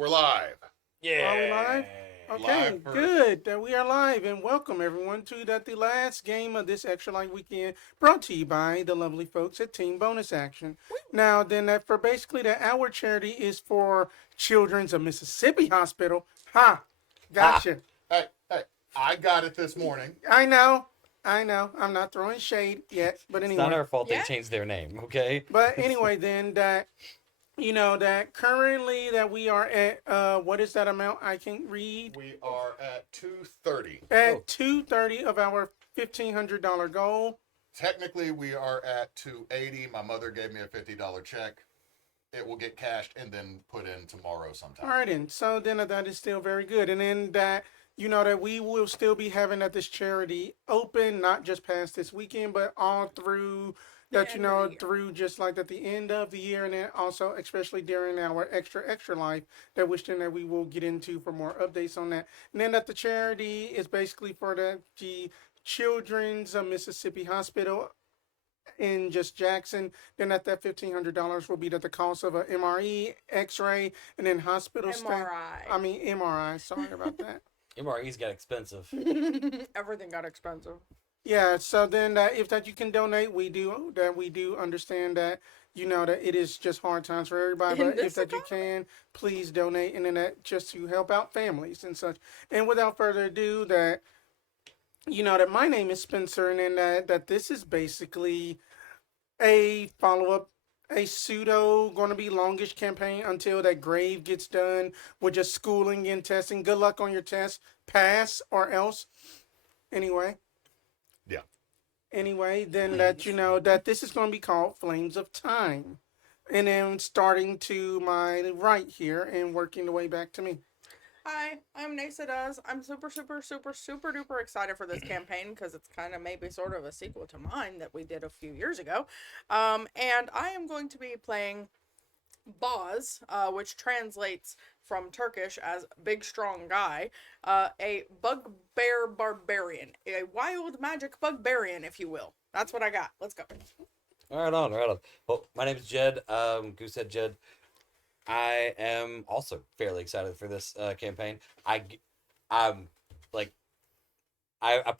we're live. Yeah. Are we live? Okay, Live for good that we are live, and welcome everyone to the last game of this Extra Life Weekend, brought to you by the lovely folks at Team Bonus Action. Now, then, that for basically that our charity is for Children's of Mississippi Hospital. Ha, gotcha. Hey, I got it this morning. I know. I'm not throwing shade yet, but It's not anyway. our fault they Yeah. changed their name, okay? But anyway, then that. That currently that we are at what is that amount? I can't read. We are at 230. At 230 of our $1,500 goal. Technically, we are at 280. My mother gave me a $50 check. It will get cashed and then put in tomorrow sometime. All right, then. So then that is still very good. And then that, that we will still be having at this charity open, not just past this weekend, but all through that, end of the year. through just like at the end of the year. And then also, especially during our extra life, that which then that we will get into for more updates on that. And then that the charity is basically for the Children's of Mississippi Hospital in just Jackson. Then at that $1,500 will be at the cost of a MRE, X-ray, and then hospital MRI. Sorry about that. MREs got expensive. Everything got expensive. Yeah. So then if that you can donate, we do understand that that it is just hard times for everybody. But if that you can, please donate, and then that just to help out families and such. And without further ado, that that my name is Spencer, and then that this is basically a follow-up, a pseudo going to be longish campaign until that grave gets done with just schooling and testing. Good luck on your test. Pass or else. Anyway. Yeah. Anyway, then that that this is going to be called Flames of Time. And then starting to my right here and working the way back to me. Hi, I'm Neysadoes. I'm super duper excited for this campaign because it's kind of maybe sort of a sequel to mine that we did a few years ago. And I am going to be playing Boz, which translates from Turkish as big strong guy, a bugbear barbarian, a wild magic bugbearian, if you will. That's what I got. Let's go. Right on. Well, my name is Jed, Goosehead Jed. I am also fairly excited for this campaign. I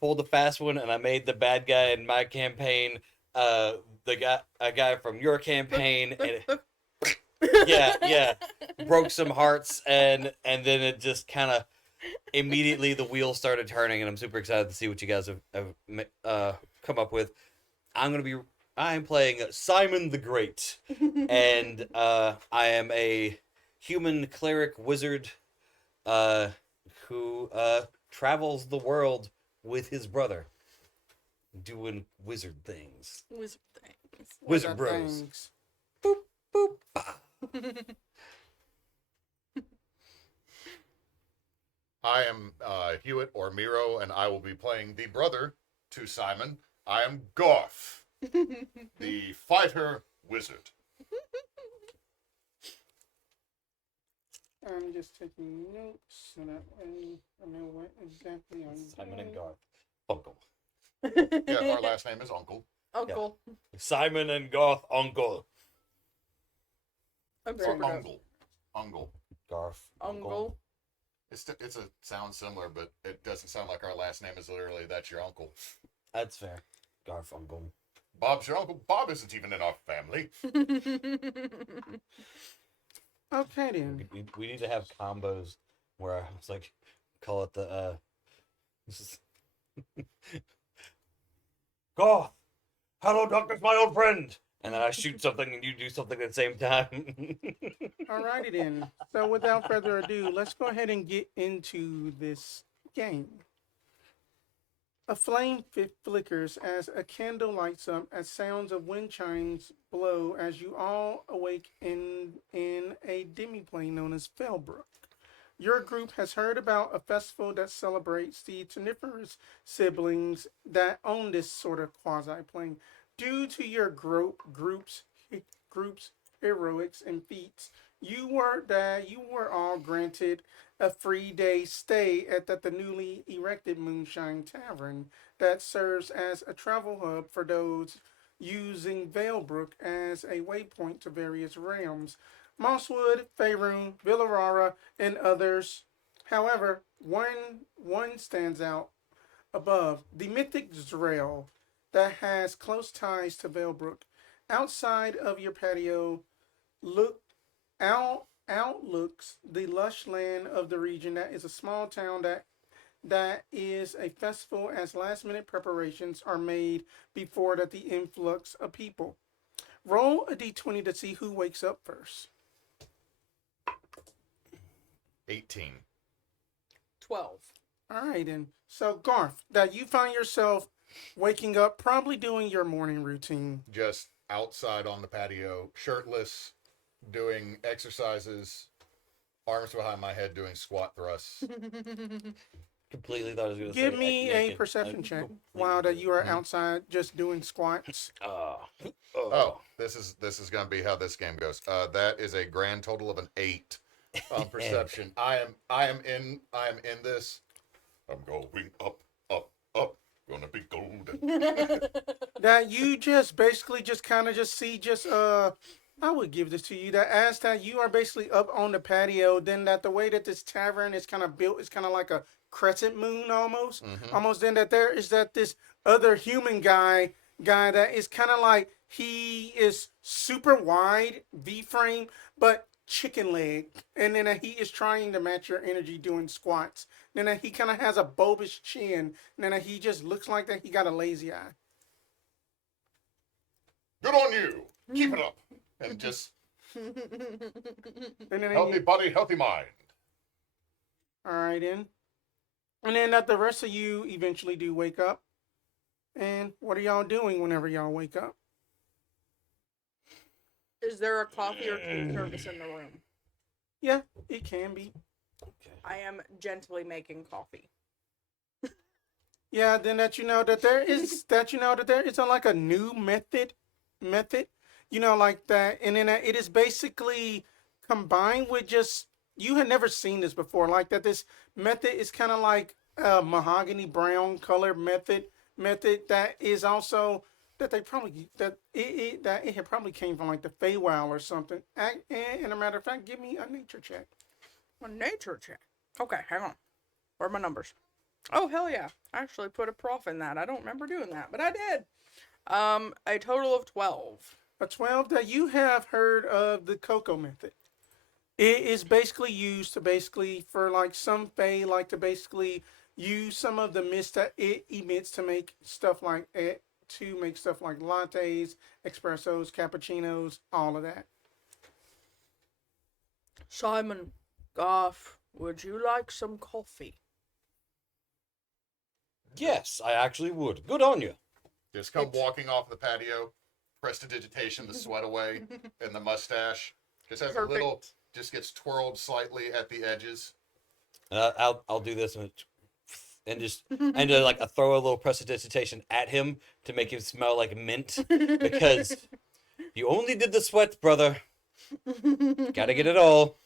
pulled the fast one and I made the bad guy in my campaign a guy from your campaign and yeah, broke some hearts and then it just kind of immediately the wheels started turning, and I'm super excited to see what you guys have come up with. I'm playing Simon the Great, and I am a human cleric wizard who travels the world with his brother, doing wizard things. Wizard bros. Things. Boop, boop, bah. I am Hewitt or Miro, and I will be playing the brother to Simon. I am Garf, the fighter wizard. I'm just taking notes so that way I know what exactly I'm Simon and doing. Garth. Uncle. Yeah, our last name is Uncle. Uncle. Simon and Garth, uncle. I'm Or super dope. Uncle. Uncle. Garf. Uncle. It's a sounds similar, but it doesn't sound like our last name is literally that's your uncle. That's fair. Garf, uncle. Bob's your uncle. Bob isn't even in our family. Okay then. We need to have combos where I was like, call it the Garth. Hello, darkness, my old friend. And then I shoot something and you do something at the same time. Alrighty then. So without further ado, let's go ahead and get into this game. A flame flickers as a candle lights up as sounds of wind chimes blow as you all awake in a demiplane known as Vellbrook. Your group has heard about a festival that celebrates the Teniferous siblings that own this sort of quasi-plane. Due to your group's heroics and feats, you were all granted a free day stay at the newly erected Moonshine Tavern that serves as a travel hub for those using Vellbrook as a waypoint to various realms. Mosswood, Faerun, Villarara, and others. However, one stands out above, the mythic Zrael that has close ties to Vellbrook. Outside of your patio, look outlooks the lush land of the region that is a small town that is a festival as last minute preparations are made before that the influx of people. Roll a d20 to see who wakes up first. 18. 12. All right, and so Garf, that you find yourself waking up, probably doing your morning routine. Just outside on the patio, shirtless, doing exercises, arms behind my head, doing squat thrusts. Completely thought I was going to say. Give me a naked. perception I check completely while that did. you are outside just doing squats. Oh, this is going to be how this game goes. That is a grand total of an 8 on perception. I am in this. I'm going up, up, up. Gonna be golden. That you just basically just kind of just see just I would give this to you that as that you are basically up on the patio, then that the way that this tavern is kind of built is kind of like a crescent moon almost. Almost then that there is that this other human guy that is kind of like he is super wide V frame but chicken leg, and then he is trying to match your energy doing squats. Then he kind of has a bulbous chin, and then he just looks like that he got a lazy eye. Good on you. Keep it up. And just And then healthy body, healthy mind. all right, and then that the rest of you eventually do wake up. And what are y'all doing whenever y'all wake up? Is there a coffee or tea service in the room? Yeah, it can be. I am gently making coffee. Yeah, then that you know that there is like a new method, like that, and then it is basically combined with just you had never seen this before, like that. This method is kind of like a mahogany brown color method that is also that they probably that it had probably came from like the Feywild or something. And a matter of fact, give me a nature check. A nature check. Okay, hang on. Where are my numbers? Oh, hell yeah. I actually put a prof in that. I don't remember doing that, but I did. A total of 12. A 12 that you have heard of the cocoa method. It is basically used to basically for like some Fey like to basically use some of the mist that it emits to make stuff like lattes, espressos, cappuccinos, all of that. Simon, Garf, would you like some coffee? Yes, I actually would. Good on you. Just come walking off the patio, prestidigitation, the sweat away, and the mustache. Just has Perfect. a little, just gets twirled slightly at the edges. I'll do this and just like I throw a little prestidigitation at him to make him smell like mint because you only did the sweat, brother. Gotta get it all.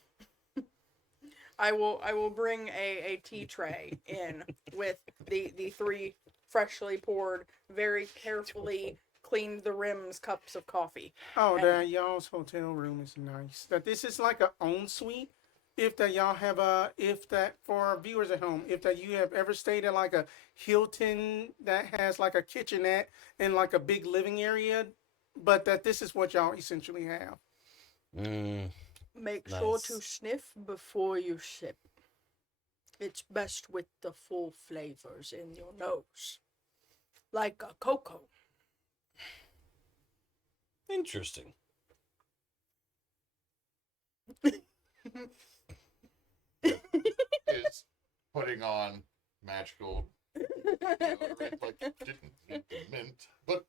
I will bring a tea tray in with the 3 freshly poured, very carefully cleaned the rims cups of coffee. Oh, that y'all's hotel room is nice. That this is like a own suite. If that y'all have if that for our viewers at home, if that you have ever stayed at like a Hilton that has like a kitchenette and like a big living area, but that this is what y'all essentially have. Make sure to sniff before you sip. It's best with the full flavors in your nose. Like a cocoa. Interesting. Is putting on magical deodorant, like didn't need the mint, but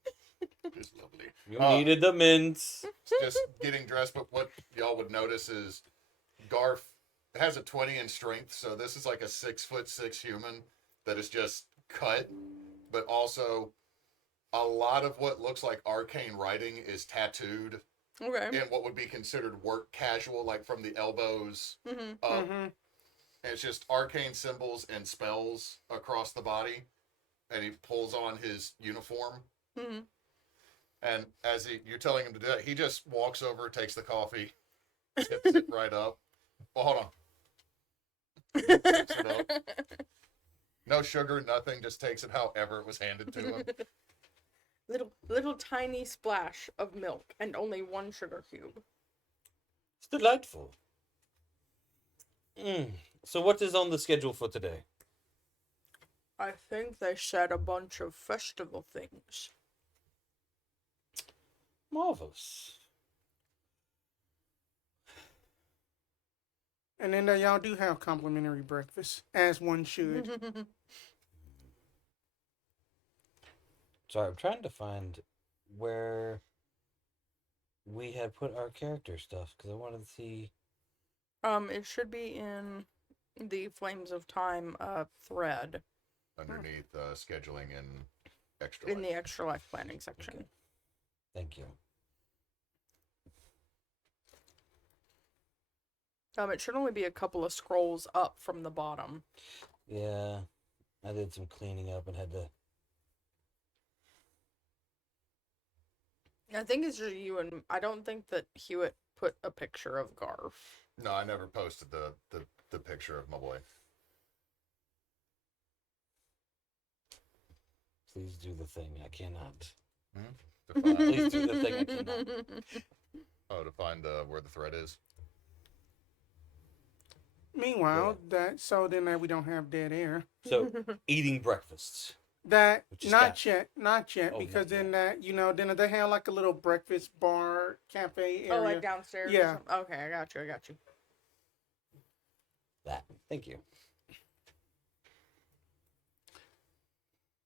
it's lovely. You needed the mints. Just getting dressed, but what y'all would notice is Garf has a 20 in strength, so this is like a 6'6" human that is just cut, but also a lot of what looks like arcane writing is tattooed Okay. in what would be considered work casual, like from the elbows up. Mm-hmm. And it's just arcane symbols and spells across the body, and he pulls on his uniform. Mm-hmm. And as you're telling him to do that, he just walks over, takes the coffee, tips it right up. Well, hold on. Tips it up. No sugar, nothing. Just takes it however it was handed to him. Little tiny splash of milk and only one sugar cube. It's delightful. So what is on the schedule for today? I think they said a bunch of festival things. Marvelous. And then y'all do have complimentary breakfast, as one should. Sorry, I'm trying to find where we had put our character stuff because I wanted to see. It should be in the Flames of Time thread Underneath scheduling and extra. in life. the extra life planning section. Okay. Thank you. It should only be a couple of scrolls up from the bottom. Yeah, I did some cleaning up and had to. I think it's just you and I don't think that Hewitt put a picture of Garf. No, I never posted the picture of my boy. Please do the thing. I cannot. To find, Please do the thing. I cannot. to find where the thread is. Meanwhile, so then we don't have dead air. So, eating breakfasts. That Which is not that? yet, not yet, Oh, because not then then they have like a little breakfast bar cafe area. Oh, like downstairs? Yeah. Or something? Okay, I got you. That. Thank you.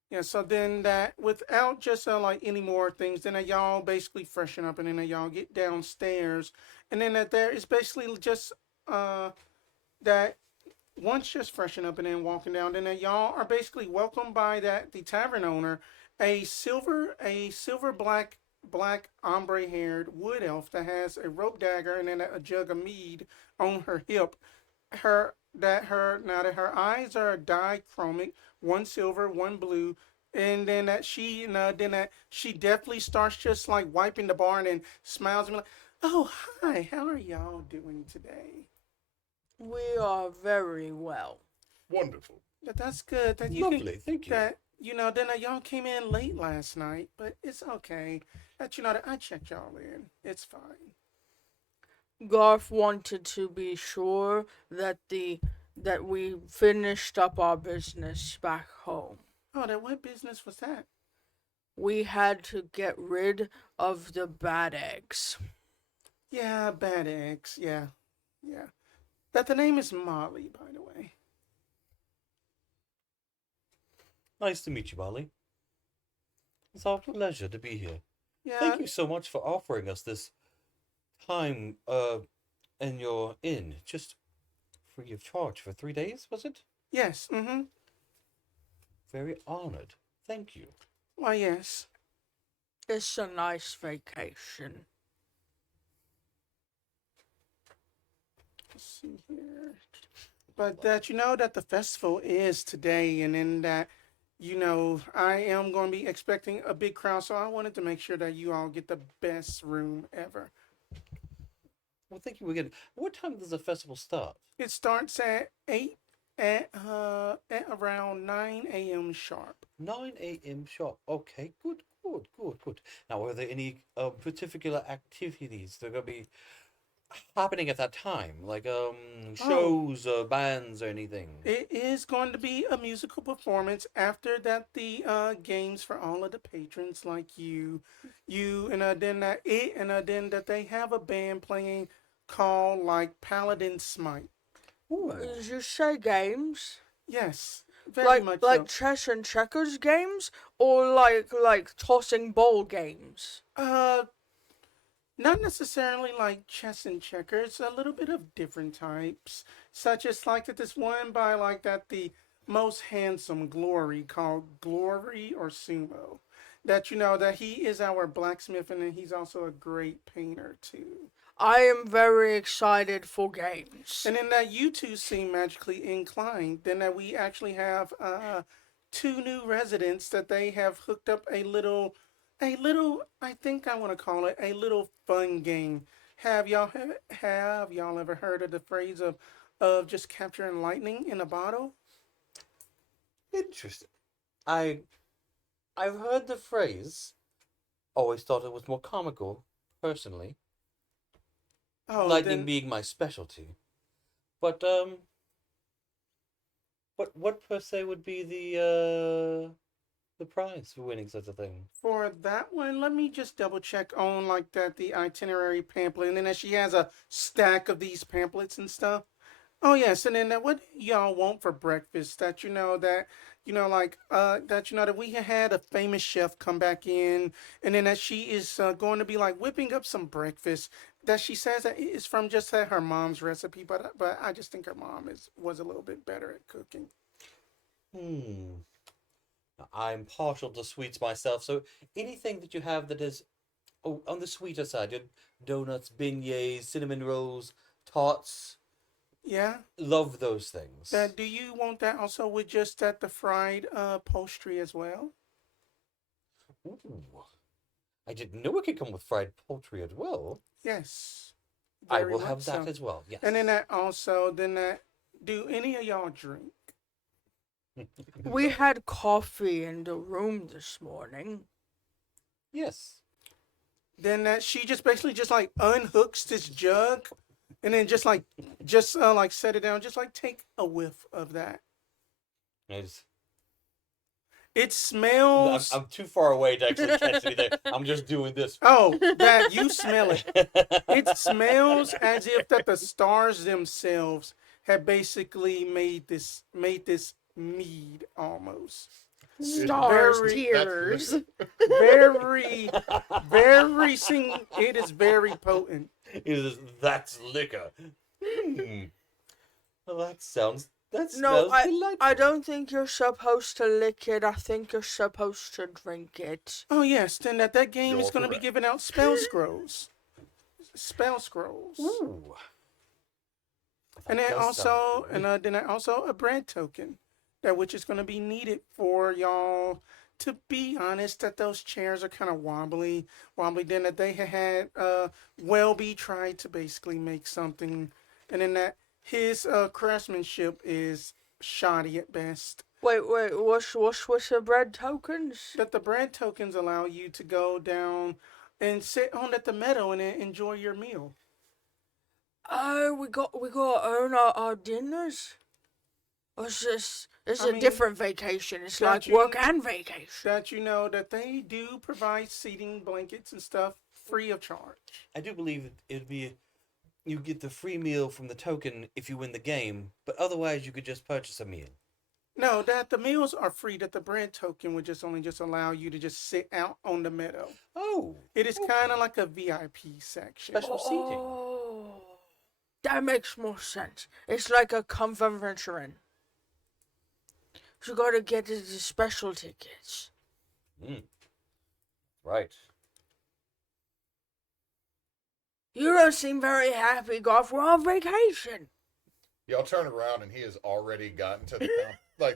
Yeah, so then that without just like any more things, then y'all basically freshen up and then y'all get downstairs, and then there is basically just that once just freshen up and then walking down, then y'all are basically welcomed by the tavern owner, a silver black ombre haired wood elf that has a rope dagger and then a jug of mead on her hip. Her eyes are dichromic, one silver, one blue, and then that she definitely starts just like wiping the bar and then smiles and be like, "Oh, hi, how are y'all doing today?" We are very well. Wonderful. That's good. That you Lovely. Thank you. That then y'all came in late last night, but it's okay. That that I checked y'all in. It's fine. Garf wanted to be sure that we finished up our business back home. Oh, what business was that? We had to get rid of the bad eggs. Yeah, bad eggs. Yeah. That the name is Molly, by the way. Nice to meet you, Molly. It's our pleasure to be here. Yeah. Thank you so much for offering us this time in your inn, just free of charge for 3 days, was it? Yes. Mm-hmm. Very honored. Thank you. Why, yes. It's a nice vacation. Let's see here. But that that the festival is today, and then that I am going to be expecting a big crowd, so I wanted to make sure that you all get the best room ever. Well, thank you again. What time does the festival start? It starts at 8 at around 9 a.m. sharp. 9 a.m. sharp. Okay, good. Now, are there any particular activities that are going to be happening at that time? Like shows or bands or anything? It is going to be a musical performance after that the games for all of the patrons like you and then that they have a band playing called like Paladin Smite. Ooh. Did you say games? Yes, very much like so. chess and checkers games, or like tossing ball games? Not necessarily like chess and checkers, a little bit of different types, such as like that this one by like that the most handsome Glory called Glory or Sumo. That that he is our blacksmith and then he's also a great painter too. I am very excited for games. And then that you two seem magically inclined. Then that we actually have 2 new residents that they have hooked up a little I think I want to call it a little fun game Have y'all ever heard of the phrase of just capturing lightning in a bottle? Interesting. I've heard the phrase. Always thought it was more comical, personally. Oh, Lightning then being my specialty. But what per se would be the prize for winning such a thing? for that one, let me just double check on like that the itinerary pamphlet, and then she has a stack of these pamphlets and stuff. Oh yes, and then what y'all want for breakfast? That that we had a famous chef come back in, and then that she is going to be like whipping up some breakfast that she says that it is from just her mom's recipe, but I just think her mom was a little bit better at cooking. Hmm. I'm partial to sweets myself, so anything that you have that is on the sweeter side, your donuts, beignets, cinnamon rolls, tarts, Yeah. love those things. Do you want that also with just that the fried poultry as well? Ooh. I didn't know it could come with fried poultry as well. Yes. I Very will much have that so. as well, yes. And do any of y'all drink? We had coffee in the room this morning. Yes. Then that she just basically just like unhooks this jug, and then just like set it down, just like take a whiff of that. It's, It smells. I'm too far away to actually catch anything. I'm just doing this. Oh, that you smell it. It smells as if that the stars themselves have basically made this mead almost. Stars, Very- tears. Very, very it is very potent. That's liquor. Well, that smells No, delightful. I don't think you're supposed to lick it. I think you're supposed to drink it. Oh yes, then that game is You're going to be correct. giving out spell scrolls. Spell scrolls. Ooh. And then also, a bread token, that which is going to be needed for y'all. To be honest, that those chairs are kind of wobbly. Then that they had Welby tried to basically make something, and then that his craftsmanship is shoddy at best. Wait, what's the bread tokens? That the bread tokens allow you to go down and sit on at the meadow and enjoy your meal. Oh, we got to earn our dinners. Or it's I a mean, different vacation. It's don't like you- work and vacation. That you know that they do provide seating, blankets, and stuff free of charge. I do believe it'd be you get the free meal from the token if you win the game, but otherwise you could just purchase a meal. No, that the meals are free. That the bread token would just allow you to just sit out on the meadow. Oh, It is kind of like a VIP section. Special seating. Oh, that makes more sense. It's like a convention. You gotta get the special tickets. Right. You don't seem very happy, Garf. We're on vacation. Y'all turn around and he has already gotten to the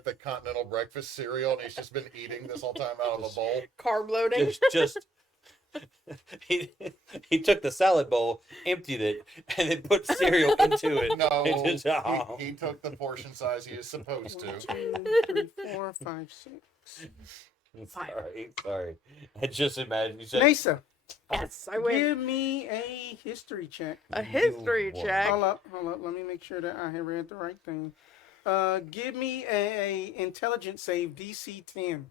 the continental breakfast cereal, and he's just been eating this whole time out of a bowl. Carb loading. Just he took the salad bowl, emptied it, and then put cereal into it. No, It just- oh. he took the portion size he is supposed 1, to. 2, 3, 4, 5, 6. Sorry. I just imagined you said Neysa, Yes, I win. give me a history check. A history You check. Hold up. Let me make sure that I have read the right thing. Give me a intelligence save DC 10.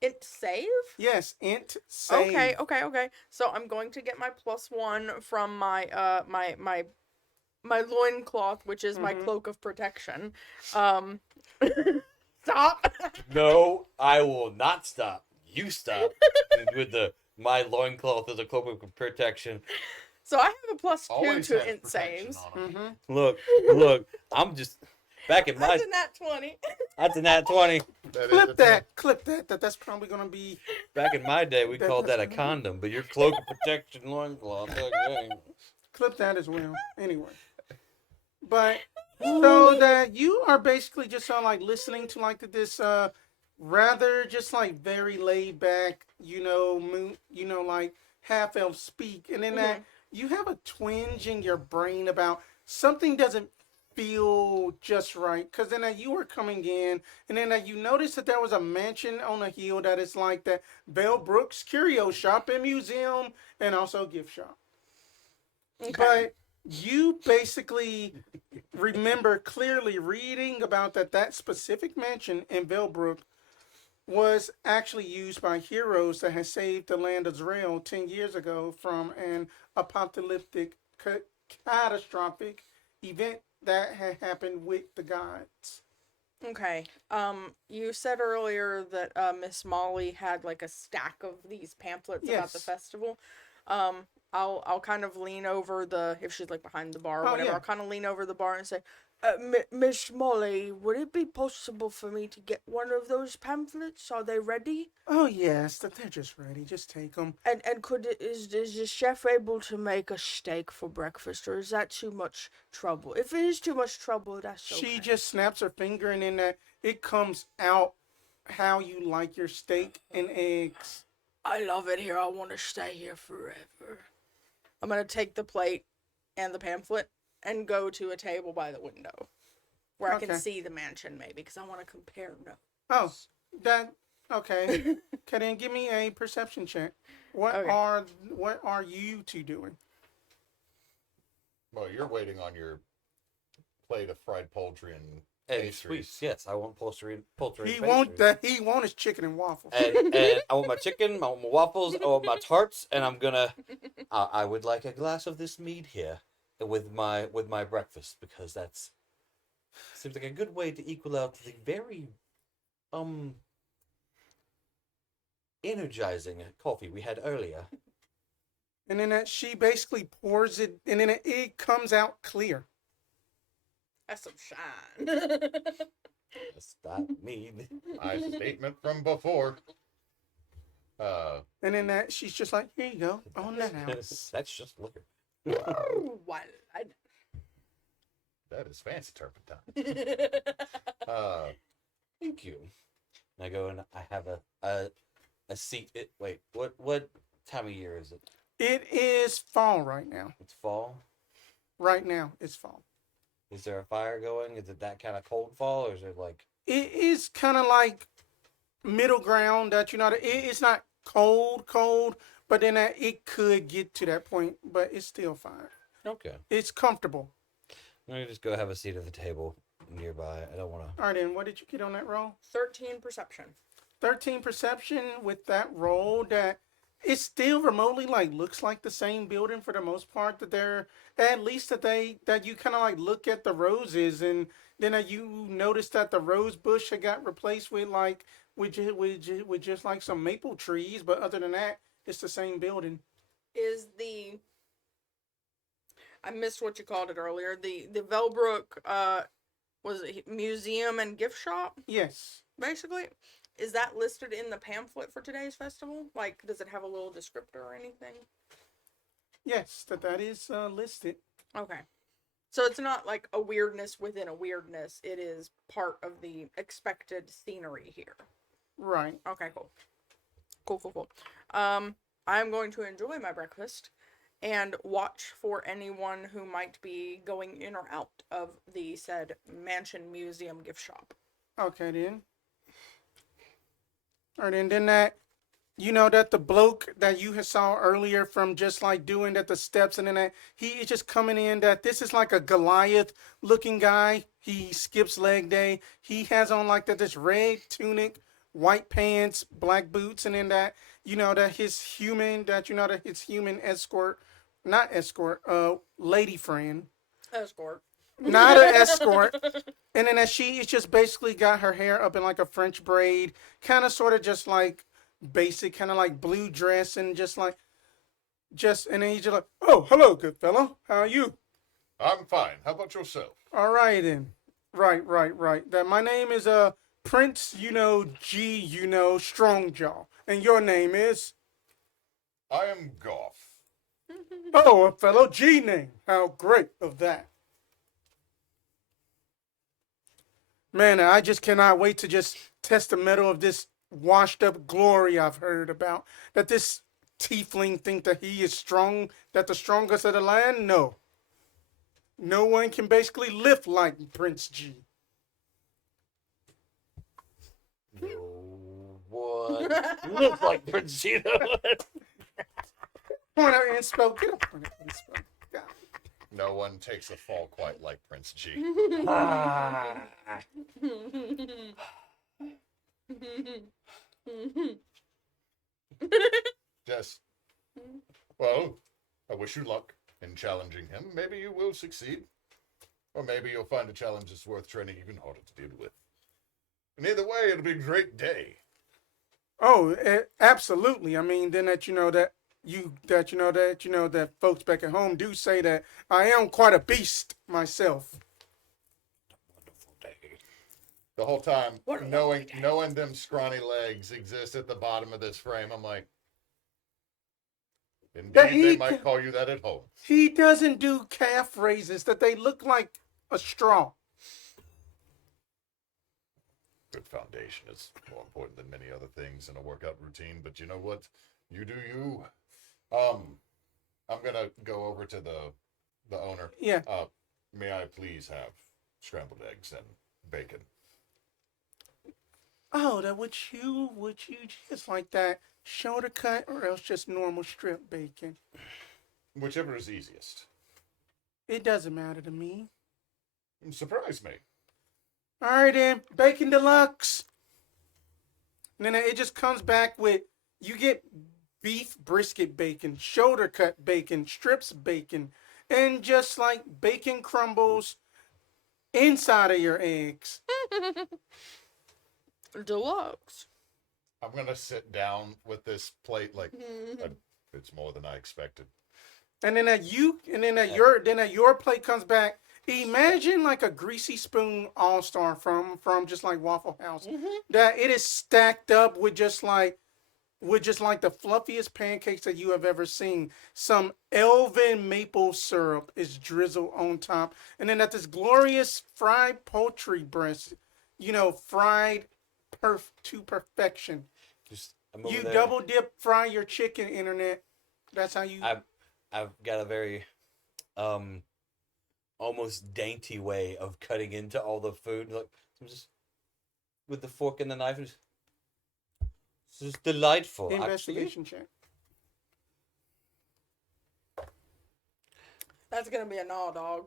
Int save? Yes, int save. Okay. So I'm going to get my +1 from my my loincloth, which is my cloak of protection. Stop. no, I will not stop. You stop with my loincloth as a cloak of protection. So I have a +2 Always to has int protection saves. on him. Mm-hmm. Look, I'm just back in my That's a nat 20. that's a nat 20. Clip that. That's probably gonna be. Back in my day we That- called that that's a fine. condom, but your cloak of protection loincloth. Okay. Clip that as well. Anyway, but so that you are basically just like listening to like this rather just like very laid back, like half elf speak, and then that you have a twinge in your brain about something doesn't feel just right. Because then you were coming in, and then you noticed that there was a mansion on a hill that is like the Vellbrook's Curio Shop and Museum, and also gift shop. Okay. But you basically remember clearly reading about that specific mansion in Vellbrook was actually used by heroes that had saved the land of Israel 10 years ago from an apocalyptic, catastrophic event that had happened with the gods. Okay. You said earlier that Miss Molly had like a stack of these pamphlets about the Yes. festival. I'll kind of lean over if she's like behind the bar or Oh, whatever. yeah. I'll kind of lean over the bar and say, Miss Molly, would it be possible for me to get one of those pamphlets? Are they ready? Oh, yes, that they're just ready. Just take them. And is the chef able to make a steak for breakfast, or is that too much trouble? If it is too much trouble, that's okay. She just snaps her finger, and then it comes out how you like your steak and eggs. I love it here. I want to stay here forever. I'm going to take the plate and the pamphlet and go to a table by the window where I can Okay. see the mansion maybe because I want to compare notes. Oh, okay. Okay, then give me a perception check. What Okay. are you two doing? Well, you're waiting on your plate of fried poultry and And pastries. sweets, yes, I want poultry. Poultry. He and won't pastries. he want his chicken and waffles. And I want my chicken, I want my waffles, I want my tarts, and I'm gonna. I would like a glass of this mead here with my breakfast because that's seems like a good way to equal out the very energizing coffee we had earlier. And then she basically pours it, and then it comes out clear. That's some shine. That's not mead. My statement from before. And then she's just like, here you go, on the house. That's just liquor. Ooh, what? That is fancy turpentine. Thank you. And I go and I have a seat. Wait, what time of year is it? It is fall right now. It's fall. Right now, it's fall. Is there a fire going? Is it that kind of cold fall, or is it like? It is kind of like middle ground that it's not cold, but then it could get to that point, but it's still fine. Okay. It's comfortable. Let me just go have a seat at the table nearby. I don't want to. All right, then, what did you get on that roll? 13 perception. 13 perception with that roll that it still remotely like looks like the same building for the most part, that they're at least that you kind of like look at the roses, and then you notice that the rose bush had got replaced with just like some maple trees, but other than that it's the same building. I missed what you called it earlier. The Vellbrook was it museum and gift shop Yes. basically? Is that listed in the pamphlet for today's festival? Like, does it have a little descriptor or anything? Yes, that is listed. Okay. So it's not like a weirdness within a weirdness. It is part of the expected scenery here. Right. Okay, cool. Cool. I'm going to enjoy my breakfast and watch for anyone who might be going in or out of the said mansion museum gift shop. Okay, then. All right, and then that that the bloke that you had saw earlier from just like doing the steps, and then that he is just coming in, that this is like a Goliath looking guy. He skips leg day. He has on like this red tunic, white pants, black boots, and then that his human escort, not escort, lady friend. Escort. Not an escort. And then that she is just basically got her hair up in like a French braid, kind of sort of just like basic, kind of like blue dress, and and then he's just like, oh, hello, good fellow. How are you? I'm fine. How about yourself? All right, then. Right. That my name is Prince, G, Strongjaw. And your name is? I am Garf. Oh, a fellow G name. How great of that. Man, I just cannot wait to just test the metal of this washed up glory I've heard about. That this tiefling think that he is strong, that the strongest of the land? No. No one can basically lift like Prince G. No one looks like Prince Gino. Point out inspo. Get a point out inspo. God. No one takes a fall quite like Prince G. Ah. Just, well, I wish you luck in challenging him. Maybe you will succeed. Or maybe you'll find a challenge that's worth training even harder to deal with. And either way, it'll be a great day. Oh, absolutely. I mean, then that that folks back at home do say that I am quite a beast myself. Wonderful day. The whole time, What a knowing them scrawny legs exist at the bottom of this frame, I'm like, indeed, they might call you that at home. He doesn't do calf raises that they look like a straw. Good foundation is more important than many other things in a workout routine, but you know what? You do you. I'm gonna go over to the owner. Yeah. May I please have scrambled eggs and bacon? Oh, that would you just like that shoulder cut or else just normal strip bacon? Whichever is easiest. It doesn't matter to me. Surprise me. All right, then, bacon deluxe. And then it just comes back with, you get beef brisket bacon, shoulder cut bacon, strips bacon, and just like bacon crumbles inside of your eggs. Deluxe. I'm gonna sit down with this plate like it's more than I expected. And then your plate comes back. Imagine like a greasy spoon all-star from just like Waffle House. That it is stacked up with just like the fluffiest pancakes that you have ever seen. Some elven maple syrup is drizzled on top. And then at this glorious fried poultry breast, fried to perfection. You double dip fry your chicken, internet. That's how you... I've got a very almost dainty way of cutting into all the food. Like, I'm just with the fork and the knife. This is delightful. Investigation check. That's gonna be a gnaw, dog.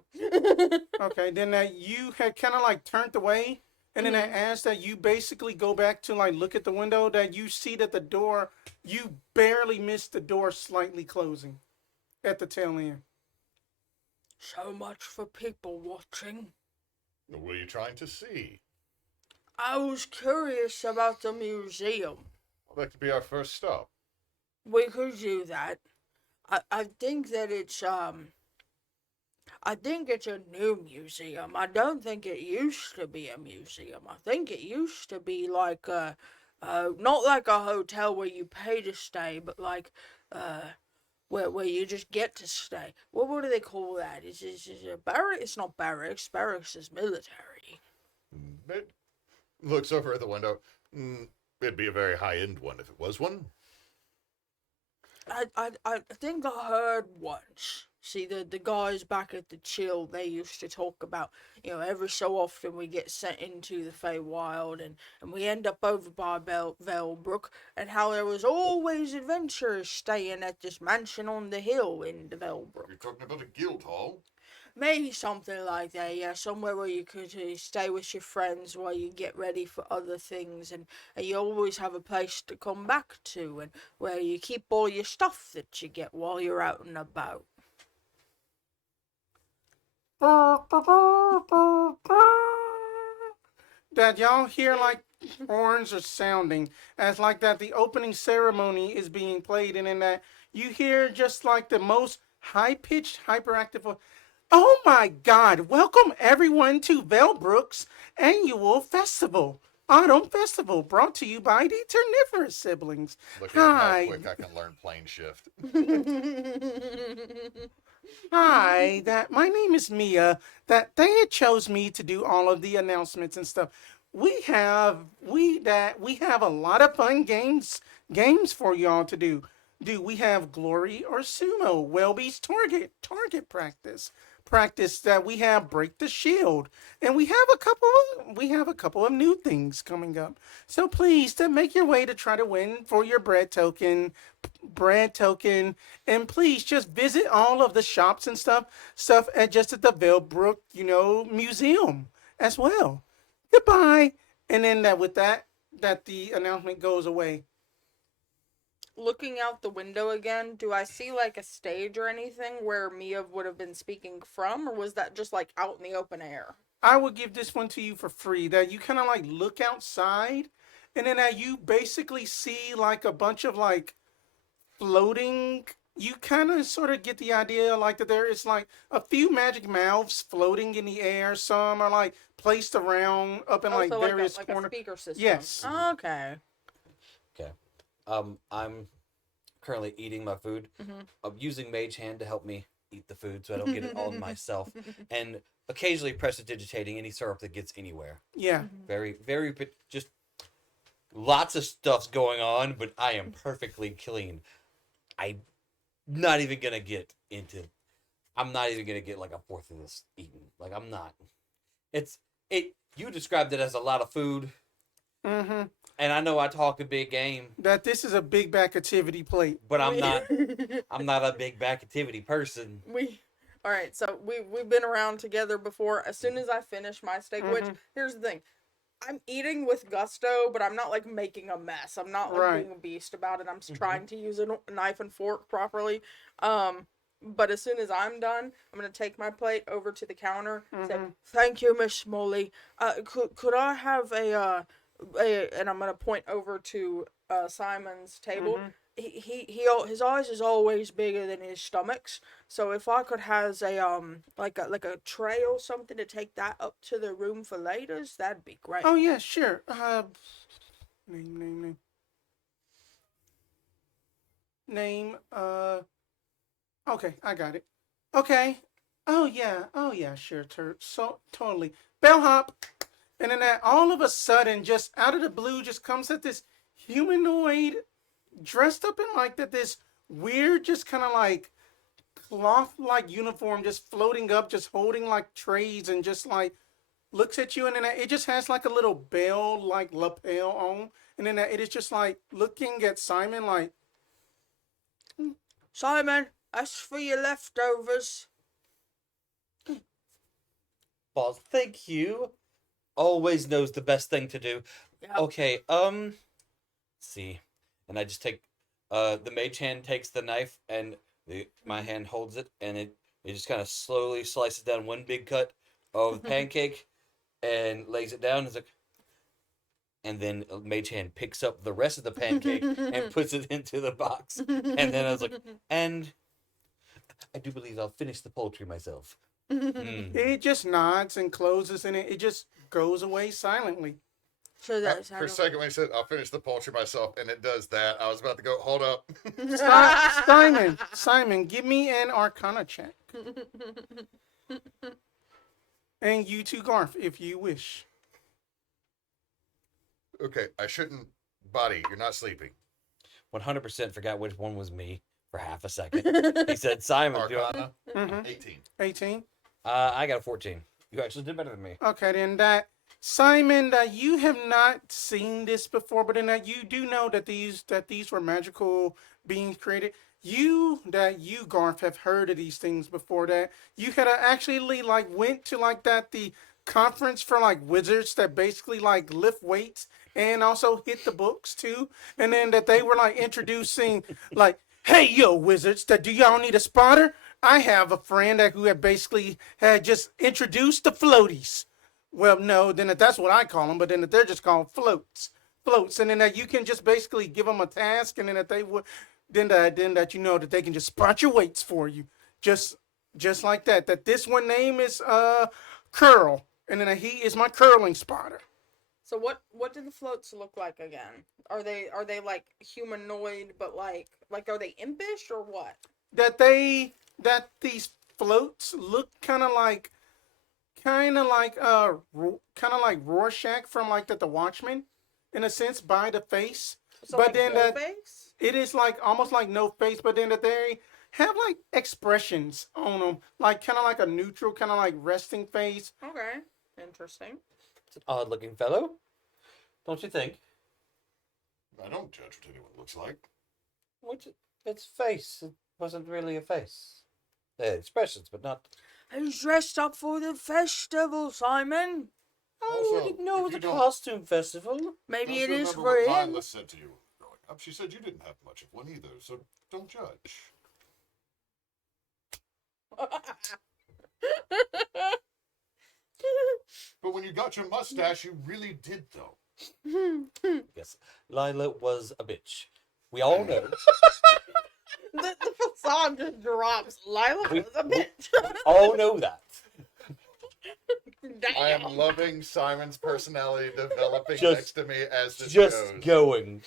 Okay, then you had kind of like turned away, and then I asked that you basically go back to like look at the window, that you see that the door, you barely missed the door slightly closing at the tail end. So much for people watching. What were you trying to see? I was curious about the museum. I'd like to be our first stop. We could do that. I think that it's a new museum. I don't think it used to be a museum. I think it used to be like not like a hotel where you pay to stay, but like where you just get to stay. What do they call that? Is it a barrack? It's not barracks. Barracks is military. It looks over at the window. It'd be a very high-end one if it was one. I think I heard once. See, the guys back at the Chill, they used to talk about, every so often we get sent into the Feywild and we end up over by Vellbrook, and how there was always adventurers staying at this mansion on the hill in the Vellbrook. You're talking about a guild hall? Maybe something like that, yeah. Somewhere where you could stay with your friends while you get ready for other things, and you always have a place to come back to, and where you keep all your stuff that you get while you're out and about. That y'all hear like horns are sounding as like that the opening ceremony is being played, and in that you hear just like the most high-pitched hyperactive oh my god, welcome everyone to Vellbrook's annual festival, autumn festival, brought to you by the Terniferous siblings. Look at how quick I can learn plane shift. Hi, my name is Mia. That they had chose me to do all of the announcements and stuff. We have a lot of fun games for y'all to do. do we have glory or sumo? Welby's target practice that we have break the shield, and we have a couple of new things coming up. So please, to make your way to try to win for your bread token, and please just visit all of the shops and stuff at just at the Vellbrook, museum as well. Goodbye. And then that the announcement goes away. Looking out the window again, do I see like a stage or anything where Mia would have been speaking from, or was that just like out in the open air? I will give this one to you for free. That you kind of like look outside, and then that you basically see like a bunch of like floating. You kind of sort of get the idea like that there is like a few magic mouths floating in the air. Some are like placed around up in like So various like a corners. speaker system. Yes. Okay. Okay. I'm currently eating my food. I'm using Mage Hand to help me eat the food so I don't get it all myself. And occasionally prestidigitating any syrup that gets anywhere. Yeah. Very, very, just lots of stuff's going on, but I am perfectly clean. I'm not even going to get like a fourth of this eaten. Like, I'm not. You described it as a lot of food. Mm-hmm. And I know I talk a big game. That this is a big back activity plate. But I'm not a big back activity person. All right, so we've been around together before. As soon as I finish my steak, which here's the thing, I'm eating with gusto, but I'm not like making a mess. I'm not like being a beast about it. I'm just trying to use a knife and fork properly. But as soon as I'm done, I'm gonna take my plate over to the counter. Say, "Thank you, Miss Smalley. Could I have and I'm gonna point over to Simon's table. His eyes is always bigger than his stomach's. So if I could has a like a tray or something to take that up to the room for laters, that'd be great. Oh yeah, sure. Name. Okay, I got it. Okay. Oh yeah, sure. So totally. Bellhop. And then all of a sudden, just out of the blue, just comes at this humanoid dressed up in like this weird, just kind of like cloth-like uniform, just floating up, just holding like trays, and just like looks at you, and then it just has like a little bell like lapel on, and then it is just like looking at Simon like, Simon, that's for your leftovers. Boss, thank you. Always knows the best thing to do. Yep. Okay, see. And I just take, the mage hand takes the knife, and my hand holds it, and it just kind of slowly slices down one big cut of the pancake, and lays it down, and then mage hand picks up the rest of the pancake, and puts it into the box. And then I was like, and I do believe I'll finish the poultry myself. It just nods and closes, and it just goes away silently. So that's For a second when he said, I'll finish the poultry myself, and it does that, I was about to go, hold up. Simon, give me an Arcana check. And you too, Garf, if you wish. Okay, I shouldn't. Buddy, you're not sleeping. 100% forgot which one was me for half a second. He said, Simon, do I... Arcana, 18. 18? I got a 14. You actually did better than me. Okay, then Simon, you have not seen this before, but then you do know that these were magical beings created. You, Garf, have heard of these things before. That you had actually like went to like the conference for like wizards that basically like lift weights and also hit the books too, and then that they were like introducing like, hey yo wizards, do y'all need a spotter? I have a friend who had just introduced the floaties. Well, no, then that's what I call them, but then they're just called floats, and then that you can just basically give them a task, and then that they would, then that you know that they can just spot your weights for you, just like that. That this one name is Curl, and then he is my curling spotter. So what do the floats look like again? Are they like humanoid, but like are they impish or what? That these floats look kind of like Rorschach from like the Watchmen, in a sense, by the face. So but like then full face? it is like almost like no face, but then they have like expressions on them, like kind of like a neutral, kind of like resting face. Okay. Interesting. It's an odd-looking fellow, don't you think? I don't judge what anyone looks like. Which its face it wasn't really a face. Expressions, but not. He's dressed up for the festival, Simon. Oh, I Also, didn't know it was if a you don't- costume festival. Maybe Also it is remember for what him. Lila said to you growing up. She said you didn't have much of one either, so don't judge. But when you got your mustache, you really did, though. Yes, Lila was a bitch. We all know. The facade just drops. Lila We- was a bitch. all know that. Damn. I am loving Simon's personality developing Just- next to me as this Just goes. going.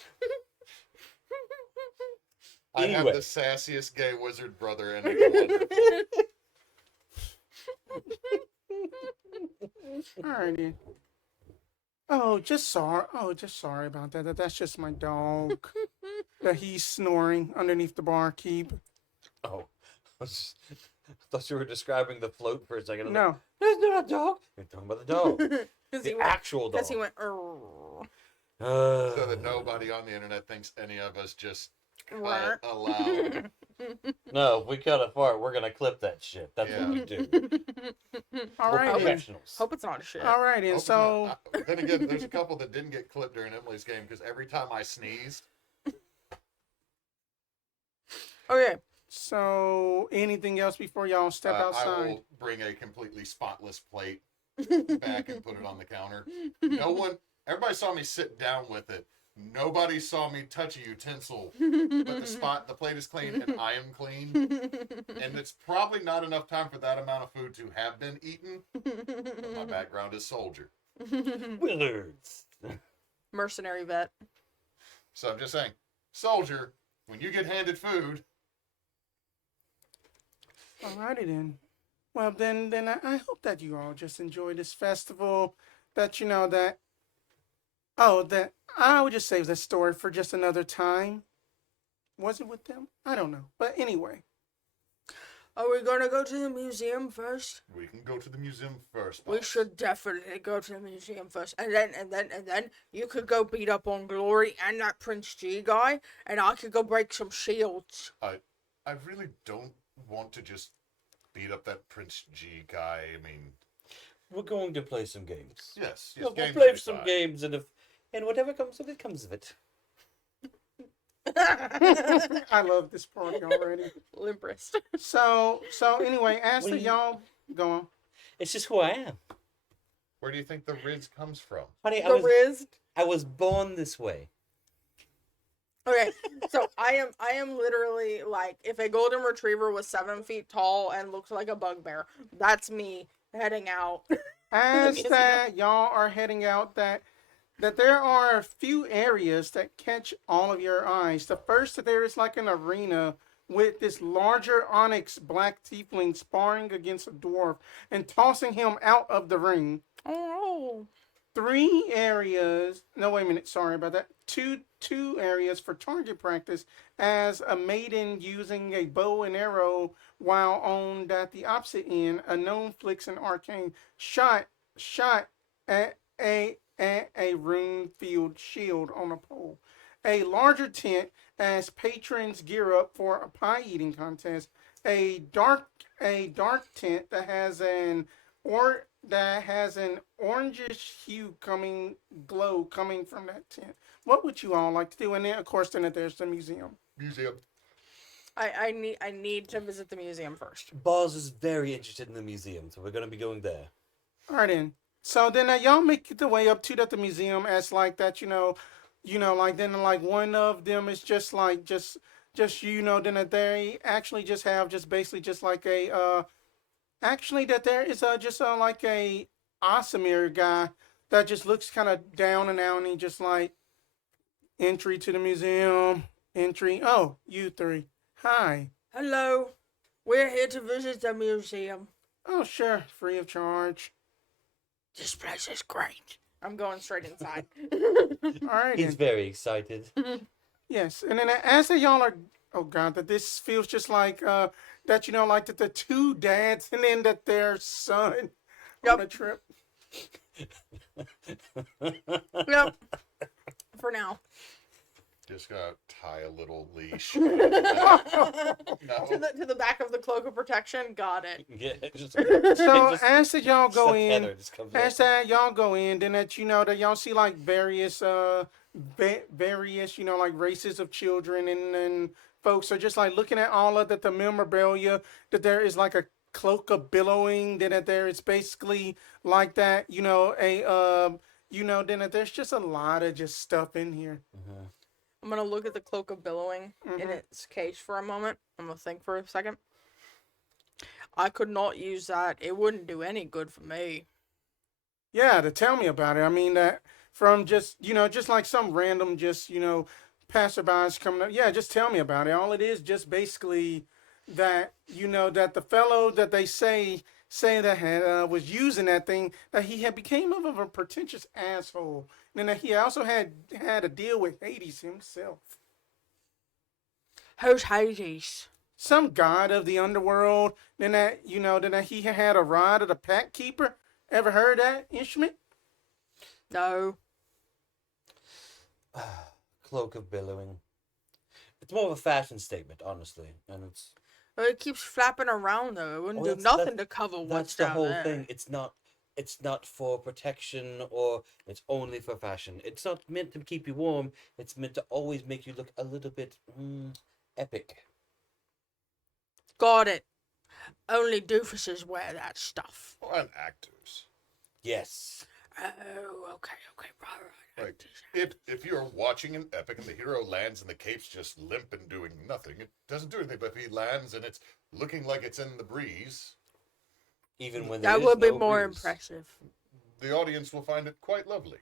I Anyway. have the sassiest gay wizard brother, and it's wonderful. Alrighty. Just sorry about that. That's just my dog. That he's snoring underneath the barkeep. Oh, I thought you were describing the float for a second. No. There's not a dog. You're talking about the dog. Because he The went. actual dog. Because he went. "Urgh." So that nobody on the internet thinks any of us just cut aloud. No, if we cut a fart, we're gonna clip that shit. That's what we do. We're Alrighty. professionals. Hope it's not a shit. Alrighty. And Hope so not. Then again, there's a couple that didn't get clipped during Emily's game because every time I sneezed, Okay. So, anything else before y'all step I outside? will bring a completely spotless plate back and put it on the counter. Everybody saw me sit down with it. Nobody saw me touch a utensil, but the plate is clean and I am clean. And it's probably not enough time for that amount of food to have been eaten. But my background is soldier. Wizards. Mercenary vet. So I'm just saying, soldier, when you get handed food, Alrighty then. Well, then I hope that you all just enjoy this festival. That that I would just save this story for just another time. Was it with them? I don't know. But anyway, Are we gonna go to the museum first? we can go to the museum first. We boss. should definitely go to the museum first, and then you could go beat up on Glory and that Prince G guy, and I could go break some shields. I really don't want to just beat up that Prince G guy. I mean, We're going to play some games. yes, We'll games play will be some fine. games, and whatever comes of it, comes of it. I love this party already. Limp wrist. So anyway, as What to do you- y'all go on. It's just who I am, Where do you think the Riz comes from? honey. The Riz. I was born this way. Okay, so I am literally like, if a golden retriever was 7 feet tall and looked like a bugbear, that's me heading out. As Museum. that y'all are heading out, that there are a few areas that catch all of your eyes. The first, that there is like an arena with this larger onyx black tiefling sparring against a dwarf and tossing him out of the ring. Oh 3 areas. No, wait a minute. Sorry about that. Two areas for target practice as a maiden using a bow and arrow, while on at the opposite end, a gnome flicks an arcane shot at a rune-filled shield on a pole. A larger tent as patrons gear up for a pie eating contest. A dark tent that has an orangish hue glow coming from that tent. What would you all like to do? And then, of course, then there's the museum. Museum. I need to visit the museum first. Boz is very interested in the museum, so we're going to be going there. All right, then. So then y'all make the way up to the museum as like that, like then like one of them is just like just then that they actually just have just basically just like a actually that there is just like a Asimir guy that just looks kind of down and out, and he just like entry to the museum, entry. Oh, you 3. Hi. Hello, we're here to visit the museum. Oh, sure, free of charge. This place is great. I'm going straight inside. All right, He's then. very excited. Yes, and then as that y'all are, oh god, that this feels just like that like that the two dads and then that their son on a Yep. trip. Yep. For now. Just gotta tie a little leash. to No. the back of the cloak of protection. Got it. Yeah, just, So just- as that y'all just go the in, tether just comes as up. that y'all go in, then that that y'all see like various various like races of children and folks are just like looking at all of the memorabilia, that there is like a cloak of billowing, then that there is basically like that then that there's just a lot of just stuff in here. Mhm. I'm gonna look at the cloak of billowing in its case for a moment. I'm gonna think for a second. I could not use that. It wouldn't do any good for me. Yeah, to tell me about it. I mean that from just just like some random just passerbys coming up. Yeah, just tell me about it. All it is just basically that that the fellow that they say that had was using that thing, that he had became of a pretentious asshole, and that he also had a deal with Hades himself, Who's Hades? some god of the underworld. Then that then that he had a rod of the pack keeper. Ever heard that instrument? No. Cloak of billowing. It's more of a fashion statement, honestly, and it's Well, it keeps flapping around though. It wouldn't Well, do that's- nothing to cover what's that's the down whole there. thing. It's not for protection, or it's only for fashion. It's not meant to keep you warm. It's meant to always make you look a little bit epic. Got it. Only doofuses wear that stuff. And actors. Yes. Oh, okay, right. Like, if you're watching an epic and the hero lands and the cape's just limp and doing nothing, it doesn't do anything. But if he lands and it's looking like it's in the breeze, Even when That there would is be no more breeze. impressive. the audience will find it quite lovely.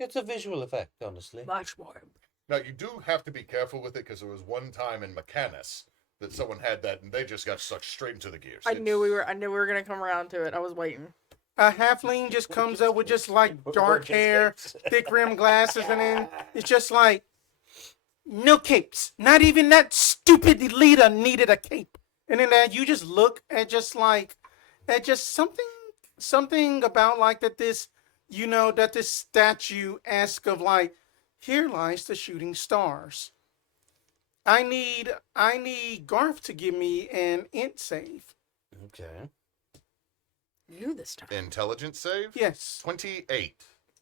It's a visual effect, honestly. Much more. Now, you do have to be careful with it, because there was one time in Mechanus that someone had that and they just got sucked straight into the gears. I knew we were gonna come around to it. I was waiting. A halfling just comes up with just like dark hair, thick rimmed glasses, and then it's just like no capes. Not even that stupid leader needed a cape. And then you just look at just like at just something about like that this that this statue asks of like, here lies the shooting stars. I need Garf to give me an int save. Okay. You this time. Intelligence save? Yes. 28.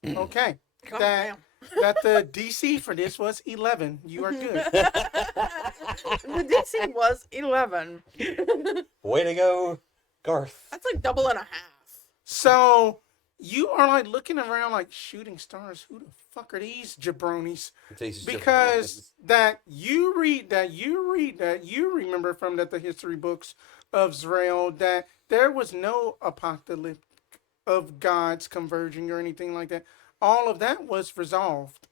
Okay. God That that the DC for this was 11. You are good. The DC was 11. Way to go, Garth. That's like double and a half. So you are like looking around like, shooting stars. Who the fuck are these jabronis? Because that you remember from the history books of Zrael that there was no apocalypse of gods converging or anything like that. All of that was resolved.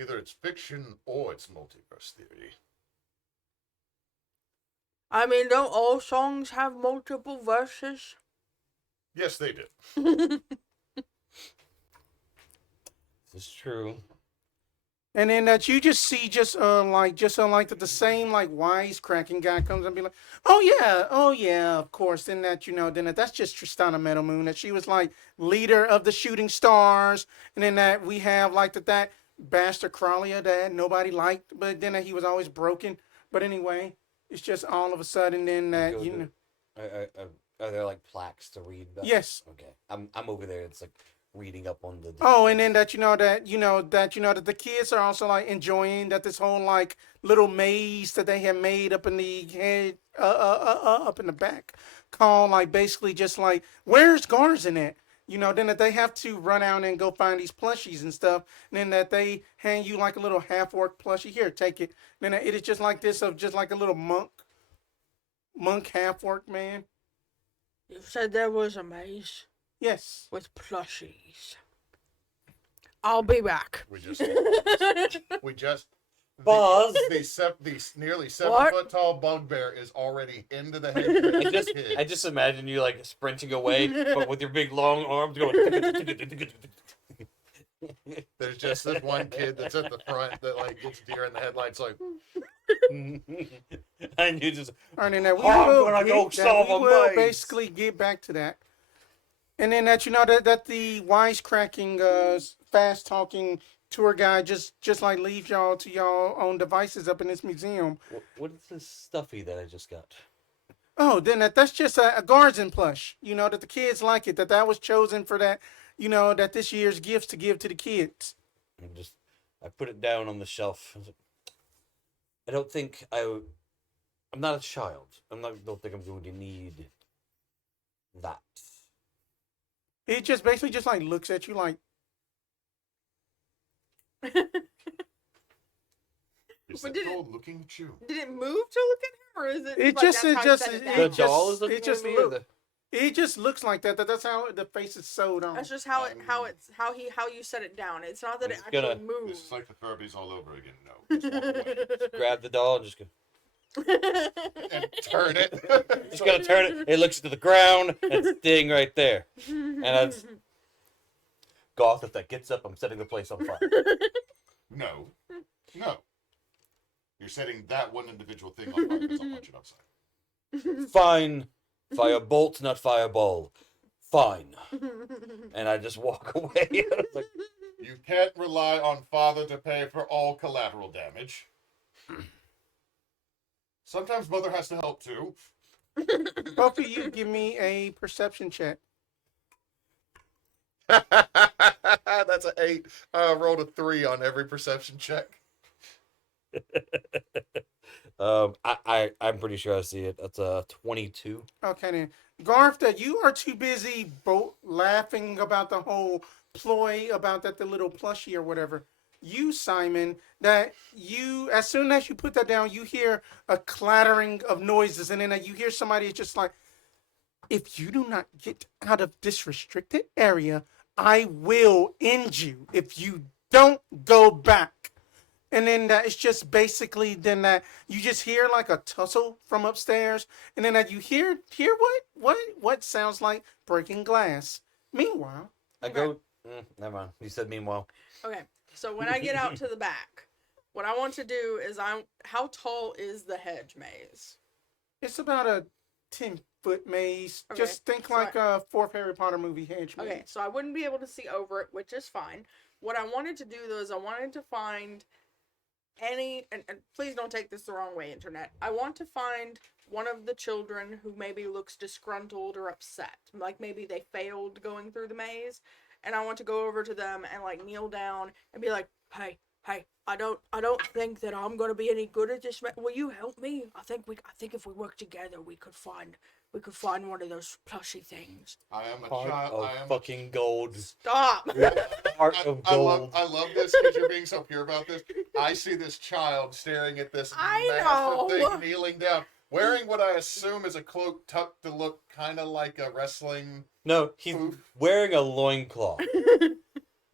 Either it's fiction or it's multiverse theory. I mean, don't all songs have multiple verses? Yes, they do. This is true. And then that you just see like that the same like wisecracking guy comes and be like, oh yeah, of course. Then that that's just Tristana Meadowmoon, that she was like leader of the shooting stars, and then that we have like that bastard Crawlia that nobody liked, but then that he was always broken. But anyway, it's just all of a sudden then that Are there like plaques to read? Yes. Okay. I'm over there. It's like reading up on the. Oh, and then that that the kids are also like enjoying that this whole like little maze that they have made up in the head, up in the back, called like basically just like, where's Garzin at? Then that they have to run out and go find these plushies and stuff. And then that they hand you like a little half-orc plushie. Here, take it. And then it is just like this, of just like a little monk half-orc man. You said there was a maze Yes. with plushies. I'll be back. We just Buzz. the nearly 7 What? foot tall bugbear is already into the head. I just imagine you like sprinting away, but with your big long arms going. There's just this one kid that's at the front that like gets deer in the headlights, like And you just, All right, and then we I'm will, gonna go get, solve we a will maze. basically get back to that. And then that that the wisecracking, fast talking tour guide just like leaves y'all to y'all own devices up in this museum. what is this stuffy that I just got? Oh, then that's just a guardian plush. That the kids like it. That was chosen for that. That this year's gifts to give to the kids. I put it down on the shelf. I don't think I'm not a child. Don't think I'm going to need that. It just basically just like looks at you like, is But that did it- doll looking at you? Did it move to look at him, or is it? It like, just- that's it how you just- set it it down? The just- doll is looking it just at me. Or look- it just looks like that. That's how the face is sewed on. That's just how how you set it down. It's not that it It's actually gonna- This moves. is like the Furbies all over again. No, just walk away. grab the doll and just go. And turn it. Just gonna turn it. It looks to the ground. And it's ding right there. And that's Goth. If that gets up, I'm setting the place on fire. No, no. You're setting that one individual thing on fire because I'll punch it upside. Fine. Firebolt, not fireball. Fine. And I just walk away. I was like, You can't rely on father to pay for all collateral damage. Sometimes mother has to help too. Both of you give me a perception check. That's an 8. I rolled a 3 on every perception check. I'm pretty sure I see it. That's a 22. Okay then. Garf, that you are too busy laughing about the whole ploy about the little plushie or whatever. You, Simon, that you, as soon as you put that down, you hear a clattering of noises, and then you hear somebody just like, if you do not get out of this restricted area, I will end you if you don't go back. And then that it's just basically then that you just hear like a tussle from upstairs, and then that you hear what sounds like breaking glass. Meanwhile, I go. Never mind. You said meanwhile. Okay, so when I get out to the back, what I want to do is how tall is the hedge maze? it's about a 10-foot maze. Okay, Just think so like a fourth Harry Potter movie hedge maze. Okay, so I wouldn't be able to see over it, which is fine. What I wanted to do though is I wanted to find and please don't take this the wrong way, internet. I want to find one of the children who maybe looks disgruntled or upset. Like maybe they failed going through the maze. And I want to go over to them and like kneel down and be like, hey, I don't think that I'm gonna be any good at this. Will you help me? I think if we work together, we could find one of those plushy things. I am a Heart child. of I am. fucking gold. Stop. Heart of gold. I love this because you're being so pure about this. I see this child staring at this I massive know. thing, kneeling down, wearing what I assume is a cloak tucked to look kind of like a wrestling. No, he's Oof. wearing a loincloth.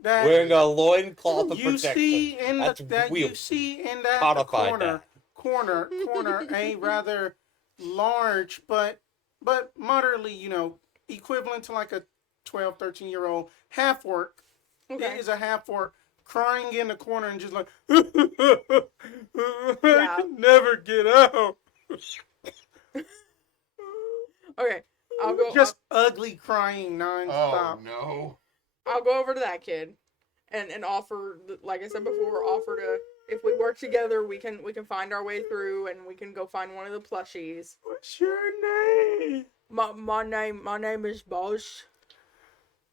That Wearing a loincloth of you protection. see in That's that weird. you see in that Codified corner a rather large but moderately, equivalent to like a 12, 13-year-old half orc. Okay. It is a half orc crying in the corner and just like Yeah. I can never get out. Okay. I'll go. Just ugly crying nonstop. Oh no! I'll go over to that kid, and offer, like I said before, offer to, if we work together, we can find our way through, and we can go find one of the plushies. What's your name? My name is Boss.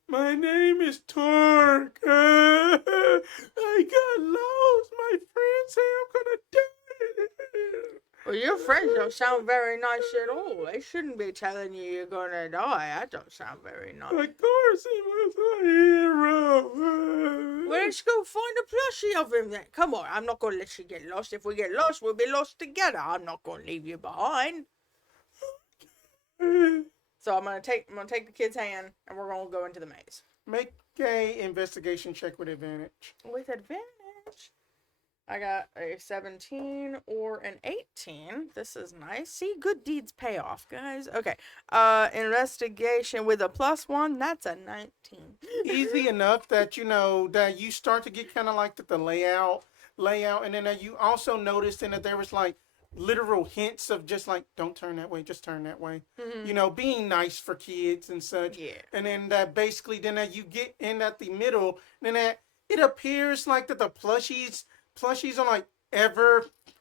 My name is Torque. I got lost. My friends say I'm gonna die. Well, your friends don't sound very nice at all. They shouldn't be telling you you're gonna die. That don't sound very nice. Of course he was a hero. Well, let's go find a plushie of him then. Come on, I'm not gonna let you get lost. If we get lost, we'll be lost together. I'm not gonna leave you behind. So I'm gonna take the kid's hand, and we're gonna go into the maze Make a investigation check with advantage. with advantage. I got a 17 or an 18. This is nice. See, good deeds pay off, guys. Okay. Investigation with a +1. That's a 19. Easy enough that that you start to get kind of like the layout, and then you also noticed in that there was like literal hints of just like don't turn that way, just turn that way. Being nice for kids and such. Yeah. And then that basically then that you get in at the middle, and then that it appears like that the plushies are like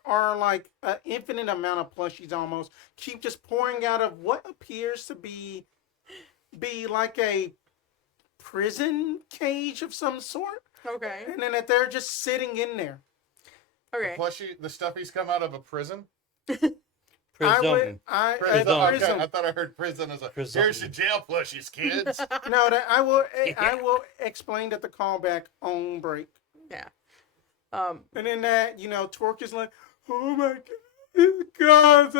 are like an infinite amount of plushies almost keep just pouring out of what appears to be like a prison cage of some sort, Okay. and then that they're just sitting in there. Okay. The stuffies come out of a prison. Prism. Prison. Okay, Prism. I thought I heard prison as a. Prism. Here's your jail plushies, kids. No, that I will explain at the callback on break. Yeah. And then that Twerk is like, oh my god,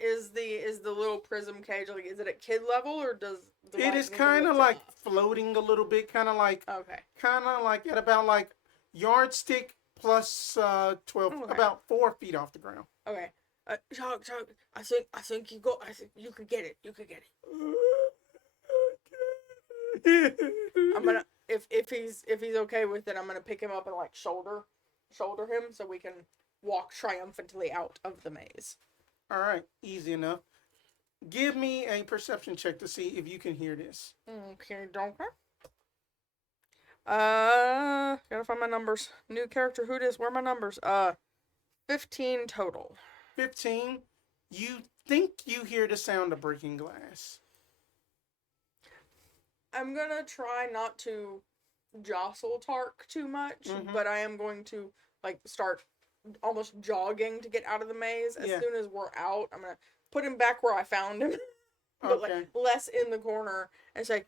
Is the little prism cage like is it at kid level or does the it light is need to kind of lift like off? floating a little bit, kind of like Okay. at about like yardstick plus 12, Okay. about 4 feet off the ground. Okay. Chuck, I think you could get it. You could get it. I'm gonna if he's okay with it, I'm gonna pick him up and like shoulder him so we can walk triumphantly out of the maze. All right, easy enough. Give me a perception check to see if you can hear this. Okay, donkey. Gotta find my numbers. New character, who dis? Where are my numbers? 15 total. 15. You think you hear the sound of breaking glass. I'm gonna try not to jostle Tark too much, Mhm. but I am going to like start almost jogging to get out of the maze. As Yeah. soon as we're out, I'm gonna put him back where I found him, but Okay. like less in the corner, and say,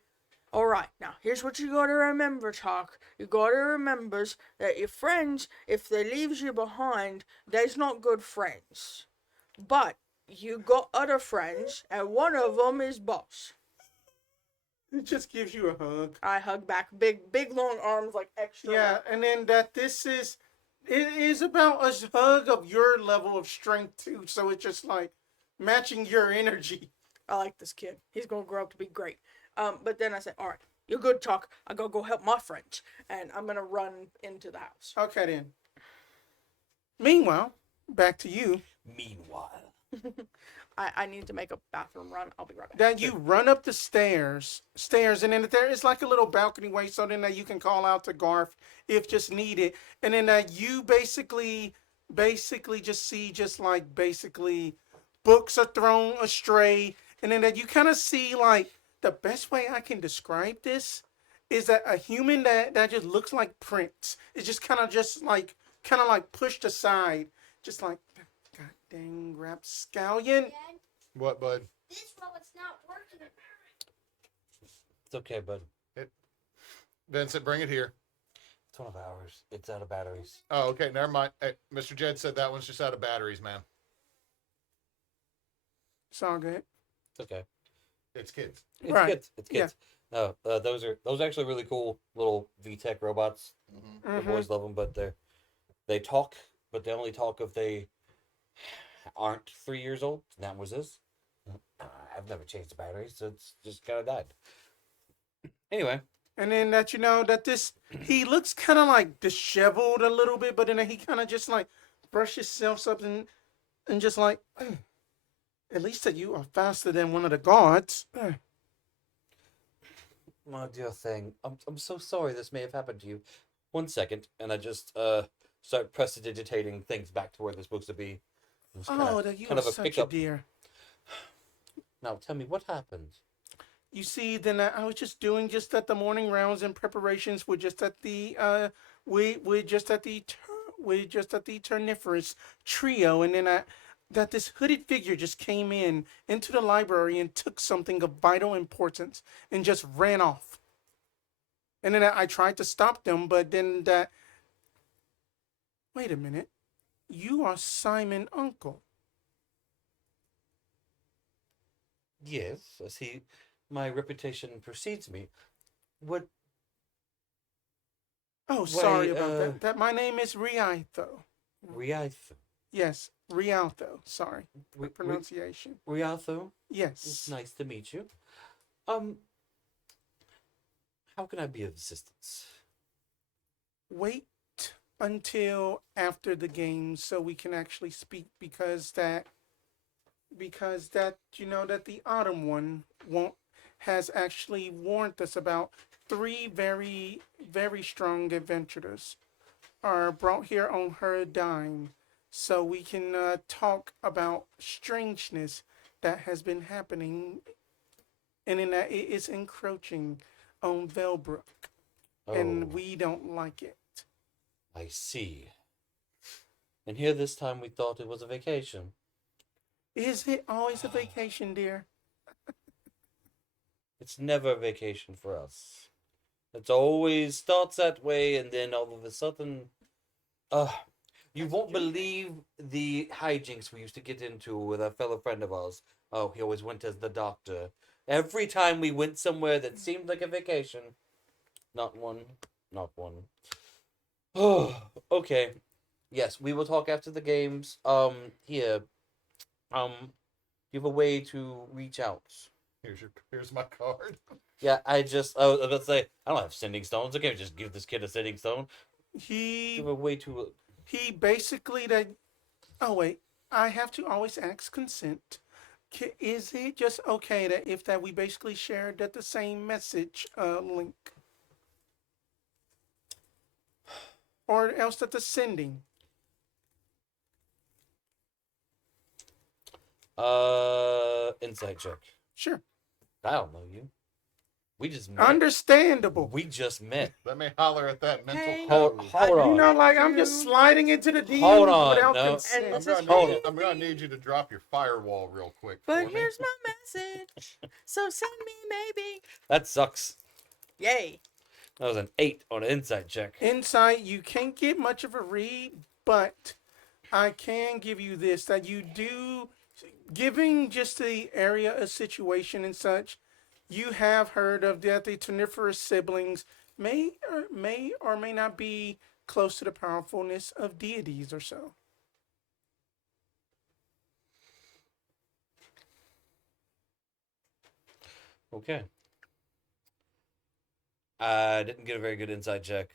"All right, now here's what you gotta remember, Tark. You gotta remember that your friends, if they leaves you behind, they's not good friends. But you got other friends, and one of them is boss." It just gives you a hug. I hug back, big long arms, like extra. Yeah, and then that it is about a hug of your level of strength too. So it's just like matching your energy. I like this kid. He's gonna grow up to be great. But then I said, "All right, you're good, Talk. I gotta go help my friends," and I'm gonna run into the house. Okay then. Meanwhile, back to you. Meanwhile. I need to make a bathroom run. I'll be right back. That you run up the stairs, and then there is like a little balcony way, so then that you can call out to Garf if just needed, and then that you basically just see basically books are thrown astray, and then that you kind of see like the best way I can describe this is that a human that just looks like Prince is just kind of like pushed aside, just like god dang rapscallion. Dad, What, bud? this robot's not working. It's okay, bud. Vincent, bring it here. It's one of ours. It's out of batteries. Oh, okay. Never mind. Hey, Mr. Jed said that one's just out of batteries, man. It's all good. It's okay. It's kids. It's Right. kids. It's kids. No, those are actually really cool little VTech robots. Mm-hmm. The boys love them, but they talk, but they only talk if they aren't 3 years old. And that was this. I've never changed the batteries, so it's just kind of died. Anyway, And then that he looks kind of like disheveled a little bit, but then he kind of just like brushes himself up and just like, at least that you are faster than one of the guards. my dear thing, I'm so sorry this may have happened to you. 1 second, and I just start prestidigitating things back to where they're supposed to be. It was That you kind are of a such pickup. a dear. Now tell me what happened. You see, then I was just doing just at the morning rounds and preparations. We're just at the we're just at the Turniferous trio, and then that this hooded figure just came into the library and took something of vital importance and just ran off. And then I tried to stop them, but then that. Wait a minute, you are Simon Uncle. Yes, I see. My reputation precedes me. What? Oh, sorry Wait, about that. That my name is Rialto. Rialto. Yes, Rialto. Sorry, Ri- pronunciation. Rialto. It's Yes. nice to meet you. Um, how can I be of assistance? Wait until after the game so we can actually speak because that that the autumn one won't has actually warned us about three very very strong adventurers are brought here on her dime so we can talk about strangeness that has been happening and in that it is encroaching on Vellbrook Oh, and we don't like it. I see. And here this time we thought it was a vacation. Is it always a vacation, dear? It's never a vacation for us. It's always starts that way, and then all of a sudden, uh, you won't believe the hijinks we used to get into with a fellow friend of ours. Oh, he always went as the doctor. Every time we went somewhere that seemed like a vacation, not one, not one. Oh, okay. Yes, we will talk after the games. Here. You have a way to reach out. Here's my card. Yeah, I was about to say, I don't have sending stones. I can't just give this kid a sending stone. He You have a way to. he basically that. Oh wait, I have to always ask consent. Is it just okay that if that we basically shared that the same message link, or else that the sending? Insight check. Sure, I don't know you. We just met. understandable. We just met. Let me holler at that mental Hey. code. Hold on. You know, like I'm just sliding into the DMs Hold on, without no. consent. And I'm this is gonna, need you to drop your firewall real quick. But for me. here's my message. So send me maybe. That sucks. Yay. That was an 8 on an insight check. Insight, you can't get much of a read, but I can give you this that you do, giving just the area a situation and such, you have heard of that the Toniferous siblings may or may not be close to the powerfulness of deities or so. Okay. I didn't get a very good insight check.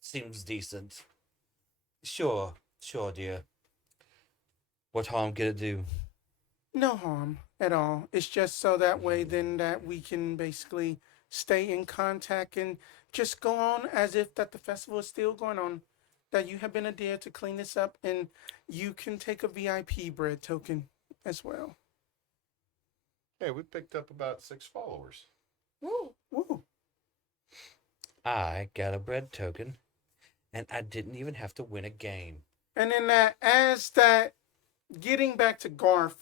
Seems decent. Sure, dear. What harm can it do? No harm at all. It's just so that way then that we can basically stay in contact and just go on as if that the festival is still going on. That you have been a dear to clean this up and you can take a VIP bread token as well. Hey, we picked up about 6 followers. Woo. Woo. I got a bread token, and I didn't even have to win a game. And then that as that getting back to Garf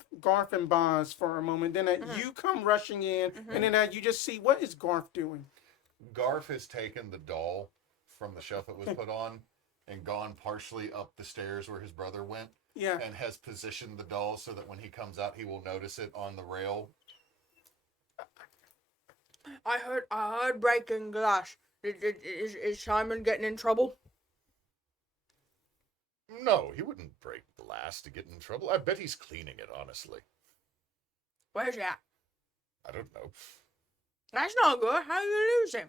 and Boz for a moment, then that you come rushing in and then that you just see what is Garf doing? Garf has taken the doll from the shelf it was put on and gone partially up the stairs where his brother went Yeah. and has positioned the doll so that when he comes out, he will notice it on the rail. I heard breaking glass. Is Simon getting in trouble? No, he wouldn't break glass to get in trouble. I bet he's cleaning it, honestly. Where's he at? I don't know. That's not good. How you lose him?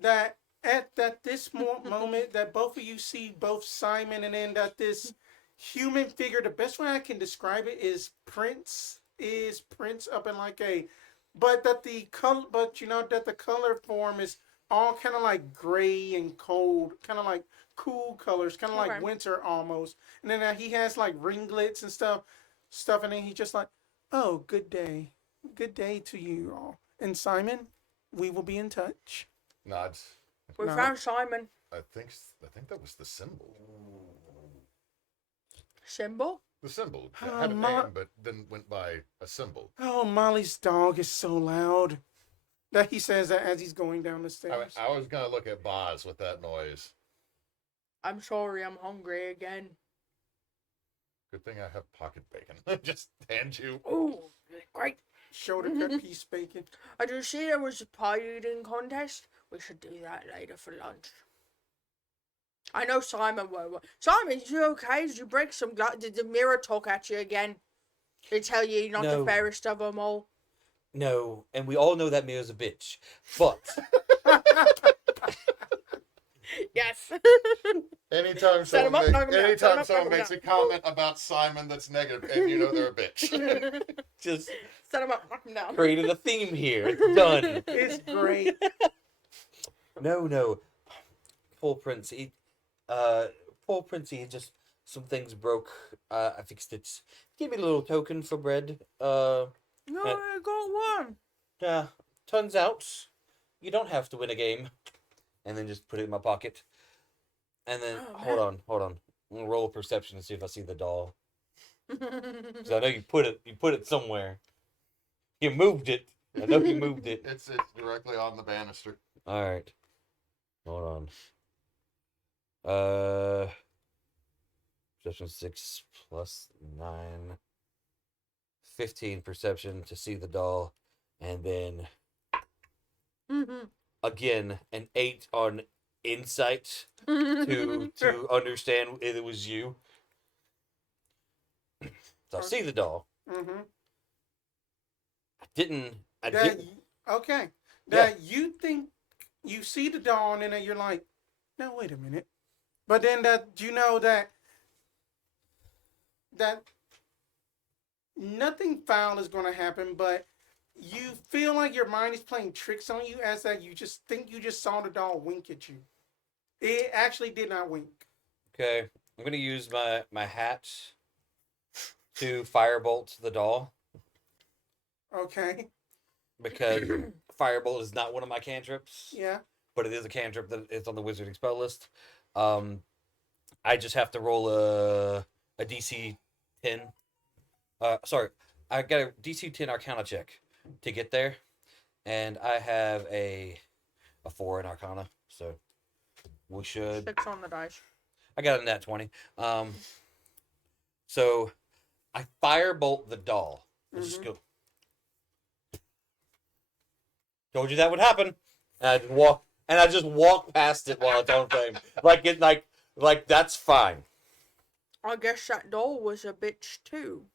That at that this moment that both of you see both Simon and then that this human figure, the best way I can describe it is Prince up in like a, but that the color, but you know that the color form is all kind of like gray and cold, kind of like cool colors, kind of like Okay. winter almost. And then he has like ringlets and stuff, and then he's just like, oh, good day to you all. And Simon, we will be in touch. Nods. We No. found Simon. I think that was the symbol. Symbol? The symbol. It Oh, had a Ma- name, but then went by a symbol. Oh, Molly's dog is so loud. That he says that as he's going down the I, stairs. I was gonna look at Boz with that noise. I'm sorry, I'm hungry again. Good thing I have pocket bacon. Just hand you. Ooh, great. Shoulder cut piece bacon. I do see there was a pie eating contest. We should do that later for lunch. I know Simon won't. Simon, you okay? Did you break some glass? Did the mirror talk at you again? They tell you you're not No. the fairest of them all? No, and we all know that Mia's a bitch. But Yes. Anytime Set 'em someone, up, knock 'em down. Set 'em anytime up, someone knock 'em makes down. a comment about Simon that's negative, and you know they're a bitch. just Set him up, knock him down. created a theme here. It's done. It's great. No. Poor Princey. Poor Princey, just some things broke. I fixed it. Give me a little token for bread. No, I got one. Yeah. Turns out, you don't have to win a game. And then just put it in my pocket. And then, Oh, hold on. I'm gonna roll a perception to see if I see the doll. Because I know you put it somewhere. You moved it. I know you moved it. It's directly on the banister. Alright. Hold on. Perception 6 plus 9. 15 perception to see the doll. And then again an 8 on insight to understand it was you. So I see the doll. Mm-hmm. I didn't Okay. Yeah. That you think you see the doll and then you're like, no, wait a minute. But then that you know that nothing foul is going to happen, but you feel like your mind is playing tricks on you as that you just think you just saw the doll wink at you. It actually did not wink. Okay. I'm gonna use my hat to firebolt the doll. Okay. Because Firebolt is not one of my cantrips, Yeah. but it is a cantrip that is on the wizarding spell list. I just have to roll a DC 10. Sorry, I got a DC 10 Arcana check to get there, and I have a 4 in Arcana, so we should. 6 on the dice. I got a nat 20. So I firebolt the doll. Let's just go. Told you that would happen. And I just walk past it while it's on flame. Like that's fine. I guess that doll was a bitch too.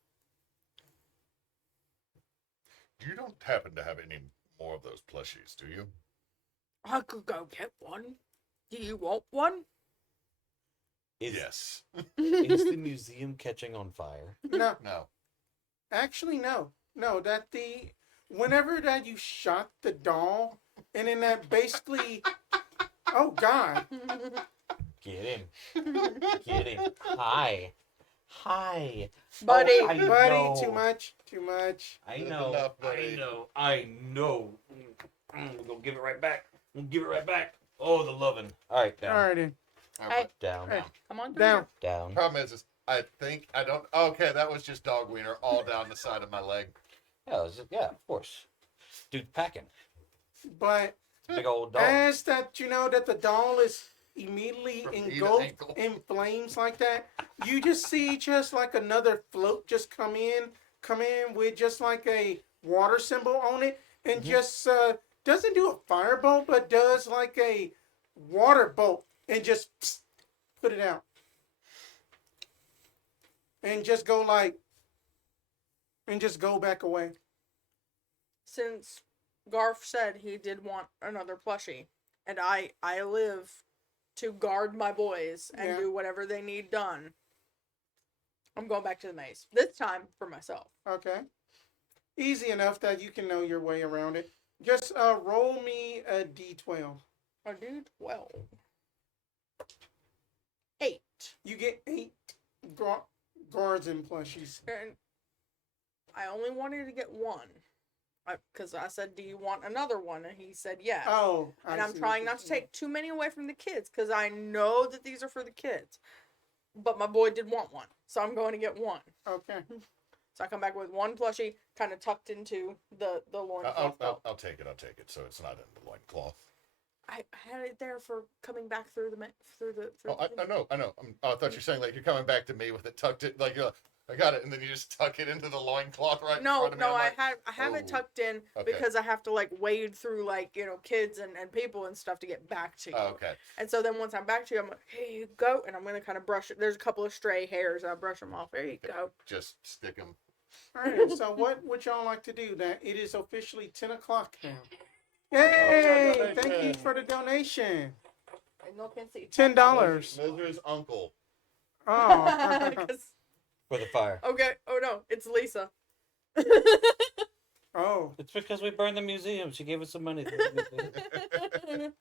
You don't happen to have any more of those plushies, do you? I could go get one. Do you want one? Yes. Is the museum catching on fire? No. No. Actually, no. No, whenever that you shot the doll, and then that basically, oh God. Get him. Get him. Hi. Buddy. Oh, I Buddy, know. too much. I Good know. enough, buddy. I know. We're gonna give it right back. Oh, the loving. All right, down. All right, then. Hey, Down. Hey. come on Down. Down. Problem is I think I don't. Okay, that was just dog wiener all down the side of my leg. Yeah, of course. Dude's packing. But Big old dog. as that you know that the doll is immediately From knee to engulfed ankle. in flames like that, you just see just like another float just come in with just like a water symbol on it, and just doesn't do a firebolt, but does like a water bolt and just put it out. And just go back away. Since Garf said he did want another plushie, and I live to guard my boys and Yeah. do whatever they need done, I'm going back to the maze. This time for myself. Okay. Easy enough that you can know your way around it. Just roll me a d12. I do 12. 8. You get 8 guards and plushies. And I only wanted to get one. Because I said, do you want another one? And he said, yes. Oh. And I I'm see trying what not to you're take too many away from the kids because I know that these are for the kids. But my boy did want one, so I'm going to get one. saying. Okay. So I come back with one plushie, kind of tucked into the loincloth belt. I'll take it. So it's not in the loincloth. I had it there for coming back through the Oh, I know. I thought you were saying like you're coming back to me with it tucked in, like you're like, I got it. And then you just tuck it into the loincloth right in No, front of me. no, I'm I like, have it oh, tucked in okay. because I have to like wade through like kids and people and stuff to get back to you. Oh, okay. And so then once I'm back to you, I'm like, here you go, and I'm gonna kind of brush it. There's a couple of stray hairs. I brush them off. There you go. Just stick them. All right. So what would y'all like to do? That it is officially 10 o'clock now. Yay! Thank you for the donation. And no can see. $10. Mildred's uncle. Oh. 'Cause- For the fire. okay. Oh no, it's Lisa. Oh. It's because we burned the museum. She gave us some money.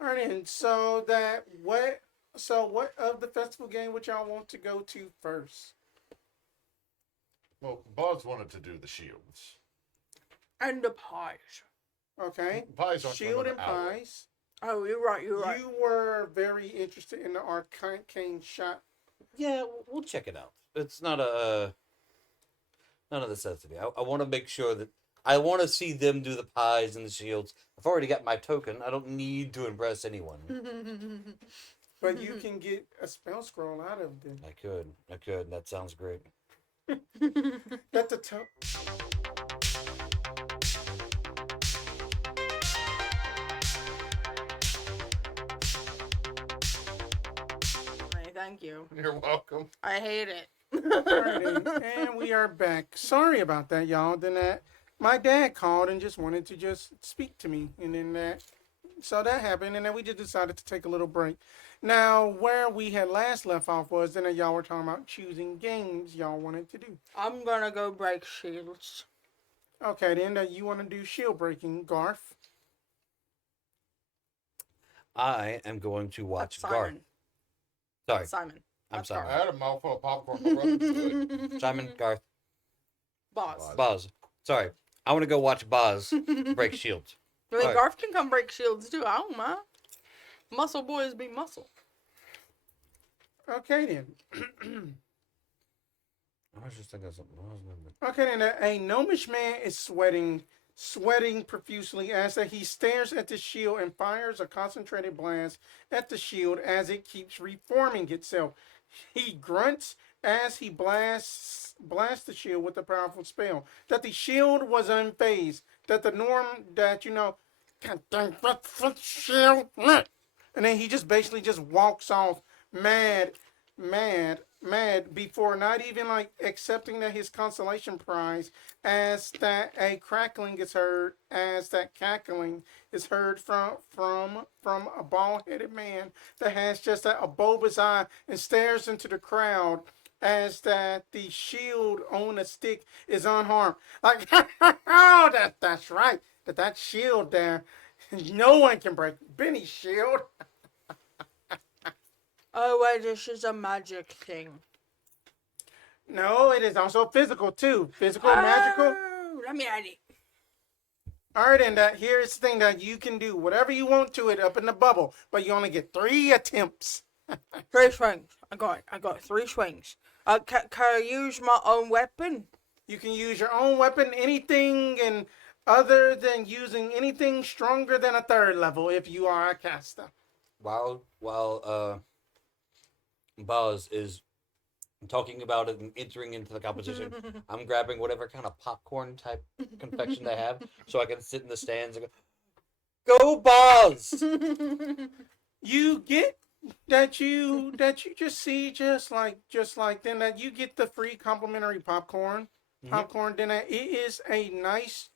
All right. And so what of the festival game would y'all want to go to first? Well, Boz wanted to do the shields. And the pies. Okay. Pies aren't Shield for and another hour. pies. Oh, you're right. You're right. You were very interested in the arcane shot. Yeah, we'll check it out. It's not a necessity. I want to make sure that I want to see them do the pies and the shields. I've already got my token. I don't need to impress anyone. But you can get a spell scroll out of them. I could. That sounds great. That's a tough. Thank you. You're welcome. I hate it. Alrighty, and we are back. Sorry about that, y'all. Then my dad called and just wanted to just speak to me, and then so that happened, and then we just decided to take a little break. Now, where we had last left off was then y'all were talking about choosing games y'all wanted to do. I'm gonna go break shields. Okay, then you want to do shield breaking, Garf. I am going to watch That's Garf. Simon. Sorry, Simon. I'm That's sorry. I had a mouthful of popcorn. My brother did. Simon, Garth, Boss. Boz. Sorry, I want to go watch Boz break shields. I mean, Alright. Garf can come break shields too. I don't mind. Muscle boys be muscle. Okay, then. I was just thinking of something. Okay, then a gnomish man is sweating profusely as that he stares at the shield and fires a concentrated blast at the shield as it keeps reforming itself. He grunts as he blasts the shield with a powerful spell. That the shield was unfazed. That the norm that God dang, what shield? And then he just basically just walks off mad before not even like accepting that his consolation prize, as that a crackling is heard, as that cackling is heard from a bald-headed man that has just a bulbous eye and stares into the crowd, as that the shield on a stick is unharmed. Like, oh, that's right. That shield there, no one can break Benny's shield. Oh, wait, this is a magic thing. No, it is also physical too. Physical, magical. Oh, let me add it. All right, and here's the thing that you can do whatever you want to it up in the bubble, but you only get 3 attempts. 3 swings. I got 3 swings. Can I use my own weapon? You can use your own weapon, anything, and other than using anything stronger than a 3rd level if you are a caster. While Boz is talking about it and entering into the competition, I'm grabbing whatever kind of popcorn type confection they have so I can sit in the stands and go Boz! You get that you just see just like then that you get the free complimentary popcorn. Then it is a nice,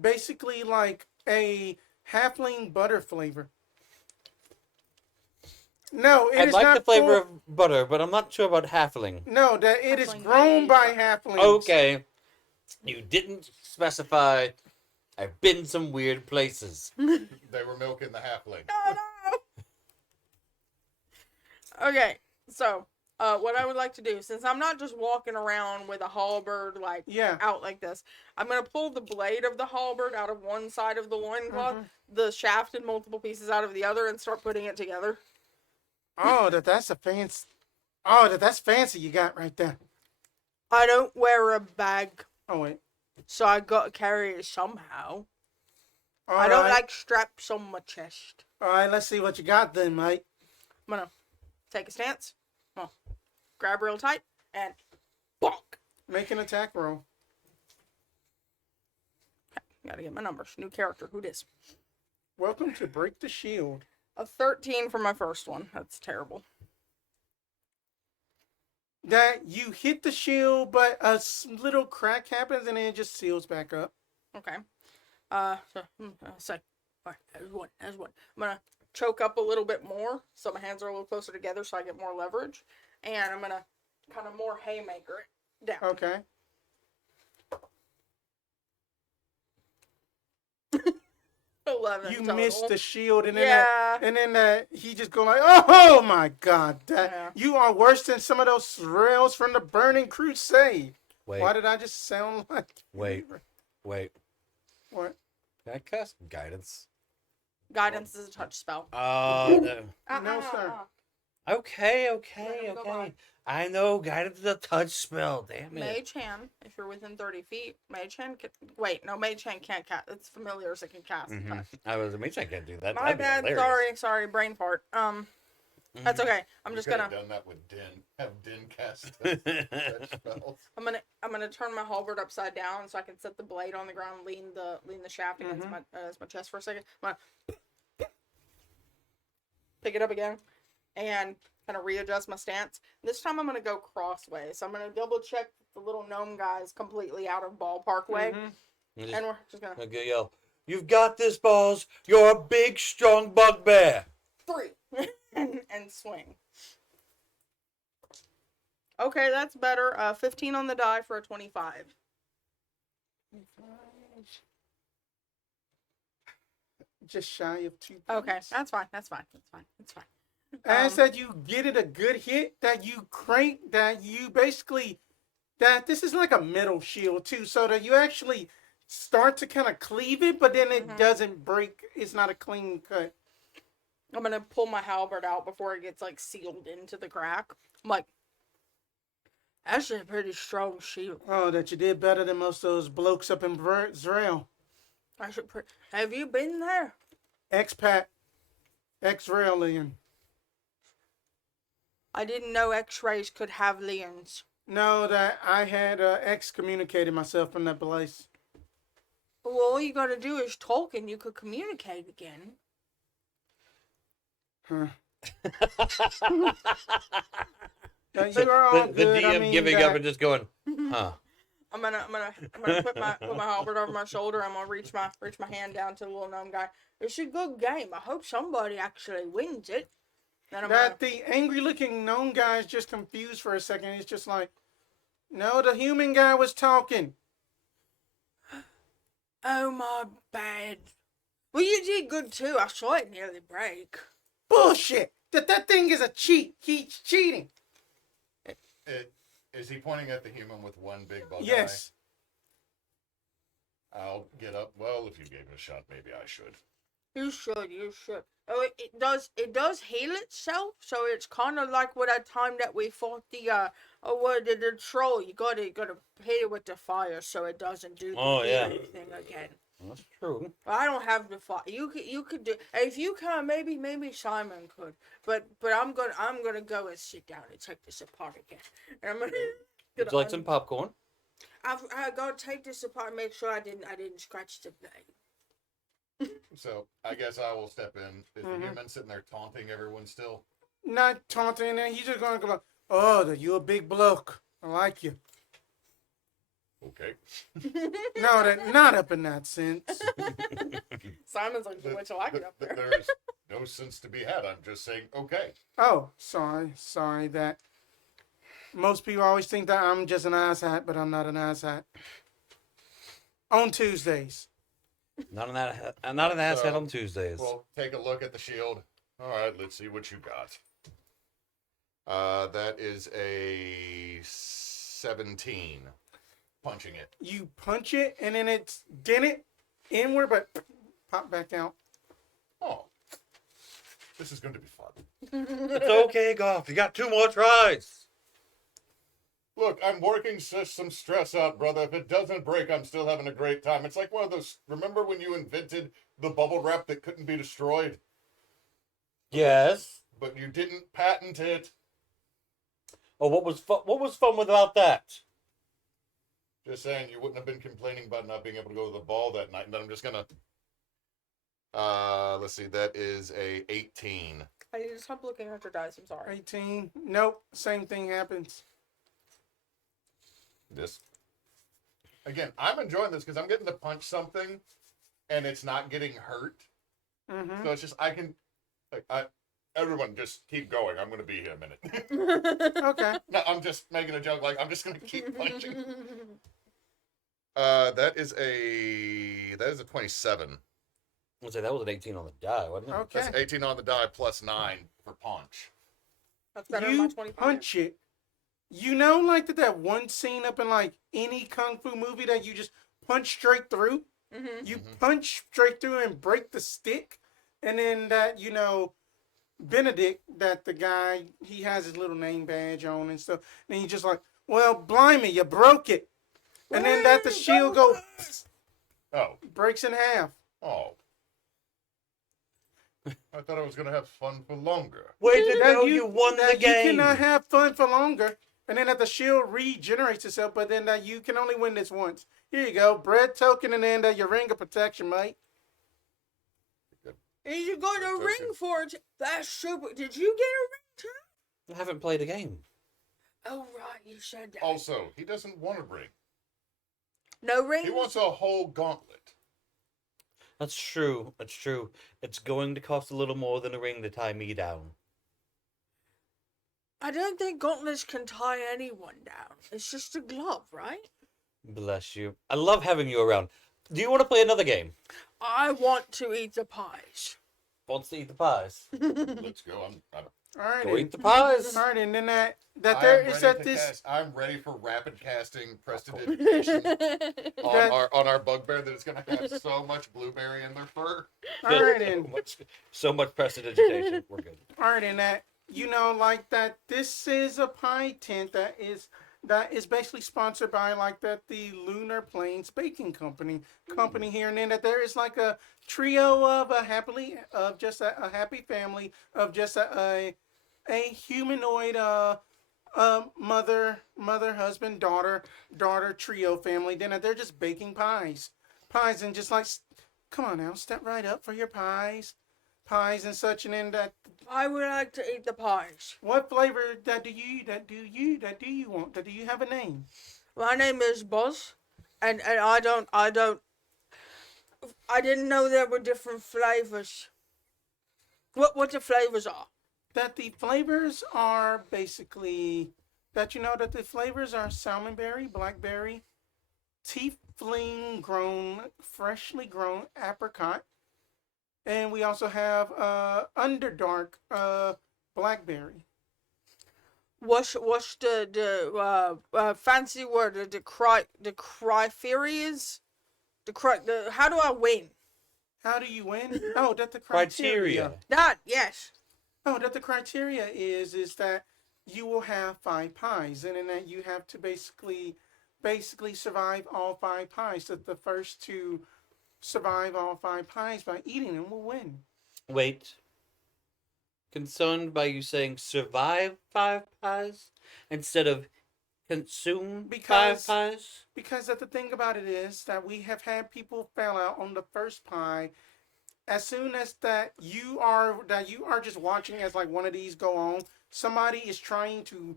basically like a halfling butter flavor. No, it I is like not the flavor for- of butter, but I'm not sure about halfling. No, that it is Halfling grown by baby. halflings. Okay. You didn't specify. I've been some weird places. They were milking the halfling. Oh, no. Okay, so what I would like to do, since I'm not just walking around with a halberd out like this, I'm gonna pull the blade of the halberd out of one side of the loincloth, the shaft in multiple pieces out of the other, and start putting it together. Oh, that's a fancy. Oh, that's fancy you got right there. I don't wear a bag, Oh wait. so I gotta carry it somehow. All I don't right. like straps on my chest. All right, let's see what you got then, mate. I'm gonna take a stance, grab real tight, and bonk. Make an attack roll. Gotta get my numbers. New character. Who dis? Welcome to Break the Shield. A 13 for my first one. That's terrible. That you hit the shield, but a little crack happens and then it just seals back up. Okay. So, all right, there's one. I'm gonna choke up a little bit more so my hands are a little closer together so I get more leverage. And I'm gonna kind of more haymaker it down. Okay. 11 You total. missed the shield, and then Yeah. he just go like, "Oh my God, Yeah. you are worse than some of those rails from the Burning Crusade." Wait, Why did I just sound like? wait. What? Can I cast guidance? Guidance is a touch spell. No, sir. Okay. Let him go by. I know guidance is a touch spell. Damn it. Mage hand, if you're within 30 feet, Mage hand can... Wait, no, Mage hand can't cast. It's familiars that can cast. Mhm. I was amazed I can't do that. My That'd be bad. hilarious. Sorry, brain fart. That's okay. I'm You just could gonna. have done that with Din. Have Din cast touch spells. I'm gonna turn my halberd upside down so I can set the blade on the ground, lean the shaft against my chest for a second. I'm gonna pick it up again, and kind of readjust my stance. This time I'm gonna go crossways. So I'm gonna double check the little gnome guy's completely out of ballpark way, And and we're just gonna okay, yell. You've got this, balls. You're a big, strong bugbear. 3 and swing. Okay, that's better. 15 on the die for a 25. Just shy of 2 Okay, points. that's fine. As that you get it a good hit, that you crank, that you basically, that this is like a metal shield too, so that you actually start to kind of cleave it, but then it doesn't break. It's not a clean cut. I'm gonna pull my halberd out before it gets like sealed into the crack. I'm like, that's a pretty strong shield. Oh, that you did better than most of those blokes up in Israel. Have you been there? Expat, ex-railian. I didn't know X-rays could have lions. No, that I had excommunicated myself from that place. Well, all you gotta do is talk and you could communicate again. Huh. You are all The good. DM I mean, giving that- up and just going, huh? I'm gonna put my halberd over my shoulder. I'm gonna reach my hand down to the little gnome guy. It's a good game. I hope somebody actually wins it. Then I'm That the angry-looking gnome guy is just confused for a second. He's just like, no, the human guy was talking. Oh my bad. Well, you did good too. I saw it nearly break. Bullshit! That thing is a cheat. He's cheating. Is he pointing at the human with one big bug Yes. eye? I'll get up. Well, if you gave it a shot, maybe I should. You should. Oh, it does heal itself, so it's kind of like what that time that we fought the troll. You gotta hit it with the fire so it doesn't do anything again. That's true. Well, I don't have the fire. You could do if you can. Maybe Simon could, but I'm gonna go and sit down and take this apart again. And I'm gonna. Would you like some popcorn? I gotta take this apart and make sure I didn't scratch the blade. So I guess I will step in. Is the human sitting there taunting everyone still? Not taunting, and he's just going to go, oh, that you a big bloke. I like you. Okay. No, that not up in that sense. Simon's like, what you like it up there? There's no sense to be had. I'm just saying, okay. Oh, sorry that most people always think that I'm just an asshat, but I'm not an asshat. On Tuesdays. Not an asshat on Tuesdays. We'll take a look at the shield. All right, let's see what you got. That is a 17. Punching it. You punch it, and then it's dent it inward, but pop back out. Oh. This is going to be fun. It's okay, Garf. You got 2 more tries. Look, I'm working some stress out, brother. If it doesn't break, I'm still having a great time. It's like one of those, remember when you invented the bubble wrap that couldn't be destroyed? Yes. But you didn't patent it. Oh, what was fun without that? Just saying, you wouldn't have been complaining about not being able to go to the ball that night. And then I'm just gonna. Let's see. That is a 18. I need to stop looking at your dice. I'm sorry. 18. Nope. Same thing happens. This. Again, I'm enjoying this because I'm getting to punch something, and it's not getting hurt. Mm-hmm. So it's just I can. Everyone, just keep going. I'm gonna be here a minute. Okay. No, I'm just making a joke. Like I'm just gonna keep punching. That is a 27. I'll say that was an 18 on the die, wasn't it? Okay. That's 18 on the die plus 9 for punch. That's better than my You 25. punch it. You know, like that one scene up in like any kung fu movie that you just punch straight through. Mm-hmm. You punch straight through and break the stick, and then that Benedict, that the guy, he has his little name badge on and stuff. And he's just like, well, blimey, you broke it. And then that the shield go Oh. breaks in half. Oh. I thought I was going to have fun for longer. Way to That go, you won the that game. You cannot have fun for longer. And then that the shield regenerates itself, but then that you can only win this once. Here you go, bread token, and then your ring of protection, mate. And you got a Okay. ring for it. That's super. Did you get a ring too? I haven't played a game. Oh, right. You said that. Also, he doesn't want a ring. No ring? He wants a whole gauntlet. That's true. That's true. It's going to cost a little more than a ring to tie me down. I don't think gauntlets can tie anyone down. It's just a glove, right? Bless you. I love having you around. Do you want to play another game? I want to eat the pies. Wants to eat the pies. Let's go. I'm All right. Go then. eat the pies. All right, and then that there I'm is ready that to this. cast. I'm ready for rapid casting prestidigitation on our bugbear that is going to have so much blueberry in their fur. All right, so and so much prestidigitation. We're good. all right, and that like that. This is a pie tent that is basically sponsored by like that the Lunar Plains Baking Company here, and then that there is like a trio of a happy family of just a humanoid mother husband daughter trio family. Then that they're just baking pies and just like, come on now, step right up for your pies and such, and then that. I would like to eat the pies. What flavor do you want? Do you have a name? My name is Buzz, and I didn't know there were different flavors. What the flavors are? That the flavors are basically that the flavors are salmonberry, blackberry, tiefling freshly grown apricot, and we also have underdark blackberry. What's the fancy word? The criterias? How do I win? How do you win? Oh, that the Criteria. That, yes. Oh, that the criteria is that you will have 5 pies, and then that you have to basically survive all 5 pies. So the first to survive all 5 pies by eating them will win. Wait. Concerned by you saying survive 5 pies instead of consume 5 pies? Because the thing about it is that we have had people fail out on the first pie. As soon as that you are just watching as like one of these go on, somebody is trying to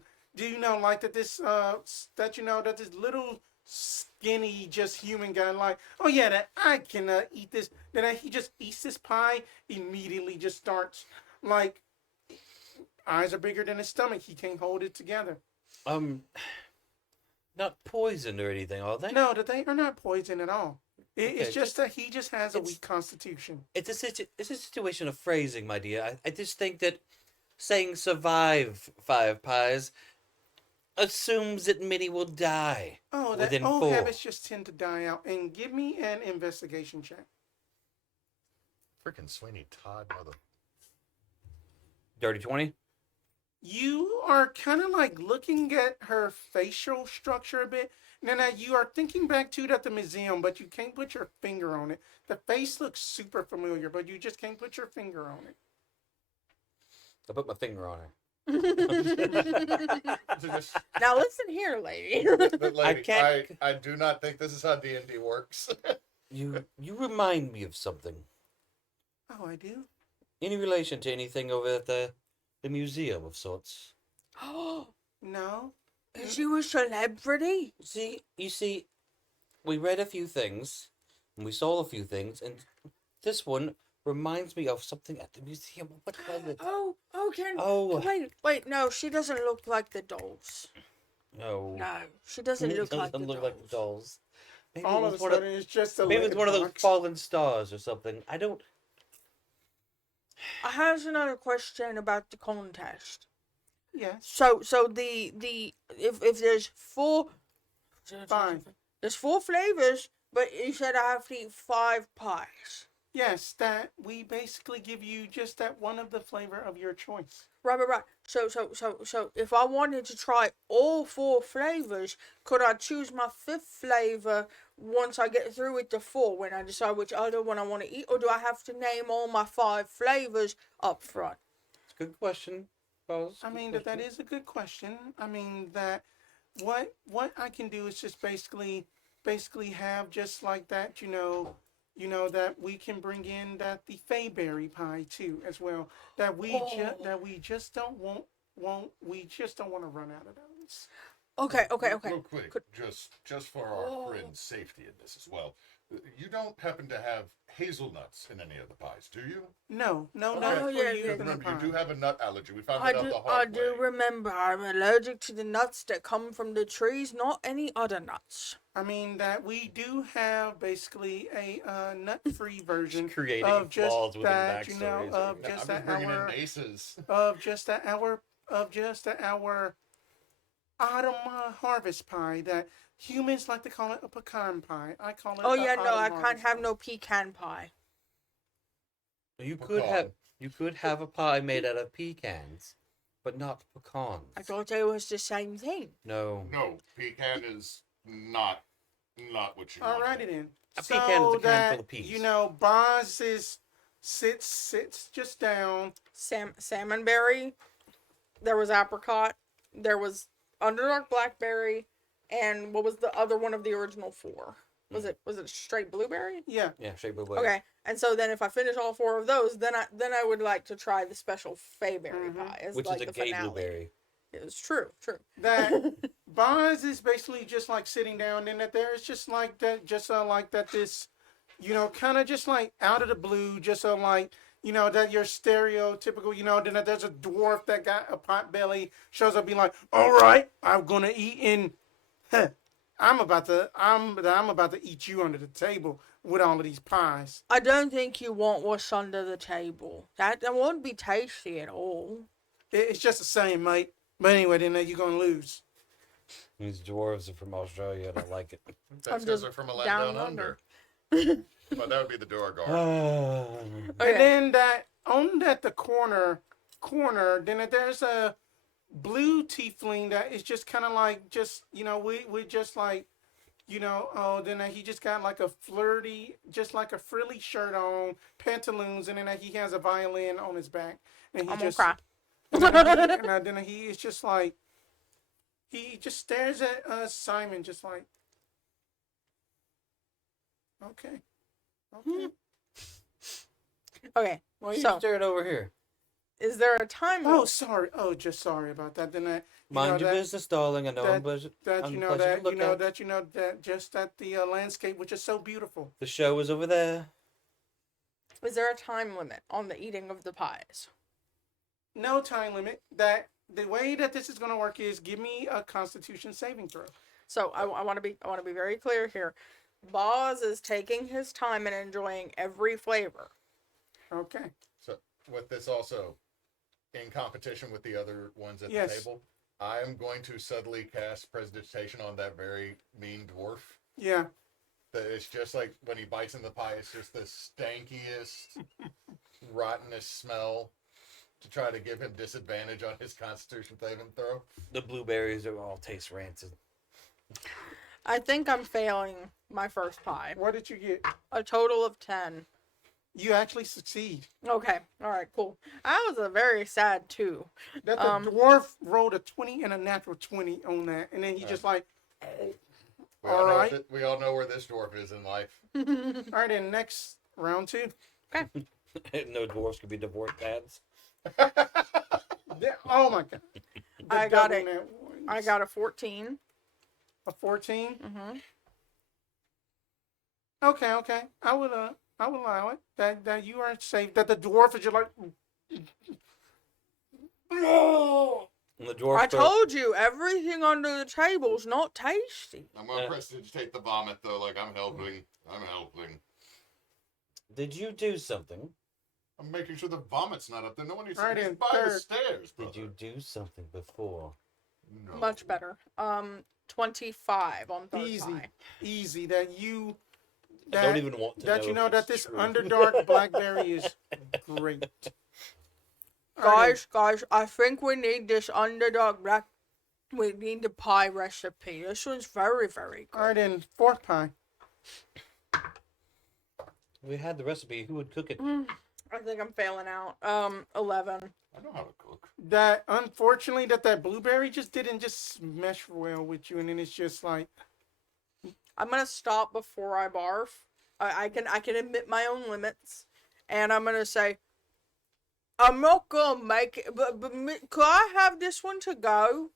like that this that this little skinny just human guy like, oh yeah, that I can eat this. Then he just eats this pie, immediately just starts like eyes are bigger than his stomach. He can't hold it together. Not poisoned or anything, are they? No, that they are not poison at all. It's Okay, just that he just has a weak constitution. It's a situation of phrasing, my dear. I just think that saying survive 5 pies assumes that many will die. Oh, that within old 4. habits just tend to die out. And give me an investigation check. Freaking Sweeney Todd, mother. Dirty 20? You are kind of like looking at her facial structure a bit. And then you are thinking back to it at the museum, but you can't put your finger on it. The face looks super familiar, but you just can't put your finger on it. I put my finger on her. So just, Now listen here, lady. but lady, can't- I do not think this is how D&D works. You remind me of something. Oh, I do. Any relation to anything over at the museum of sorts? No. Is you a celebrity? You see, we read a few things, and we saw a few things, and this one reminds me of something at the museum. What was it? Oh. Wait, no, she doesn't look like the dolls. No. No, she doesn't look like the look dolls. like the dolls. Maybe All it of a was one sudden, it's just a maybe it's lead one of those box. fallen stars or something. I don't. I have another question about the contest. Yes. So the if there's Fine. there's 4 flavors, but you said I have to eat 5 pies. Yes, that we basically give you just that one of the flavor of your choice. Right. So if I wanted to try all 4 flavors, could I choose my 5th flavor once I get through with the 4 when I decide which other one I want to eat, or do I have to name all my 5 flavors up front? It's a good question, Boz. I mean that is a good question. I mean that what I can do is just basically have just like that, that we can bring in that the Fayberry pie too as well. That we just don't want to run out of those. Okay. Real quick, just for our friend's safety in this as well. You don't happen to have hazelnuts in any of the pies, do you? No, Oh, not for yeah, you. yeah. in the Remember, you pie. do have a nut allergy. We found I it out do, the I hard do way. remember I'm allergic to the nuts that come from the trees, not any other nuts. I mean that we do have basically a nut-free version creating of just flaws within that, backstories. of I'm just just that bringing in our aces. of just that our autumn harvest pie that humans like to call it a pecan pie. I call it. Oh a yeah, no, autumn I can't harvest have pie. no pecan pie. You could have a pie made out of pecans, but not pecans. I thought they was the same thing. No. No, pecan is not what you want. Alrighty then. A pecan is a can that, full of peas. Boz sits just down. Salmonberry. There was apricot. There was underdark blackberry, and what was the other one of the original 4? Was it straight blueberry? Yeah. Yeah, shape of a Okay, and so then if I finish all 4 of those, then I would like to try the special Fayberry pie as which like is a the gay finale. blueberry. It was true. That Boz is basically just like sitting down, and that there is just like that, this, kind of just like out of the blue, just like, that your stereotypical, then that there's a dwarf that got a pot belly shows up, being like, all right, I'm gonna eat in, I'm about to eat you under the table with all of these pies. I don't think you want what's under the table. That won't be tasty at all. It's just the same, mate. But anyway, then you're gonna lose. These dwarves are from Australia, and I like it. That's because just they're from a land down down under. under. Well, that would be the Dorgar. Okay. And then that on that the corner, then there's a blue tiefling that is just kind of like we just like then he just got like a flirty, just like a frilly shirt on, pantaloons, and then he has a violin on his back, and he I'm just gonna cry. and then he is just like he just stares at Simon just like okay. Okay. Why are you So, staring over here? is there a time? Oh, sorry. Oh, just sorry about that. Then that Mind your business, darling. I know I'm that I'm you know pleasure that to look you know at. that you know that just that the landscape, which is so beautiful. The show is over there. Is there a time limit on the eating of the pies? No time limit. That the way that this is going to work is give me a Constitution saving throw. So I want to be very clear here. Boz is taking his time and enjoying every flavor. Okay. So with this also, in competition with the other ones at Yes. the table, I am going to subtly cast Prestidigitation on that very mean dwarf. Yeah. That it's just like when he bites in the pie, it's just the stankiest, rottenest smell to try to give him disadvantage on his Constitution saving throw. The blueberries are all taste rancid. I think I'm failing my first pie. What did you get? A total of 10. you actually succeed. Okay. All right. Cool. I was a very sad too. That the dwarf rolled a 20 and a natural 20 on that, and then he just like, all right. We all know where this dwarf is in life. All right, then next round 2. No dwarfs could be divorce dads. Oh my god. I got it. I got a 14. a 14. Mm-hmm. Okay. I would allow it. That you are safe. That the dwarf is just like. And the dwarf I told you, everything under the table's not tasty. I'm gonna prestidigitate the vomit though, like I'm helping. Did you do something? I'm making sure the vomit's not up there. No one needs Right to in by the third. stairs, brother. Did you do something before? No. Much better. 25 on third Easy. pie. Easy. That you. I don't even want to That know you know if that it's this true. Underdark blackberry is great. All right, Guys, I think we need this underdog black. We need the pie recipe. This one's very, very good. All right, then 4th pie. We had the recipe. Who would cook it? I think I'm failing out. 11. I know how to cook. That unfortunately that blueberry just didn't just mesh well with you, and then it's just like. I'm gonna stop before I barf. I can admit my own limits, and I'm gonna say, I'm not gonna make it. But could I have this one to go?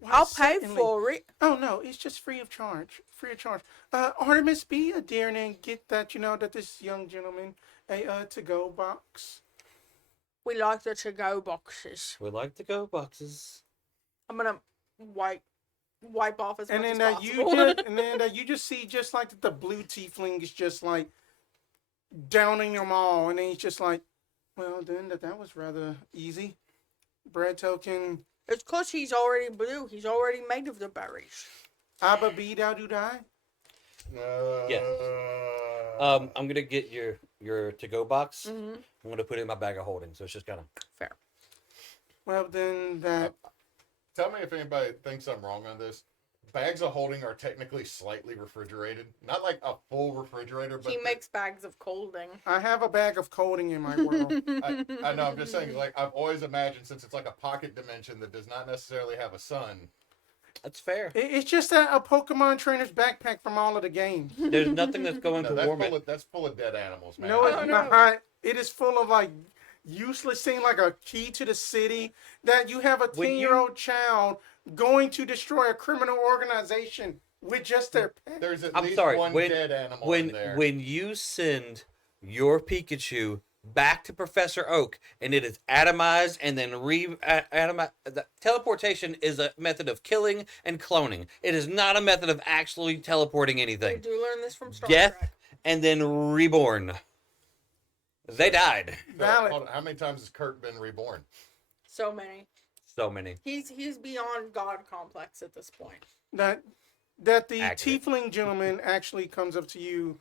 Why, I'll pay certainly. for it. Oh no, it's just free of charge. Free of charge. Artemis, be a dear and get that that this young gentleman a to-go box. We like the to-go boxes. We like to go boxes. I'm gonna wipe off as And much then as possible. you just see just like the blue tiefling is just like downing them all, and then he's just like, well, then that was rather easy. Bread token. It's because he's already blue. He's already made of the berries. Abba be da do die. Yes. I'm gonna get your to-go box. Mm-hmm. I'm gonna put it in my bag of holding, so it's just kind of Fair. Well, then that. Tell me if anybody thinks I'm wrong on this. Bags of holding are technically slightly refrigerated. Not like a full refrigerator, but He makes bags of colding. I have a bag of colding in my world. I know. I'm just saying. Like I've always imagined, since it's like a pocket dimension that does not necessarily have a sun. that's fair. It's just a Pokemon trainer's backpack from all of the games. There's nothing that's going No, to that's warm full it. of, that's full of dead animals, man. No, Oh, it's no. not. It is full of like useless thing, like a key to the city. That you have a When 10-year-old child going to destroy a criminal organization with just their pet. There's at I'm least sorry. one When dead animal when in there. when you send your Pikachu back to Professor Oak and it is atomized and then the teleportation is a method of killing and cloning. It is not a method of actually teleporting We anything. do learn this from Star Death Trek. and then reborn. They died. Valid. Hold on, how many times has Kurt been reborn? So many. So many. He's beyond God complex at this point. That the Accurate. tiefling gentleman actually comes up to you.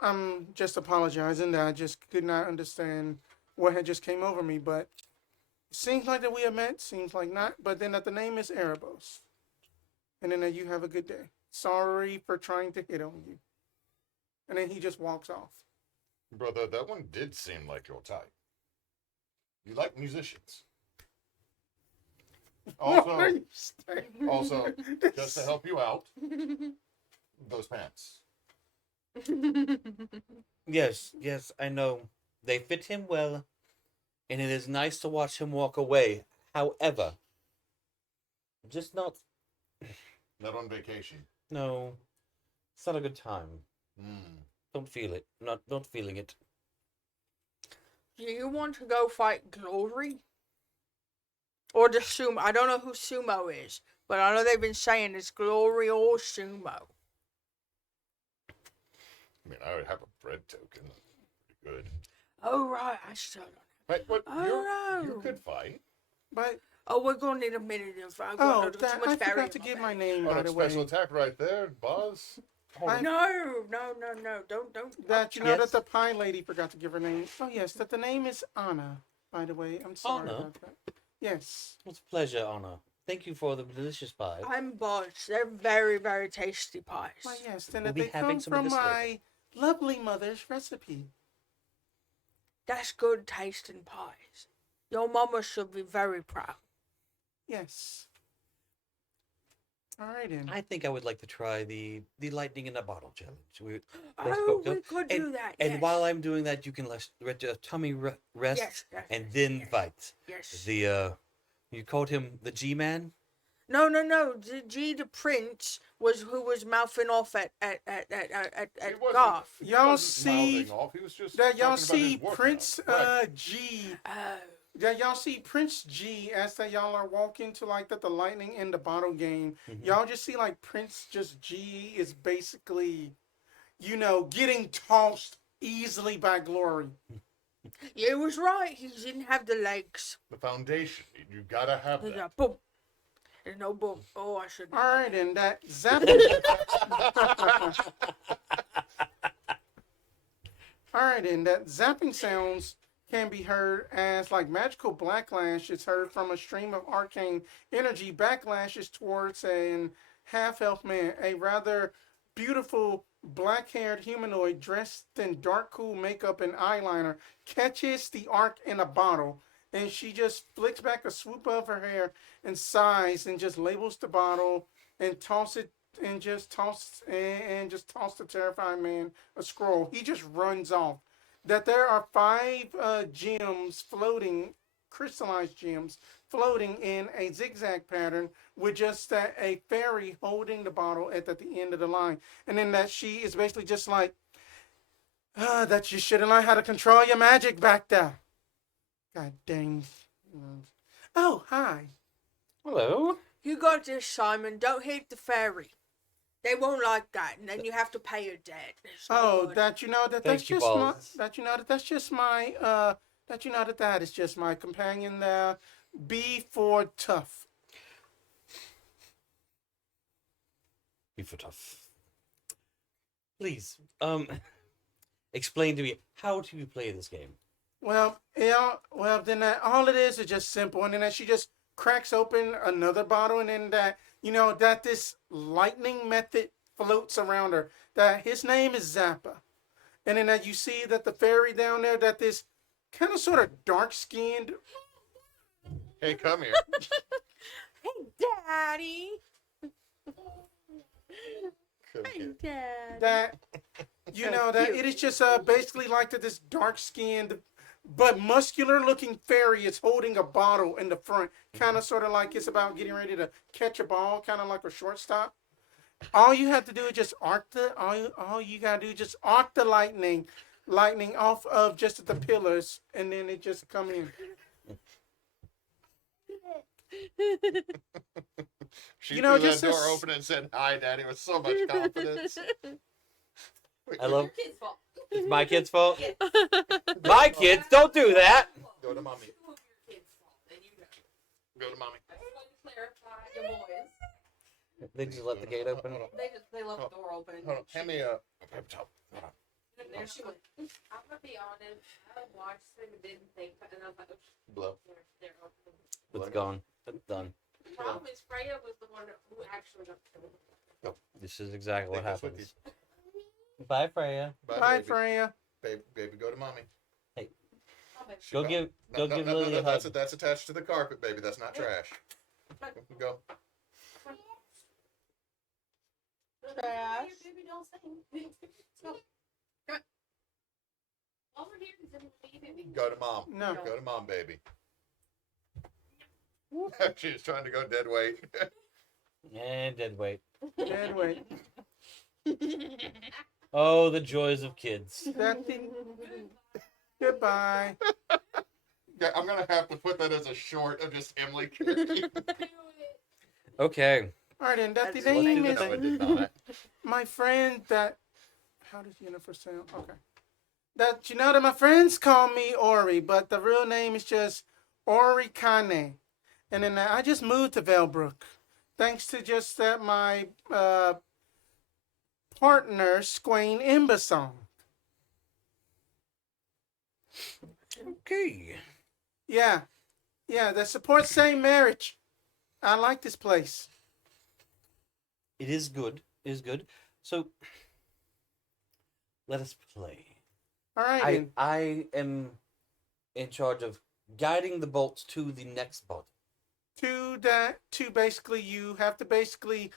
I'm just apologizing that I just could not understand what had just came over me, but it seems like that we have met, seems like not, but then that the name is Erebos. And then that you have a good day. Sorry for trying to hit on you. And then he just walks off. Brother, that one did seem like your type. You like musicians. What are Also, you saying? also, just to help you out, those pants. Yes, I know. They fit him well, and it is nice to watch him walk away. However, just not. Not on vacation. No, it's not a good time. Mm. Don't feel it. Not feeling it. Do you want to go fight Glory? Or the Sumo? I don't know who Sumo is, but I know they've been saying it's Glory or Sumo. I mean, I would have a bread token. Pretty good. Oh, right. I still don't know. But what? Oh, You no. could fight. But, Oh, we're going to need a minute. I've oh, got too that, much I berry forgot to in give bag. my name, Oh, by a the special way. attack right there, boss. I- No. Don't. That, you know, Yes. that the pie lady forgot to give her name. Oh, yes, that the name is Anna, by the way. I'm sorry Anna? about that. Yes. It's a pleasure, Anna. Thank you for the delicious pie. I'm Bosch. They're very, very tasty pies. Why, yes, then We'll that be they having come some of from this later. my lovely mother's recipe. That's good tasting pies. Your mama should be very proud. Yes. All right, then. I think I would like to try the lightning in a bottle challenge. Oh, we could do that. And yes. while I'm doing that, you can let your tummy rest Yes, and then yes, fight. Yes. You called him the G-Man? No. The prince was who was mouthing off at He wasn't- Garf. he Y'all wasn't see mouthing off. He was just That y'all talking about his see workout. Prince Right. G. Oh. That y'all see Prince G as that y'all are walking to like the lightning in the bottle game. Mhm. Y'all just see like Prince just G is basically, getting tossed easily by glory. Yeah, it was right. He didn't have the legs. The foundation. You gotta have There's that. a boom. There's no boom. Oh, I shouldn't. All right, and that zapping. All right, and that zapping sounds can be heard as like magical backlash is heard from a stream of arcane energy. Backlashes towards an half-elf man, a rather beautiful black-haired humanoid dressed in dark, cool makeup and eyeliner, catches the arc in a bottle, and she just flicks back a swoop of her hair and sighs and just labels the bottle and toss it and just toss the terrifying man a scroll. He just runs off. That there are 5 gems floating, crystallized gems floating in a zigzag pattern with just a fairy holding the bottle at the end of the line, and then that she is basically just like, that you should have learned how to control your magic back there. God dang. Oh, hi. Hello. You got this, Simon. Don't hit the fairy. They won't like that, and then you have to pay your debt. It's no Oh, good. that that's Thank you, just my Balls. that's just my that is just my companion there. B for tough. Be for tough. Please, explain to me, how do you play this game? Well, yeah, well then all it is just simple, and then that she just cracks open another bottle, and then that this lightning method floats around her. That his name is Zappa, and then that you see that the fairy down there, that this kind of sort of dark skinned. Hey, come here. Hey, Daddy. Come Hey, here. Dad. That that it is just basically like that this dark skinned but muscular looking fairy is holding a bottle in the front, kind of sort of like it's about getting ready to catch a ball, kind of like a shortstop. All you have to do is just arc all you gotta do is just arc the lightning off of just the pillars, and then it just come in. She You know, threw just that door this- open and said hi, Daddy, with so much confidence. I love. Kid's fault. It's my kid's fault. Yes. My kids, don't do that. Go to mommy. Two of your kids' fault, and you know. Go to mommy. I just want to clarify, your boys. They just let the gate open. They left the door open. Hold on. Hand me a paper towel. Hold on. And there she went. I'm gonna be honest. I watched them and didn't think, and I was like, oh, Blow. they're open. It's gone. It's done. The problem is Freya was the one who actually got killed. This is exactly what Take this with happens. Bye, Freya. Bye, baby. Freya. Baby, go to mommy. Oh, baby. She Go fell. give No, Lily a hug. that's attached to the carpet, baby. That's not trash. Go. Trash. Baby, don't sing. Come on. Over here, because then Go to mom. No. Go to mom, baby. She's trying to go dead weight. And dead weight. Dead weight. Oh, the joys of kids. That thing. Goodbye. Yeah, I'm gonna have to put that as a short of just Emily carrying. Okay. All right, and that the Let's do name the is No, it did not. my friend that. How does Jennifer sound? Okay. That that my friends call me Ori, but the real name is just Ori Kane. And then I just moved to Vellbrook, thanks to just that my partner Squain Imbasong. Okay. Yeah, that supports same marriage. I like this place. It is good. It is good. So let us play. All right, I then. I am in charge of guiding the bolts to the next bolt. To basically you have to basically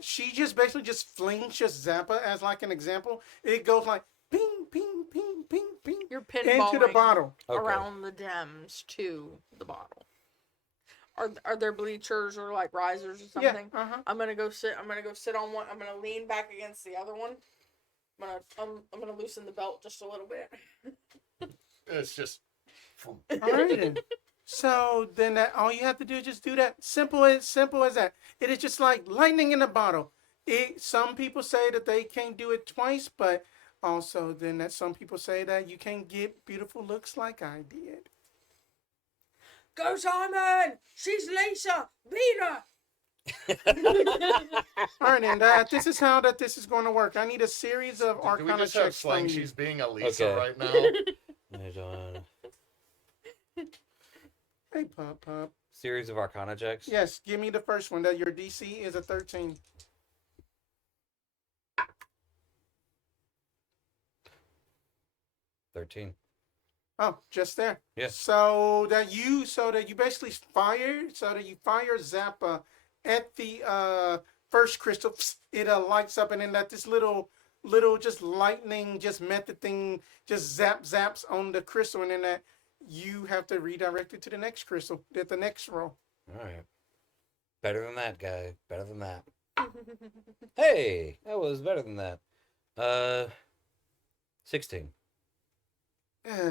she just basically just flings just Zappa as like an example. It goes like ping ping ping ping ping You're into the pinballing bottle. Okay. around the gems to the bottle. Are there bleachers or like risers or something? Yeah. I'm gonna go sit on one. I'm gonna lean back against the other one. I'm gonna loosen the belt just a little bit. It's just. All right then. So then all you have to do is just do that. Simple as that. It is just like lightning in a bottle. Some people say that they can't do it twice, but also then that some people say that you can't get beautiful looks like I did. Go Simon! She's Lisa! Beat her! All right, and this is how this is going to work. I need a series of Do we Arcana just have checks slang? from you. She's being a Lisa Okay. right now. Hey, Pop. Series of Arcana checks. Yes, give me the first one. That your DC is a 13. $13. Oh, just there. Yes. So that you basically fire Zappa at the first crystal. It lights up, and then that this little just lightning just method thing just zaps on the crystal, and then that you have to redirect it to the next crystal at the next roll. All right. Better than that, guy. Better than that. Hey, that was better than that. 16.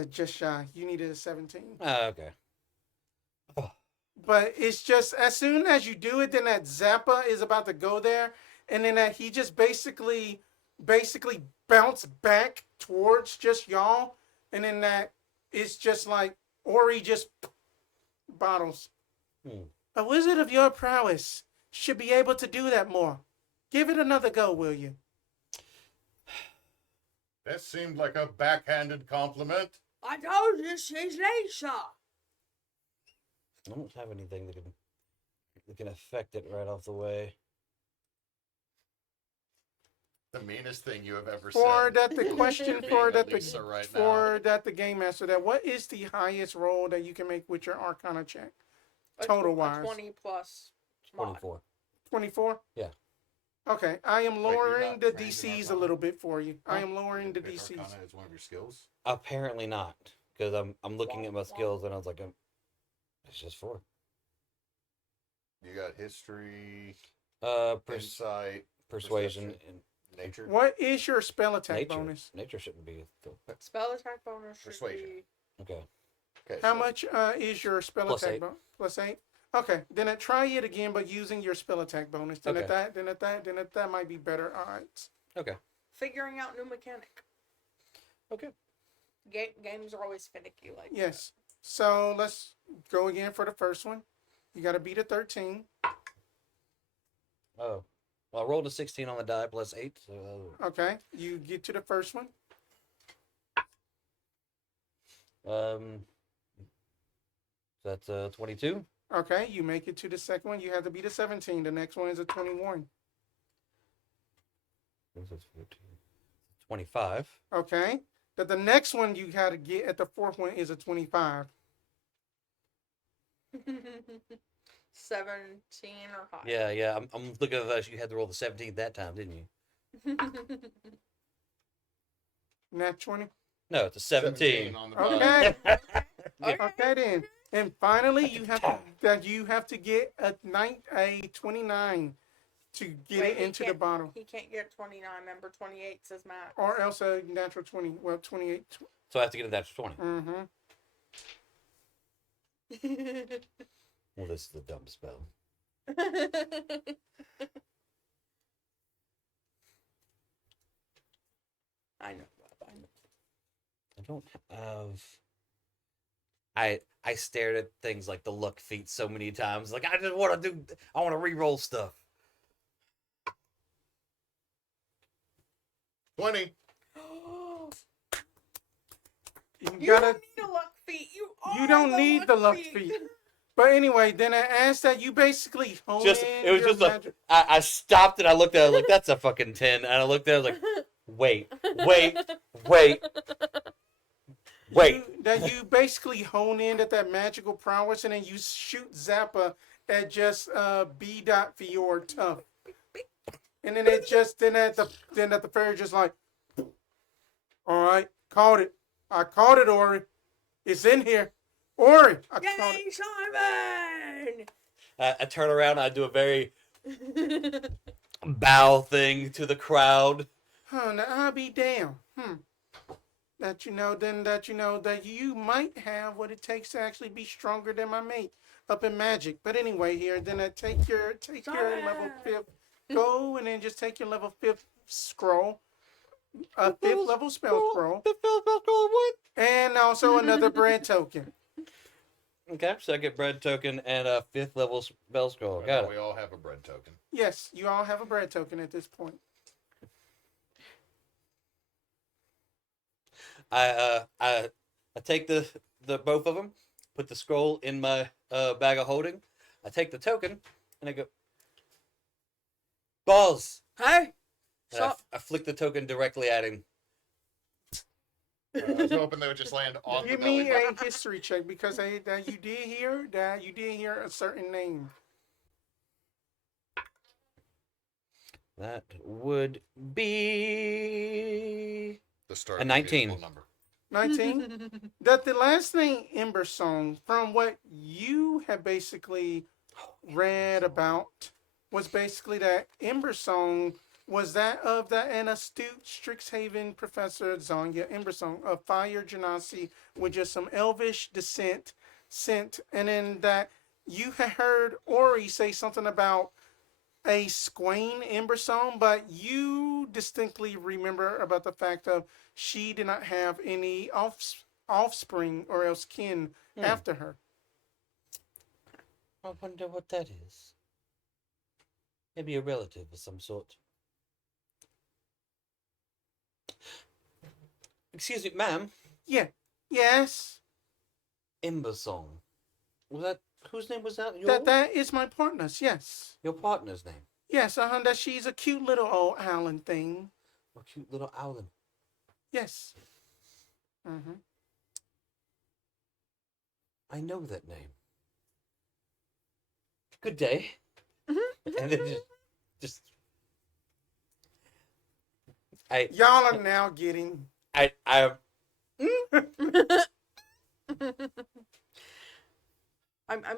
Just shy. You needed a 17. Okay. But it's just as soon as you do it, then that Zappa is about to go there, and then that he just basically bounce back towards just y'all, and then that it's just like Ori just bottles. A wizard of your prowess should be able to do that more. Give it another go, will you? That seemed like a backhanded compliment. I told you she's Lisa! I don't have anything that can affect it right off the way. The meanest thing you have ever For said. that, the question Being for a that, Lisa right for that, the game master, that what is the highest roll that you can make with your Arcana check? Total wise. 20 plus. mod. 24. 24? Yeah. Okay, I am you're lowering not the trained in DCs a Arcana? little bit for you. I am lowering the Pick DCs. Arcana is one of your skills. Apparently not, because I'm looking at my skills and I was like, it's just 4. You got history, Persuasion, insight, perception. and nature. What is your spell attack nature. bonus? Nature shouldn't be. Spell attack bonus should Persuasion. be... Okay. Okay, How so much is your spell Plus attack 8. bonus? Plus 8? Okay, then try it again, but using your spell attack bonus. Then Okay. that might be better odds. Okay. Figuring out new mechanic. Okay. Games are always finicky like Yes. So let's go again for the first one. You got to beat a 13. Oh. Well, I rolled a 16 on the die plus 8. So Okay, you get to the first one. that's 22. Okay, you make it to the second one. You have to beat a 17. The next one is a 21. 25. Okay, that the next one you got to get at the fourth one is a 25. that. 17 or higher. Yeah. I'm looking at that. You had to roll the 17 that time, didn't you? Nat 20. No, it's a 17. on the die. Okay. Okay. Okay then. And finally, you have to get a 29 to get Wait, it he into the can't- bottle, He can't get 29. Remember, 28 says max. or else a natural 20. Well, 28. So I have to get a natural 20. Mm-hmm. Well, this is a dumb spell. I know. Bob, I know. I don't have. I stared at things like the luck feat so many times. Like I just want to do. I want to re-roll stuff. 20. You You gotta. don't need a luck feat. You don't need the luck feat. But anyway, then I asked that you basically hone Just in it was your just a. magic. I stopped and I looked at it like that's a fucking 10, and I looked at it like, wait. Wait. that you basically hone in at that magical prowess, and then you shoot Zappa at just B. Fior tough, and then it just then at the fairy just like, all right, caught it. I caught it, Ori. It's in here, Ori. I caught Yay, it. Simon! I turn around. I do a very bow thing to the crowd. Huh? Now I'll be damned. That you know that you might have what it takes to actually be stronger than my mate up in magic. But anyway, here, then take your level 5th go, and then just take your level 5th scroll, a 5th level spell scroll, The spell scroll, what? and also another brand token. Okay, second bread token and a 5th level spell scroll. Right Got now it. we all have a bread token. Yes, you all have a brand token at this point. I take the both of them, put the scroll in my bag of holding. I take the token and I go, balls. Hey! And I flick the token directly at him. I was hoping they would just land on the Give belly me button. a history check because that you did hear a certain name. That would be The start a of the 19. musical number. 19. That the last name Ember Song, from what you have basically read about, was basically that Ember Song was that of an astute Strixhaven professor, Zanya Embersong, of Fire Genasi, with just some elvish descent, and then that you had heard Ori say something about a Squain Embersong, but you distinctly remember about the fact of she did not have any offspring or else kin after her. I wonder what that is. Maybe a relative of some sort. Excuse me, ma'am. Yeah. Yes. Embersong. Was that whose name was that? That is my partner's, yes. Your partner's name. Yes, that she's a cute little old Allen thing. A cute little owlin. Yes. Mm-hmm. I know that name. Good day. And then just Y'all are now getting. I'm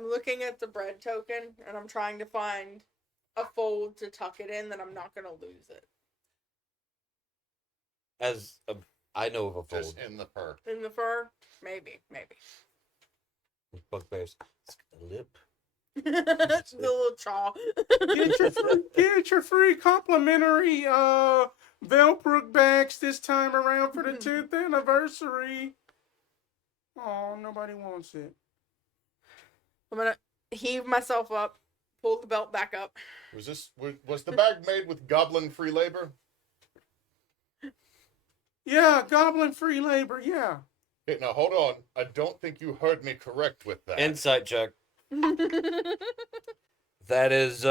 looking at the bread token and I'm trying to find a fold to tuck it in that I'm not gonna lose it. I know of a fold. Just in the fur. In the fur? Maybe. Bugbears. Lip. The little chaw. Get your free complimentary Vellbrook bags this time around for the 10th anniversary. Oh, nobody wants it. I'm gonna heave myself up, pull the belt back up. Was the bag made with goblin free labor? Yeah, goblin free labor, yeah. Hey, now hold on. I don't think you heard me correct with that. Insight check. That is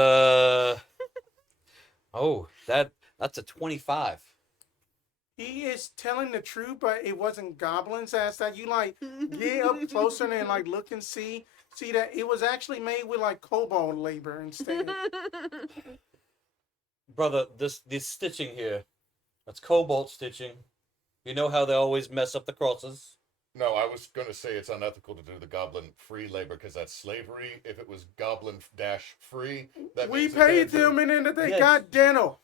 that's a 25. He is telling the truth, but it wasn't goblins. As that you like get up closer and like look and see that it was actually made with like kobold labor instead. Brother, this stitching here, that's cobalt stitching. You know how they always mess up the crosses? No, I was going to say it's unethical to do the goblin free labor because that's slavery. If it was goblin dash free, that We means paid that them and then they Yes. got dental.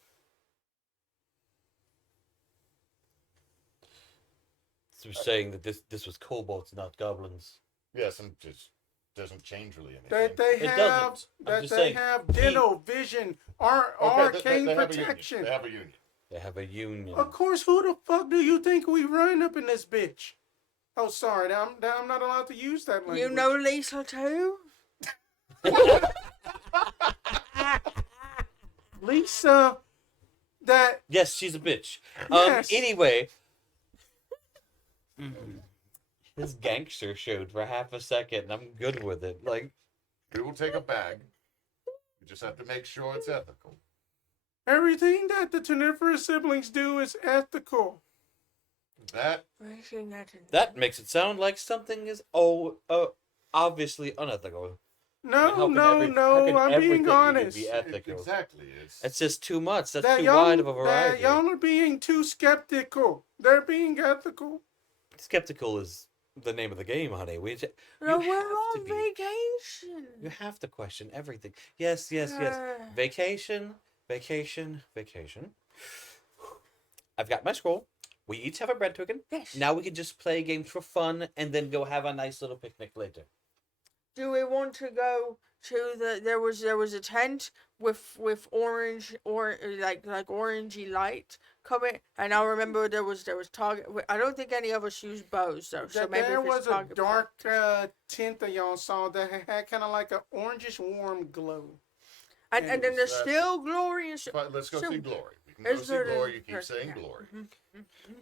So we're saying that this was kobolds, not goblins. Yes, and just doesn't change really anything. That they It have doesn't. I'm that just they saying, have dental, vision, arcane they have protection. They have a union. They have a union. Of course, who the fuck do you think we run up in this bitch? Oh, sorry, I'm not allowed to use that language. You know Lisa too? Lisa, that Yes, she's a bitch. Yes. Anyway, his gangster showed for half a second, and I'm good with it. Like, We will take a bag. We just have to make sure it's ethical. everything that the Teniferous siblings do is ethical. That That makes it sound like something is obviously unethical. No, How can no, how no. can I'm everything being you do honest. be ethical? exactly. It's just too much. That's That too y'all, wide of a that variety. y'all are being too skeptical. They're being ethical. Skeptical is the name of the game, honey. No, you we're have to on be. vacation. You have to question everything. Yes, yes, yes. Vacation, vacation, vacation. I've got my scroll. We each have a bread token. Yes. Now we can just play games for fun and then go have a nice little picnic later. Do we want to go to there was a tent with orange or like orangey light coming, and I remember there was target. I don't think any of us used bows though, so maybe There if it's was a target dark practice. tint that y'all saw that had kind of like an orangish warm glow. And then there's That's- still glory and But let's go so- see Glory. We can go Is see there Glory. a- You keep saying yeah. Glory.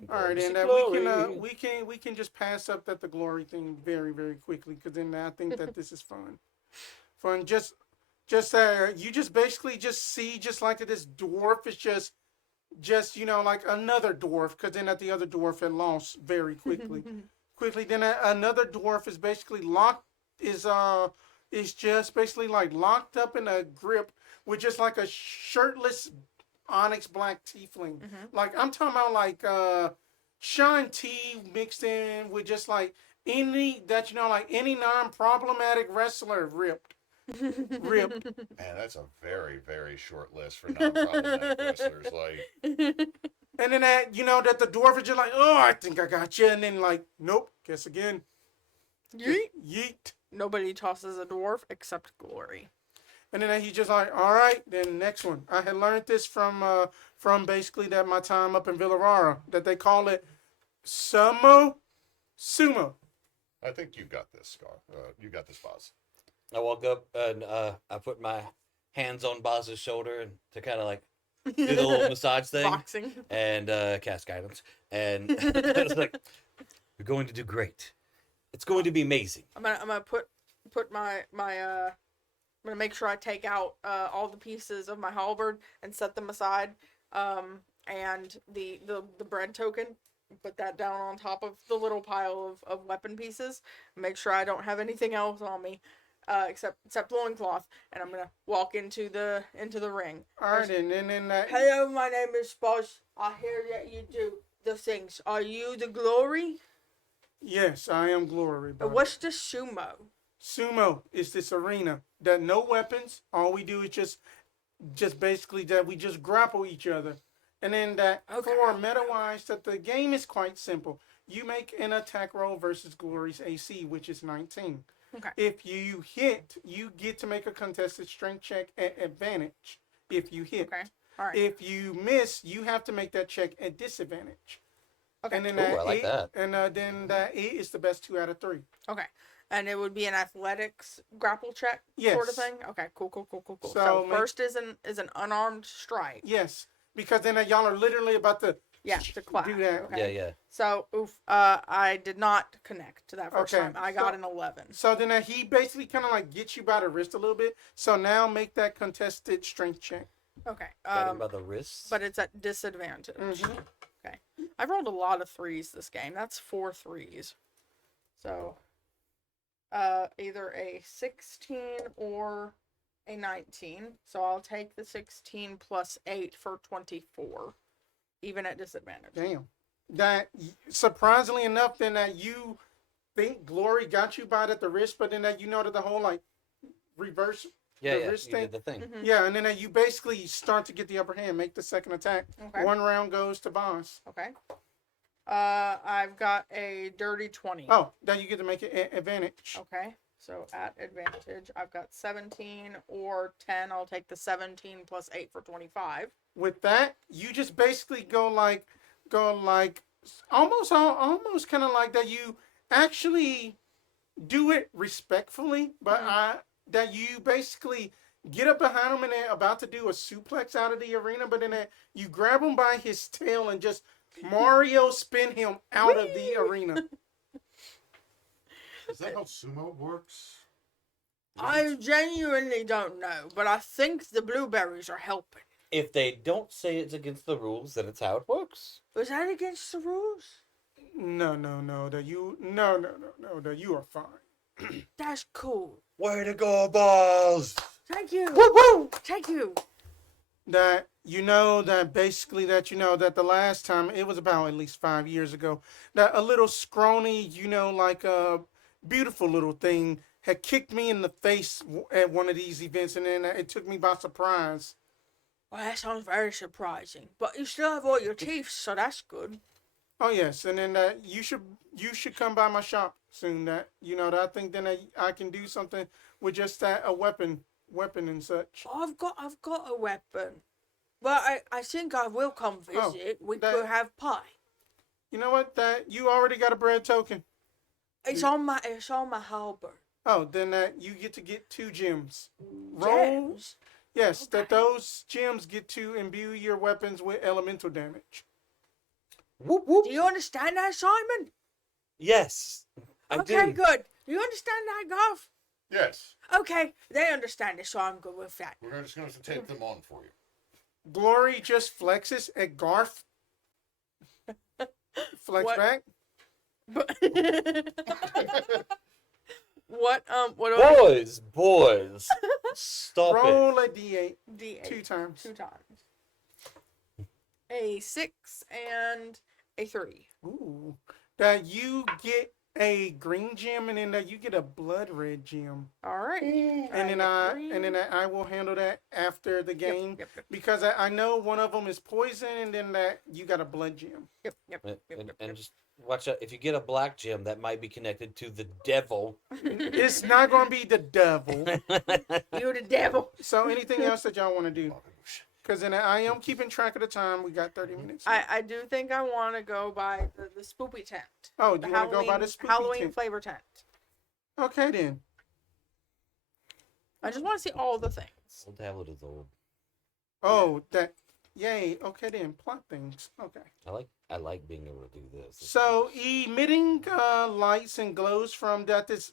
All right, and we can just pass up that the glory thing very, very quickly, because then I think that this is fun. Fun, just you just basically just see just like this dwarf is just like another dwarf, because then that the other dwarf had lost very quickly. Then another dwarf is basically locked is just basically like locked up in a grip with just like a shirtless onyx black tiefling. Like I'm talking about like Sean T mixed in with just like any that like any non-problematic wrestler ripped. Man, that's a very, very short list for non-problematic wrestlers. Like, And then that that the dwarf is just like, oh, I think I got you, and then like, nope, guess again. Yeet. Yeet. Nobody tosses a dwarf except Glory. And then he's just like, all right, then next one. I had learned this from basically that my time up in Villarara, that they call it sumo. I think you got this, Scar. You got this, Boz. I walk up and I put my hands on Boz's shoulder and to kind of like do the little massage thing Boxing. and cast guidance. And it's like, you're going to do great. It's going to be amazing. I'm gonna put my I'm gonna make sure I take out all the pieces of my halberd and set them aside. And the bread token, put that down on top of the little pile of weapon pieces. Make sure I don't have anything else on me. Except loincloth, and I'm gonna walk into the ring. All right, and then Hello, my name is Boss. I hear that you do the things. Are you the Glory? yes, I am Glory. What's the sumo? Sumo is this arena that no weapons. All we do is just basically that we just grapple each other, and then that for meta wise that the game is quite simple. You make an attack roll versus Glory's AC, which is 19. Okay. If you hit, you get to make a contested strength check at advantage. If you hit. Okay. All right. If you miss, you have to make that check at disadvantage. Okay. And then Ooh, I like that. And then that 8 is the best 2 out of 3. Okay. And it would be an athletics grapple check sort of Yes. thing? Okay, cool. So So make- first is an unarmed strike. Yes, because then y'all are literally about to Yeah, to clap. do that. Okay. Yeah. So I did not connect to that first Okay, time. I got an 11. So then he basically kind of like gets you by the wrist a little bit. So now make that contested strength check. Okay. Got him by the wrists. But it's at disadvantage. Mhm. Okay. I've rolled a lot of 3s this game. That's 4 3s. So either a 16 or a 19. So I'll take the 16 plus 8 for 24. Even at disadvantage. Damn. That surprisingly enough, then that you think Glory got you by the wrist, but then that that the whole like reverse yeah, the wrist you thing. did the thing. Mhm. Yeah, and then that you basically start to get the upper hand, make the second attack. Okay. 1 round goes to boss. Okay. I've got a dirty 20. Oh, then you get to make it advantage. Okay. So at advantage, I've got 17 or 10. I'll take the 17 plus 8 for 25. With that, you just basically go like almost kind of like that. You actually do it respectfully, but that you basically get up behind him and they're about to do a suplex out of the arena, but then you grab him by his tail and just Mario spin him out of the arena. Is that how sumo works? I genuinely don't know, but I think the blueberries are helping. If they don't say it's against the rules, then it's how it works. Was that against the rules? No, that you are fine. That's cool. Way to go, balls! Thank you. Woo woo! Thank you. That that the last time, it was about at least 5 years ago, that a little scrawny, like a beautiful little thing had kicked me in the face at one of these events, and then it took me by surprise. Well, that sounds very surprising. But you still have all your teeth, so that's good. Oh yes, and then you should come by my shop soon. That that I think then I can do something with just that, a weapon and such. Oh, I've got a weapon. But I think I will come Oh, visit. We that- could have pie. You know what? That you already got a bread token. It's on my halberd. Oh, then you get to get 2 gems. Gems? Yes, that Okay. those gems get to imbue your weapons with elemental damage. Whoop whoop! Do you understand that, Simon? Yes, I Okay, do. good. Do you understand that, Garf? Yes. Okay, they understand it, so I'm good with that. We're just going to tape them on for you. Glory just flexes at Garf. Flex What? back. But what do I Boys, stop it. Roll a d8 D8 2 times. 2 times. A 6 and a 3. Ooh. That you get a green gem, and then that you get a blood red gem. All right. And then I will handle that after the game, Yep. because I know one of them is poison, and then that you got a blood gem. And just watch out. If you get a black gem, that might be connected to the devil. It's not going to be the devil. You're the devil. So anything else that y'all want to do? Because then I am keeping track of the time. We got 30 minutes. I do think I want to go by the spoopy tent. Oh, The you want to go by the spooky Halloween tent? flavor tent. Okay, then. I just want to see all the things. Old tablet is old. Oh, that. Yay. Okay, then. Plot things. Okay. I like being able to do this. So, emitting lights and glows from this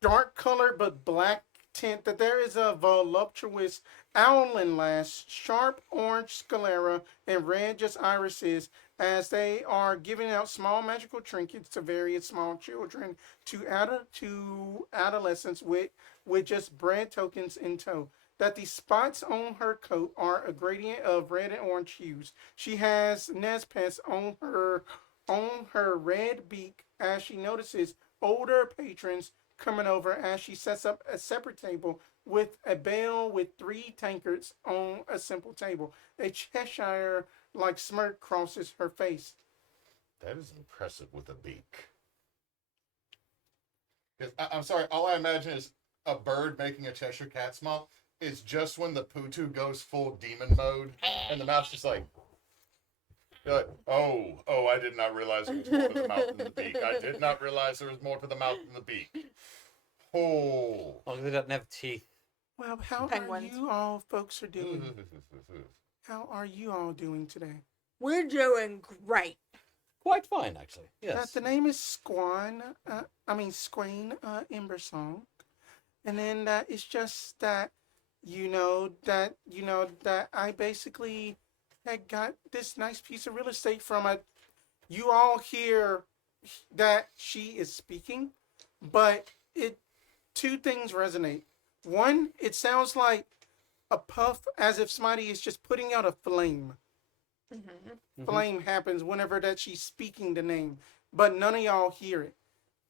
dark color but black tint, that there is a voluptuous owlin lass, sharp orange sclera, and red just irises, as they are giving out small magical trinkets to various small children to adolescents with just bread tokens in tow. That the spots on her coat are a gradient of red and orange hues. She has Ninjaspence on her red beak, as she notices older patrons coming over, as she sets up a separate table with a bell with 3 tankards on a simple table. A Cheshire-like smirk crosses her face. That is impressive with a beak. 'Cause I'm sorry, all I imagine is a bird making a Cheshire cat smile is just when the Pootu goes full demon mode and the mouth's just like, you're like, oh, I did not realize there was more to the mouth than the beak. I did not realize there was more to the mouth than the beak. Oh. Oh, they don't have teeth. Well, how Penguins. are you all folks are doing? How are you all doing today? We're doing great. Quite fine, actually. That Yes. the name is Squane Embersong. And then that it's just that that I basically had got this nice piece of real estate from it. You all hear that she is speaking, but 2 things resonate. One, it sounds like a puff, as if somebody is just putting out a flame. Mm-hmm. Flame happens whenever that she's speaking the name, but none of y'all hear it.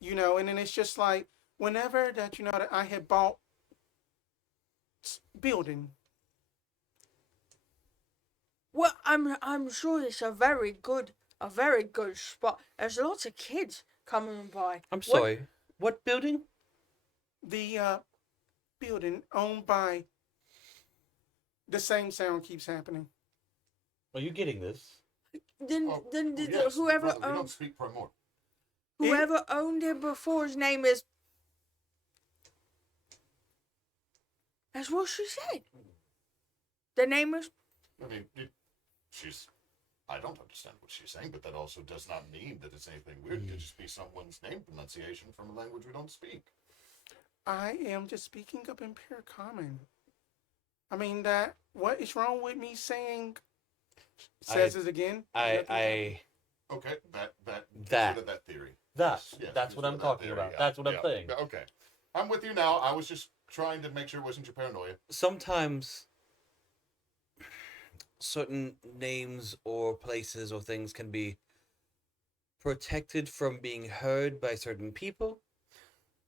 And then it's just like whenever that that I had bought building. Well, I'm sure it's a very good spot. There's lots of kids coming by. I'm sorry. What building? The building owned by. The same sound keeps happening. Are you getting this? Then Yes, whoever brother, we don't owned speak for more. whoever owned it before, his name is. That's what she said. The name is. I mean, I don't understand what she's saying, but that also does not mean that it's anything weird. It could just be someone's name pronunciation from a language we don't speak. I am just speaking up in pure common. I mean what is wrong with me saying? Says it again. I Okay, that That. consider that theory. That's Yes, that's what consider I'm that talking theory, about. yeah, That's what I'm yeah, saying. yeah, okay, I'm with you now. I was just trying to make sure it wasn't your paranoia. Sometimes certain names or places or things can be protected from being heard by certain people,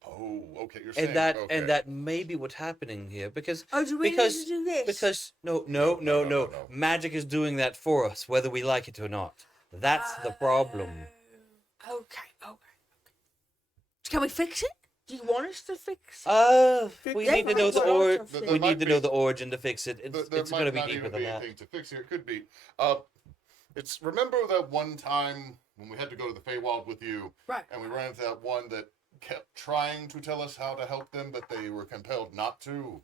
Oh, okay, you're saying and that may be what's happening here because Oh, do we because need to do this? because no No, no, no, no. magic is doing that for us whether we like it or not. That's the problem. Okay. Can we fix it? Do you want us to fix it? We Fix need to it know for the what? or There we might need to be- know the origin to fix it. There It's might going to be not deeper even than be that. anything to fix here. It could be. It's remember that one time when we had to go to the Feywild with you, Right. and we ran into that one that kept trying to tell us how to help them, but they were compelled not to.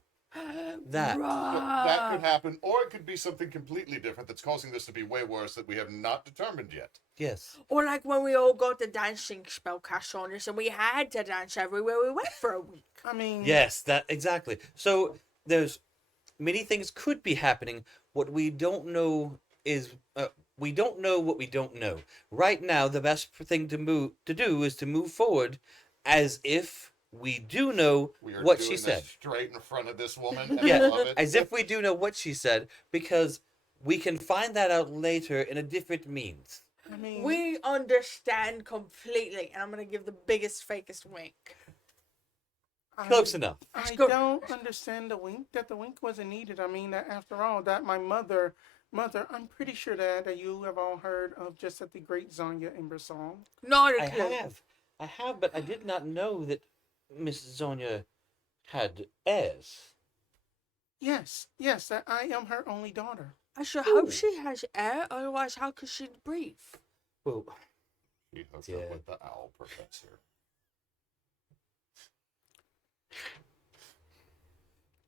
That. So that could happen, or it could be something completely different that's causing this to be way worse that we have not determined yet. Yes. Or like when we all got the dancing spell cast on us and we had to dance everywhere we went for a week. I mean, Yes, that exactly. So there's many things could be happening. What we don't know is we don't know what we don't know. Right now, the best thing to do is to move forward as if we do know We are what doing she this said. straight in front of this woman. And I Yeah, love it. as if we do know what she said, because we can find that out later in a different means. I mean, We understand completely, and I'm gonna give the biggest, fakest wink. Close enough. I Go. don't understand the wink. That the wink wasn't needed. I mean, that after all, that my mother. I'm pretty sure that you have all heard of just at the Great Zonya Ember song. Not a I clue. have, but I did not know that Miss Zonya had heirs. Yes, that I am her only daughter. I sure hope she has air, otherwise how could she breathe? Well, She hooked Yeah. up with the owl professor.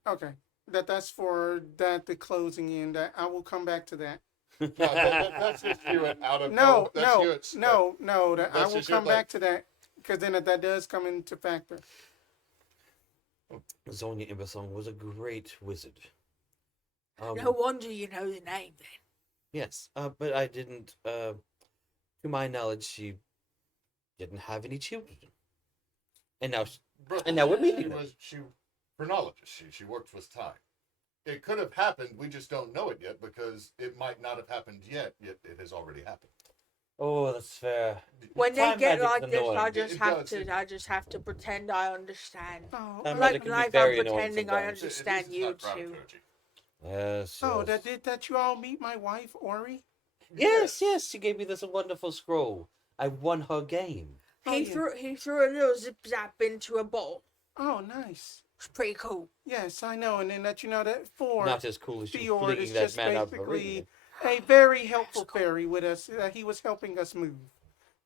Okay, that's for the closing in. That I will come back to that. No, that's just you out of No, that's no, you at- no. That I that's will just your, come back to that because then that does come into factor. Zonya Imbasong was a great wizard. No wonder you know the name then. Yes, but I didn't. To my knowledge, she didn't have any children, and now But And now we're meeting She them. was chronologist. She worked with time. It could have happened. We just don't know it yet because it might not have happened yet. Yet it has already happened. oh, that's fair. When they Time get magic's like this, annoying. I just have to pretend I understand. Oh, Time Like magic can be like I'm very annoying pretending I sometimes. understand It is you not two. dramaturgy. Yes. oh, yes. that you all meet my wife Ori. Yes. She gave me this wonderful scroll. I won her game. Oh, He yeah. threw a little zip zap into a bowl. Oh, nice. It's pretty cool. Yes, I know, and then that you know that for Not as cool as you Fjord fleeing is that just man out of the basically ring. a very helpful fairy with us. He was helping us move.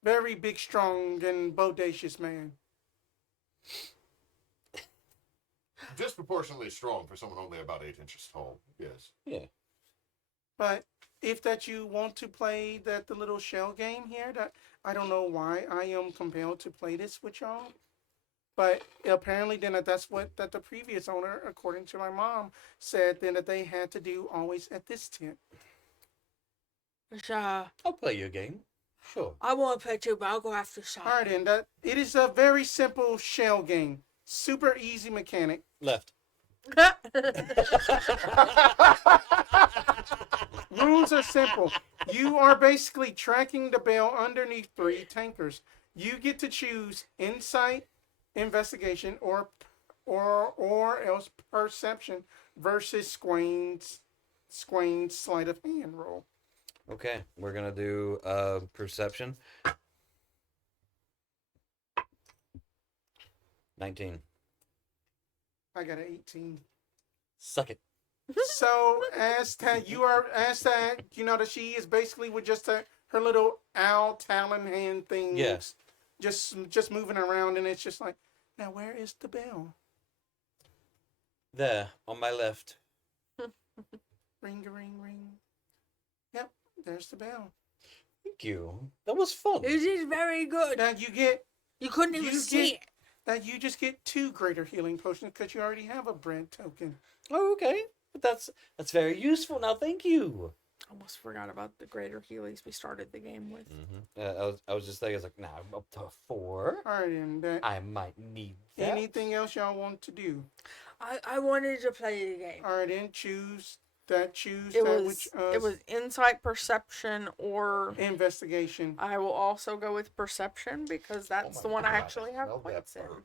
Very big, strong, and bodacious man. Disproportionately strong for someone only about 8 inches tall. Yes. Yeah. But if that you want to play the little shell game here, that I don't know why I am compelled to play this with y'all. But apparently then that's what that the previous owner, according to my mom, said then that they had to do always at this tent. It's, I'll play your game. Sure. I want to play too, but I'll go after Sonic. Alright then, that it is a very simple shell game. Super easy mechanic. Left. Rules are simple. You are basically tracking the bell underneath 3 tankers. You get to choose insight, investigation, or else perception versus Squain's sleight of hand roll. Okay, we're gonna do perception. 19. I got an 18. Suck it. So as that you know that she is basically with just her little owl talon hand things. Yes. Just moving around, and it's just like, now where is the bell? There, on my left. Ring a ring ring. Yep, there's the bell. Thank you. That was fun. This is very good. Now You couldn't even see it. that you just get 2 greater healing potions because you already have a bread token. Oh, okay. But that's very useful now. Thank you. Almost forgot about the greater Heelys we started the game with. I was just thinking, I was like, nah, I'm up to 4. All right, and that. I might need that. Anything else y'all want to do? I wanted to play the game. All right, then choose It that was which insight, perception, or investigation. I will also go with perception because that's Oh the my one I God, actually have smell that points in. burp.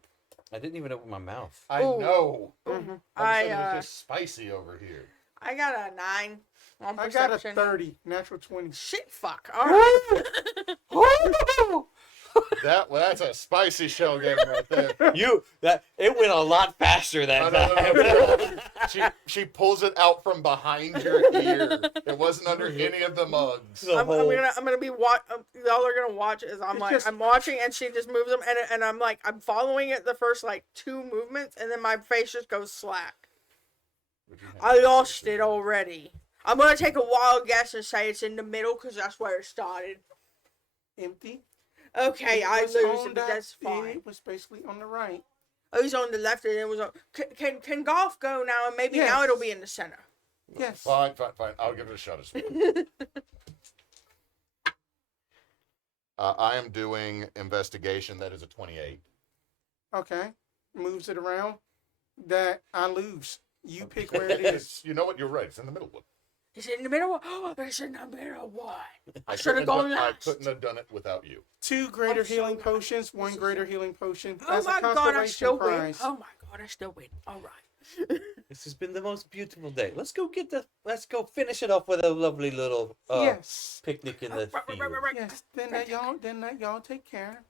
I didn't even open my mouth. I Ooh. know. Mm-hmm. All of a sudden, I it's just spicy over here. I got a 9 on I got a perception. 30, natural 20. Shit, fuck. All right. That's a spicy shell game right there. It went a lot faster that time. She pulls it out from behind your ear. It wasn't under any of the mugs. The I'm whole- gonna be y'all are gonna watch as I'm It's like just- I'm watching and she just moves them and I'm like I'm following it the first like 2 movements and then my face just goes slack. I lost it already. I'm gonna take a wild guess and say it's in the middle because that's where it started. Empty. Okay, It I was lose on it, but that- that's fine. It was basically on the right. Oh, he's on the left and it was on. Can Garf go now and maybe Yes. now it'll be in the center. Yes. Fine. I'll give it a shot as well. I am doing investigation. That is a 28. Okay. Moves it around. That I lose. You pick where it is. You know what? You're right. It's in the middle one. Is it in the middle? Oh, it's in the middle. What? I should couldn't have gone I last. couldn't have done it without you. 2 greater I'm so healing glad. potions, 1 greater healing potion. Oh As a my god, I constellation still win. prize. Oh my god, I still win. All right. This has been the most beautiful day. Let's go finish it off with a lovely little Yes. picnic in the field. Yes. Then let y'all take care.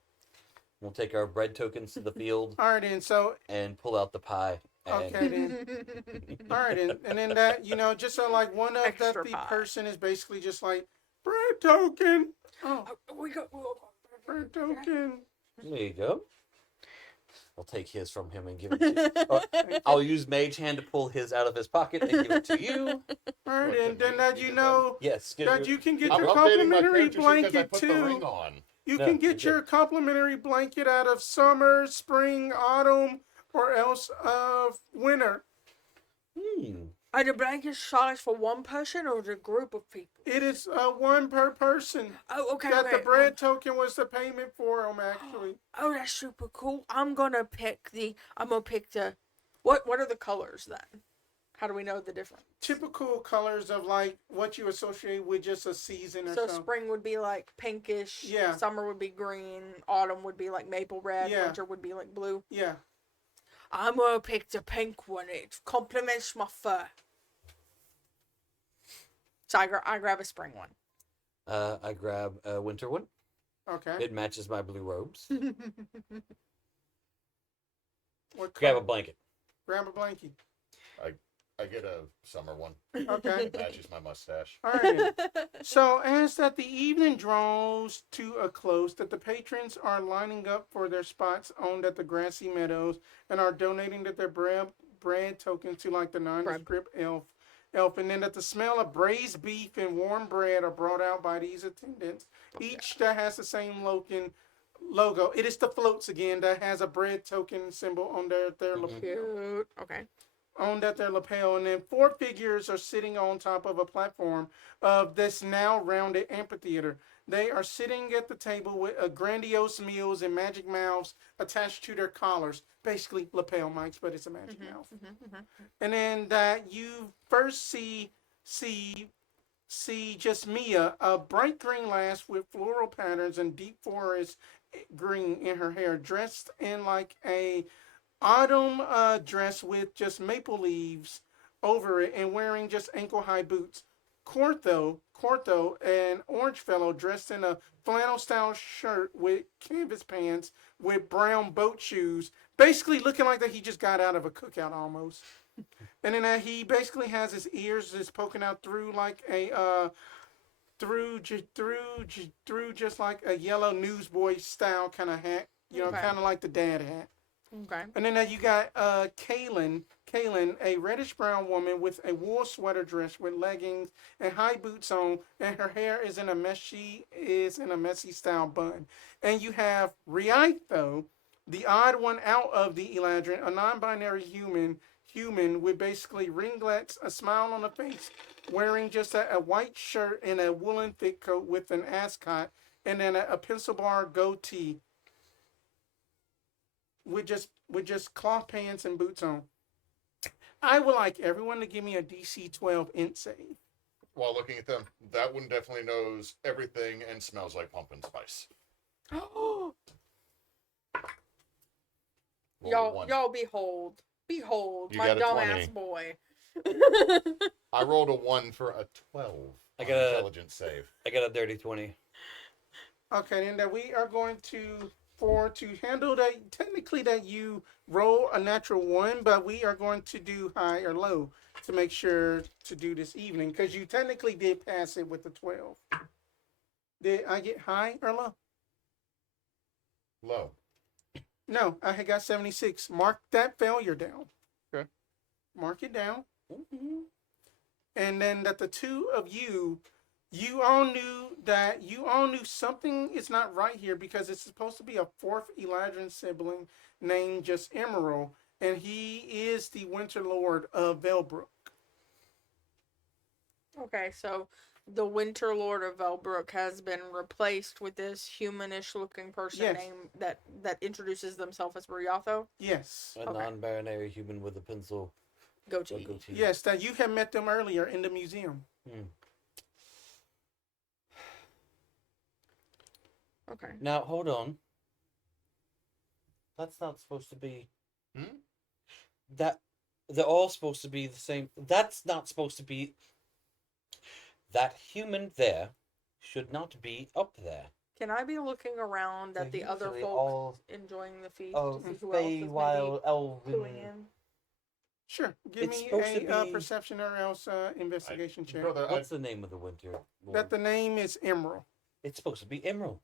We'll take our bread tokens to the field All right, then. So and pull out the pie. And okay then. All right, and then that just so like one of Extra the pie. person is basically just like bread token. Oh, We go. bread token. there you go. I'll take his from him and give it to you. Or I'll use Mage Hand to pull his out of his pocket and give it to you. All right, What, and can then you that do you that? know Yes. give that you- you can get I'm your updating my complimentary character sheet 'cause I blanket put the ring too. on. You No, can you get your complimentary blanket out of summer, spring, autumn, or else of winter. Are the blankets size for one person or the group of people? It is 1 per person. Oh, okay. That the okay. bread token was the payment for them actually. Oh, that's super cool. I'm gonna pick the. What are the colors then? How do we know the difference? Typical colors of like what you associate with just a season or So so. spring would be like pinkish. Yeah. Summer would be green. Autumn would be like maple red. Yeah. Winter would be like blue. Yeah. I'm gonna pick the pink one. It complements my fur. So I grab a spring one. I grab a winter one. Okay. It matches my blue robes. What Grab a color? blanket. Grab a blanket. I get a summer one. Okay. Matches my mustache. All right. So as that the evening draws to a close, that the patrons are lining up for their spots owned at the grassy meadows and are donating their bread tokens to like the nondescript elf, and then that the smell of braised beef and warm bread are brought out by these attendants, each that has the same logo. It is the floats again that has a bread token symbol on their lapel. Cute. Okay. On their lapel, and then 4 figures are sitting on top of a platform of this now rounded amphitheater. They are sitting at the table with grandiose meals and magic mouths attached to their collars. Basically lapel mics, but it's a magic mouth. And then that you first see just Mia, a bright green lass with floral patterns and deep forest green in her hair, dressed in like a autumn dress with just maple leaves over it and wearing just ankle-high boots. Cortho, an orange fellow dressed in a flannel-style shirt with canvas pants with brown boat shoes, basically looking like that he just got out of a cookout almost. And then he basically has his ears just poking out through like a through just like a yellow newsboy style kind of hat, Okay. kind of like the dad hat. Okay. And then you got Kaylin, a reddish brown woman with a wool sweater dress with leggings and high boots on, and her hair is in a messy style bun. And you have Riaitho, the odd one out of the Eladrin, a non-binary human human with basically ringlets, a smile on the face, wearing just a white shirt and a woolen thick coat with an ascot, and then a pencil bar goatee with just cloth pants and boots on. I would like everyone to give me a DC 12 int save. While looking at them, that one definitely knows everything and smells like pumpkin spice. Roll a one. Y'all behold You my got a 20. dumbass boy. I rolled a 1 for a 12. I on got a- intelligence save. I got a dirty 20. Okay, then that we are going to handle that. Technically, that you roll a natural 1, but we are going to do high or low to make sure to do this evening because you technically did pass it with the 12. Did I get high or low? Low. No, I had got 76. Mark that failure down. Okay. Mark it down. Mm-hmm. And then that the two of you all knew something is not right here because it's supposed to be a fourth Eladrin sibling named just Emerald, and he is the Winter Lord of Vellbrook. Okay, so the Winter Lord of Vellbrook has been replaced with this humanish looking person Yes. name that introduces themselves as Ryatho. Yes. A Okay. non-binary human with a pencil or Goatee. goatee. Yes, that you had met them earlier in the museum. Okay. Now, hold on. That's not supposed to be... Hmm? That... They're all supposed to be the same... That's not supposed to be... That human there should not be up there. Can I be looking around at the They're other usually folk all enjoying the feast of to see who else is maybe Feywild, Elven... cluing in? Sure. Give It's me supposed to a be- perception or else investigation check. Brother, What's the name of the winter lord? That the name is Emerald. It's supposed to be Emerald.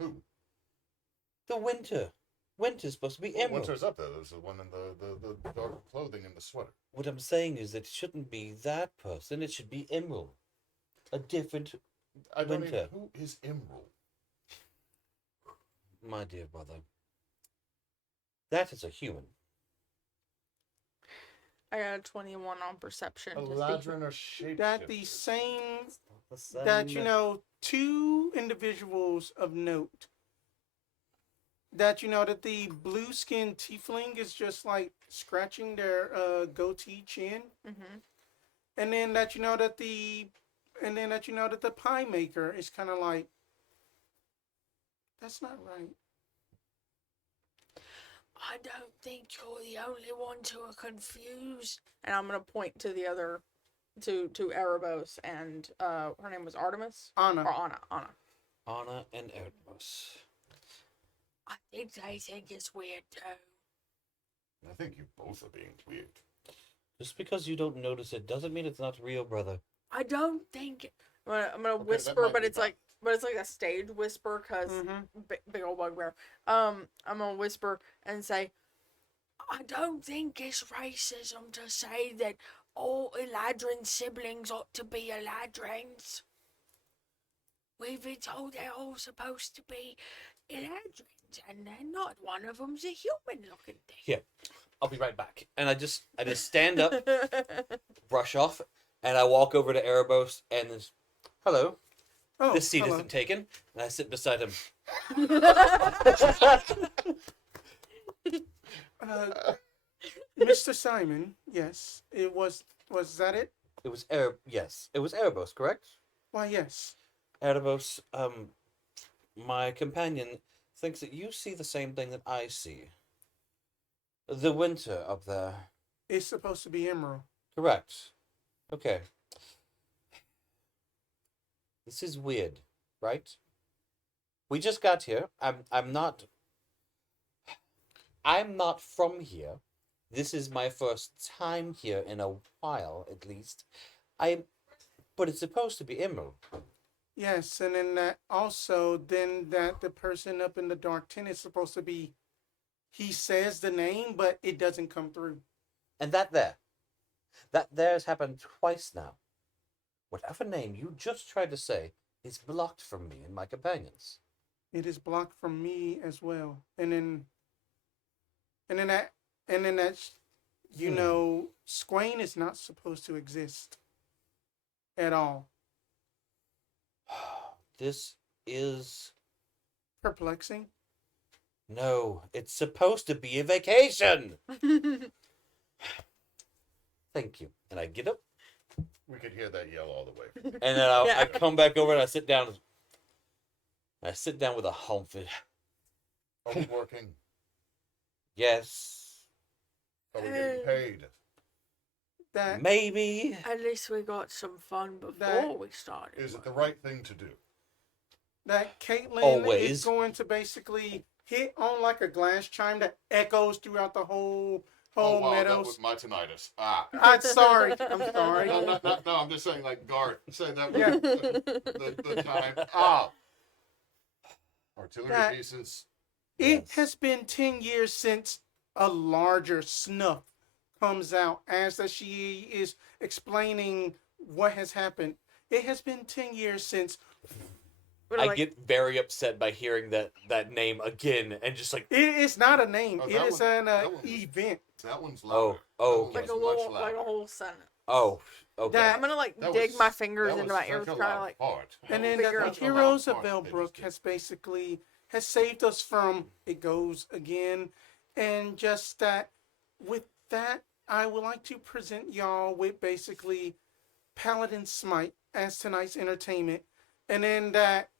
who? The winter. Winter's supposed to be Emerald. Winter's up there. There's the one in the dark clothing and the sweater. What I'm saying is that it shouldn't be that person. It should be Emerald. A different I don't even, Winter. who is Emerald? My dear brother. That is a human. I got a 21 on perception. A to see- ladrin or shapeshifter? That the same The that same- two individuals of note. That that the blue skinned tiefling is just like scratching their goatee chin, Mhm. and then that that the pie maker is kind of like, that's not right. I don't think you're the only ones who are confused. And I'm gonna point to the other, to Erebos and her name was Artemis Anna. or Anna. Anna and Erebos. I think they think it's weird too. I think you both are being weird. Just because you don't notice it doesn't mean it's not real, brother. I don't think. I'm gonna that whisper, might but be it's like a stage whisper because big old bugbear. I'm gonna whisper and say, I don't think it's racism to say that all Eladrin siblings ought to be Eladrins. We've been told they're all supposed to be Eladrins, and they're not. One of them's a human-looking thing. Here, I'll be right back. And I just stand up, brush off, and I walk over to Erebos and this, hello, Oh, this seat hello. isn't taken. And I sit beside him. Mr. Simon, yes, it was. Was that it? It was Erebos, correct? Why, yes. Erebos, my companion thinks that you see the same thing that I see. The winter up there. It's supposed to be Emerald. Correct. Okay. This is weird, right? We just got here. I'm not from here. This is my first time here in a while, at least. But it's supposed to be Emerald. Yes, and then that also, then that the person up in the dark tent is supposed to be, he says the name, but it doesn't come through. And that there has happened twice now. Whatever name you just tried to say is blocked from me and my companions. It is blocked from me as well. And then You know, Swain is not supposed to exist at all. This is Perplexing. no. It's supposed to be a vacation. Thank you. And I get up, We could hear that yell all the way. and then I come back over and I sit down. I sit down with a humph. Are we working? Yes, Are we getting paid? That maybe. At least we got some fun before That- we started. Is it the right thing to do? that Caitlin Always. is going to basically hit on like a glass chime that echoes throughout the whole Oh, wow, that meadows. was my tinnitus. Ah. I'm sorry. I'm sorry. No, I'm just saying, like Garth said that was Yeah. the time. Ah. Artillery That- pieces. It Yes. has been 10 years since a larger snuff comes out as that she is explaining what has happened. It has been 10 years since We're I like, get very upset by hearing that name again, and just like, it is not a name. Oh, It that is one- an that one was- event. That one's Oh, louder. oh, That like a one was little, much like a louder. whole sentence. oh, okay. That- I'm gonna like That dig was- my fingers that into was my ears, such a trying to loud like. fart. And That then was figure the out such a Heroes loud of fart they just Vellbrook did. has basically has saved us from it goes again. And just that with that, I would like to present y'all with basically Paladin Smite as tonight's entertainment. And then that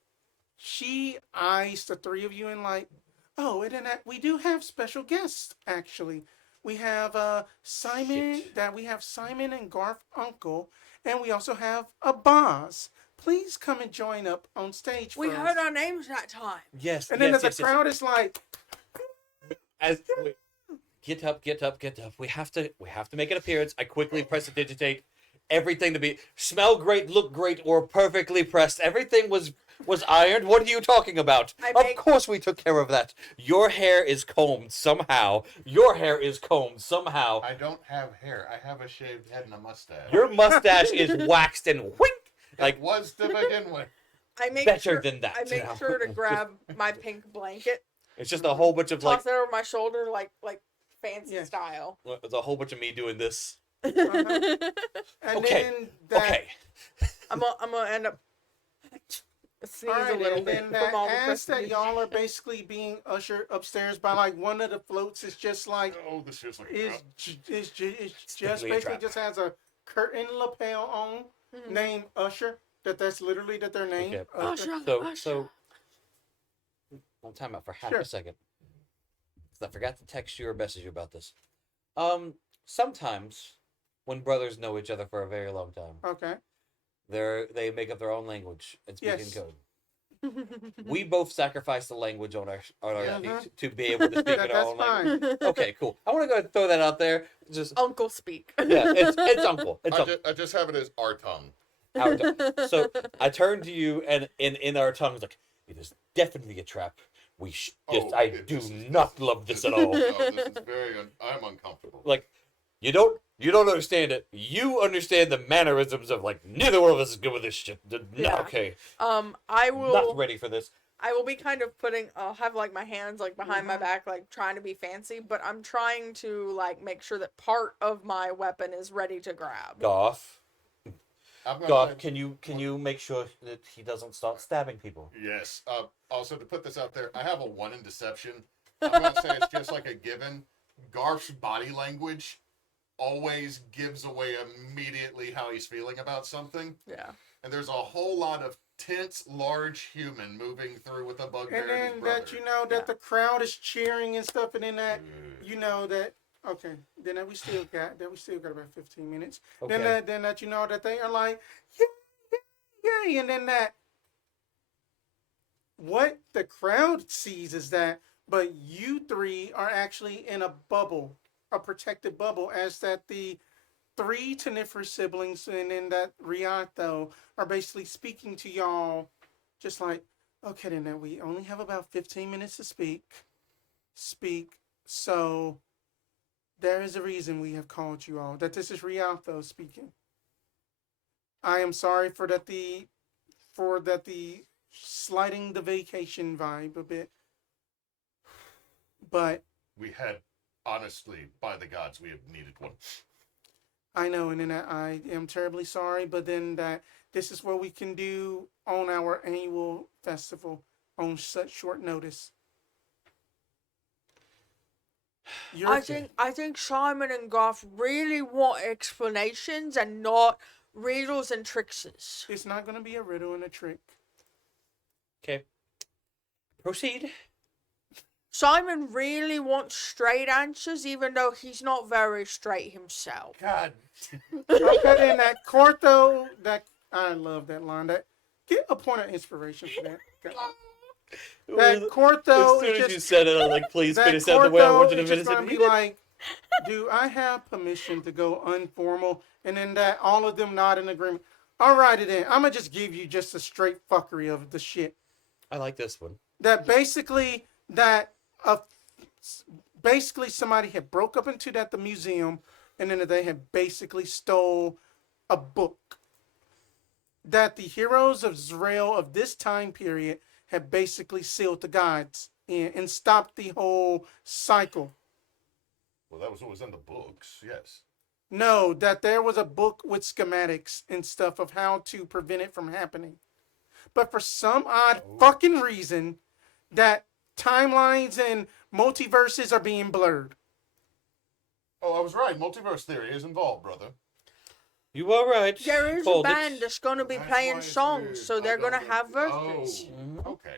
she eyes the three of you and like, oh, and then that we do have special guests actually. We have Simon Shit. we have Simon and Garf Uncle, and we also have a Boz. Please come and join up on stage for We us. heard our names that time. Yes, And then yes, the yes, yes. crowd is like, Wait. Get up, get up, get up. We have to make an appearance. I quickly press digitate everything to be smell great, look great, or perfectly pressed. Everything was ironed. What are you talking about? Of course we took care of that. Your hair is combed somehow. Your hair is combed somehow. I don't have hair. I have a shaved head and a mustache. Your mustache is waxed and wink. Like It was to begin with. I make Better sure, than that, I make now. sure to grab my pink blanket, it's just a whole bunch of like toss it over my shoulder, like fancy Yeah. style. it's a whole bunch of me doing this. and Okay, then that, Okay. I'm gonna end up sneeze all a right, little and bit then from all the as that prestige. y'all are basically being ushered upstairs by like one of the floats is just like Oh, this feels like a is trap. is just definitely a basically trap. just has a curtain lapel on Mhm. named Usher. That's literally their name. Okay. Usher. So one time out for half Sure. a second. 'Cause I forgot to text you or message you about this. Sometimes when brothers know each other for a very long time, Okay. they make up their own language and speak in Yes. code. We both sacrifice the language on our Yeah. feet to be able to speak in our That's own language. fine. Okay, cool. I want to go ahead and throw that out there. Just Uncle speak. yeah, it's uncle. It's uncle. I just have it as our tongue. Our tongue. So I turned to you and in our tongues like it is definitely a trap. I do not love this at all. No, this is I'm uncomfortable. Like you don't understand it. You understand the mannerisms of like neither one of us is good with this shit. Yeah. Okay, I will. not ready for this. I will be kind of I'll have like my hands like behind my back, like trying to be fancy, but I'm trying to like make sure that part of my weapon is ready to grab. Goff, I'm gonna Goff, say- can you make sure that he doesn't start stabbing people? Yes. Also, to put this out there, I have a 1 in deception. I'm going to say it's just like a given. Garf's body language always gives away immediately how he's feeling about something. Yeah. And there's a whole lot of tense, large human moving through with a bugbear And and his then brother. that you know that Yeah. the crowd is cheering and stuff, and then that Mm. you know that okay, then that we still got about 15 minutes. Okay. Then that you know that they are like yay, and then that what the crowd sees is that, but you three are actually in a bubble, a protected bubble, as that the three Tenifer siblings and then that Riato are basically speaking to y'all, just like, okay, then that we only have about 15 minutes to speak. So there is a reason we have called you all. That this is Rialto speaking. I am sorry for the sliding the vacation vibe a bit. But We had honestly, by the gods, we have needed one. I know, and then I am terribly sorry, but then that this is what we can do on our annual festival on such short notice. I think Simon and Garf really want explanations and not riddles and trickses. It's not going to be a riddle and a trick. Okay. Proceed. Simon really wants straight answers, even though he's not very straight himself. God. Okay, then that Cortho, that I love that line. That get a point of inspiration for that. That Cortho As soon is as you just said it, I'm like, please that finish that the way I want you Cortho to is finish just gonna it. be like, do I have permission to go informal? And then that all of them nod in agreement. All righty then, I'm gonna just give you just a straight fuckery of the shit. I like this one. That basically basically somebody had broke up into the museum, and then they had basically stole a book that the heroes of Israel of this time period had basically sealed the gods in and stopped the whole cycle. Well, that was what was in the books, yes. No, that there was a book with schematics and stuff of how to prevent it from happening. But for some odd fucking reason, that timelines and multiverses are being blurred. Oh, I was right. Multiverse theory is involved, brother. You are right. There is a Called band it. that's going to be That's playing why it's songs, weird. so I they're going to don't have know. verses. Mhm. Okay.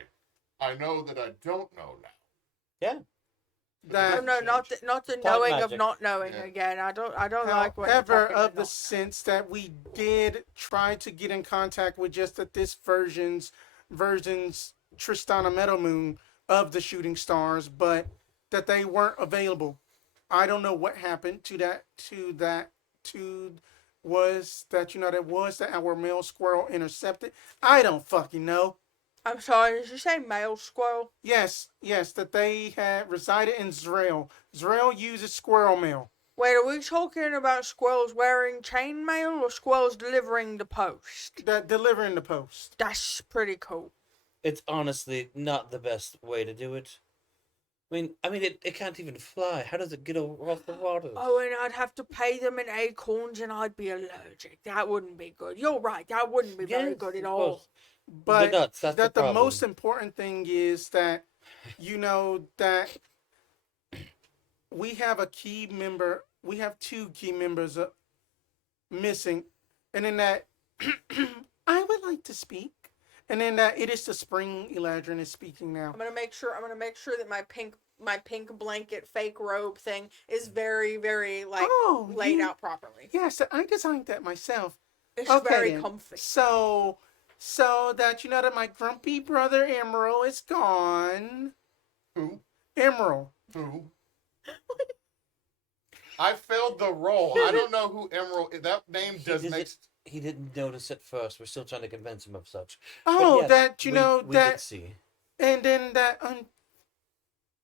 I know that I don't know now. Yeah. That Oh no, not the Pop knowing of magic. not knowing Yeah. again. I don't like what you're however, talking of the about. sense that we did try to get in contact with just that this version's Tristana Meadowmoon of the Shooting Stars, but that they weren't available. I don't know what happened was that our male squirrel intercepted. I don't fucking know. I'm sorry, did you say male squirrel? Yes, that they had resided in Zrael. Zrael uses squirrel mail. Wait, are we talking about squirrels wearing chainmail or squirrels delivering the post? That delivering the post. That's pretty cool. It's honestly not the best way to do it. I mean, it can't even fly. How does it get off the water? Oh, and I'd have to pay them in acorns and I'd be allergic. That wouldn't be good. You're right, that wouldn't be very good at of all. course. But The nuts, that's that the the problem. most important thing is that that we have we have two key members missing, and then that I would like to speak, and then that it is the spring Eladrin is speaking now. I'm gonna make sure that my pink blanket fake robe thing is very, very laid out properly. Yes, I designed that myself. It's Okay, very then. comfy. So that that my grumpy brother Emerald is gone. Who? Emerald. Who? I failed the roll. I don't know who Emerald is. That name does make... He didn't notice at first. We're still trying to convince him of such. Oh, But yes, that we that did see. and then that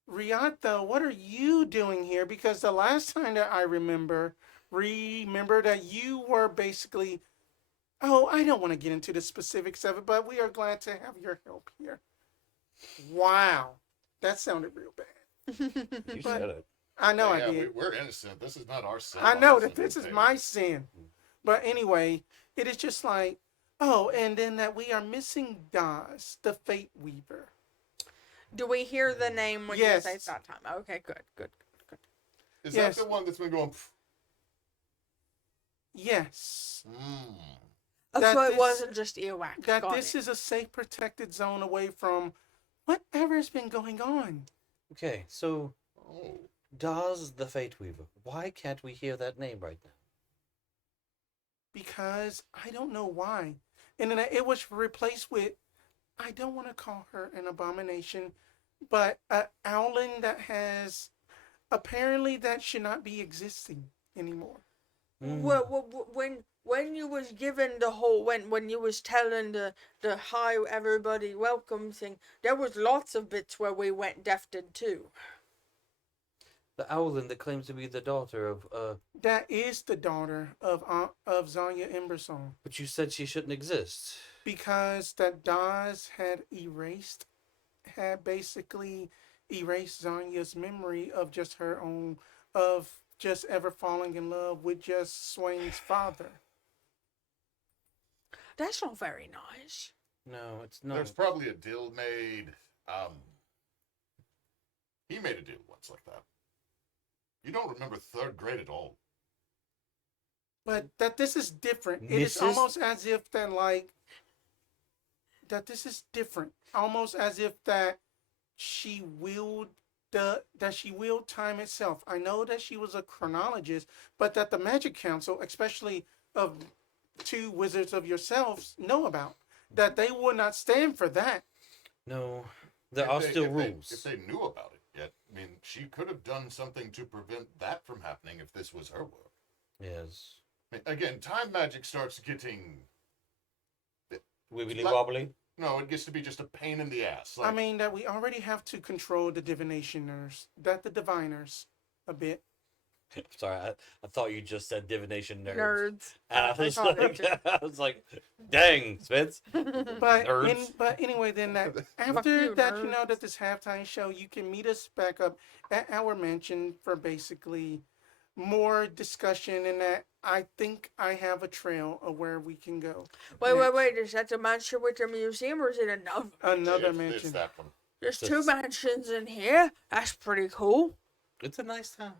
Riato, what are you doing here? Because the last time that I remember that you were basically, oh, I don't want to get into the specifics of it, but we are glad to have your help here. Wow, that sounded real bad. You But- said it. I know Yeah, I did. we're innocent. This is not our sin. I know that This this is my sin. But anyway, it is just like, oh, and then that we are missing Daz, the Fate Weaver. Do we hear the name when Yes. you say it's that time? Okay, good. Is Yes. that the one that's been going... Yes. Oh, That so it this- wasn't just earwax. That Got this it. is a safe, protected zone away from whatever's been going on. Okay, so Oh. Daz the Fate Weaver. Why can't we hear that name right now? Because I don't know why. And then it was replaced with, I don't want to call her an abomination, but an owlin that has, apparently that should not be existing anymore. Well, when you was given the whole when you was telling the hi everybody welcome thing, there was lots of bits where we went defted too. The Owlin that claims to be the daughter of, That is the daughter of Zanya Embersong. but you said she shouldn't exist. Because that Daz had basically erased Zanya's memory of just her own of just ever falling in love with just Swain's father. That's not very nice. No, it's There's not. probably a deal made. He made a deal once like that. You don't remember third grade at all. But that this is different. It is Mrs. almost as if that like that this is different. Almost as if that she willed that she willed time itself. I know that she was a chronologist, but that the Magic Council, especially of two wizards of yourselves, know about. That they would not stand for that. No, there are still rules. If they knew about it yet, I mean, she could have done something to prevent that from happening if this was her world. Yes. I mean, again, time magic starts getting. Wibbly Like- wobbly. No, it gets to be just a pain in the ass. I mean that we already have to control the divinationers, the diviners, a bit. Sorry, I thought you just said divination nerds. Nerds. And I I was thought like, they I was like, dang, Spence. But Nerds. but anyway, then that Fuck after you, that, you know nerds. that this halftime show, you can meet us back up at our mansion for basically more discussion, and that I think I have a trail of where we can go. Wait. Is that the mansion with the museum or is it another? Another It's mansion. that one. There's Just- two mansions in here. That's pretty cool. It's a nice town.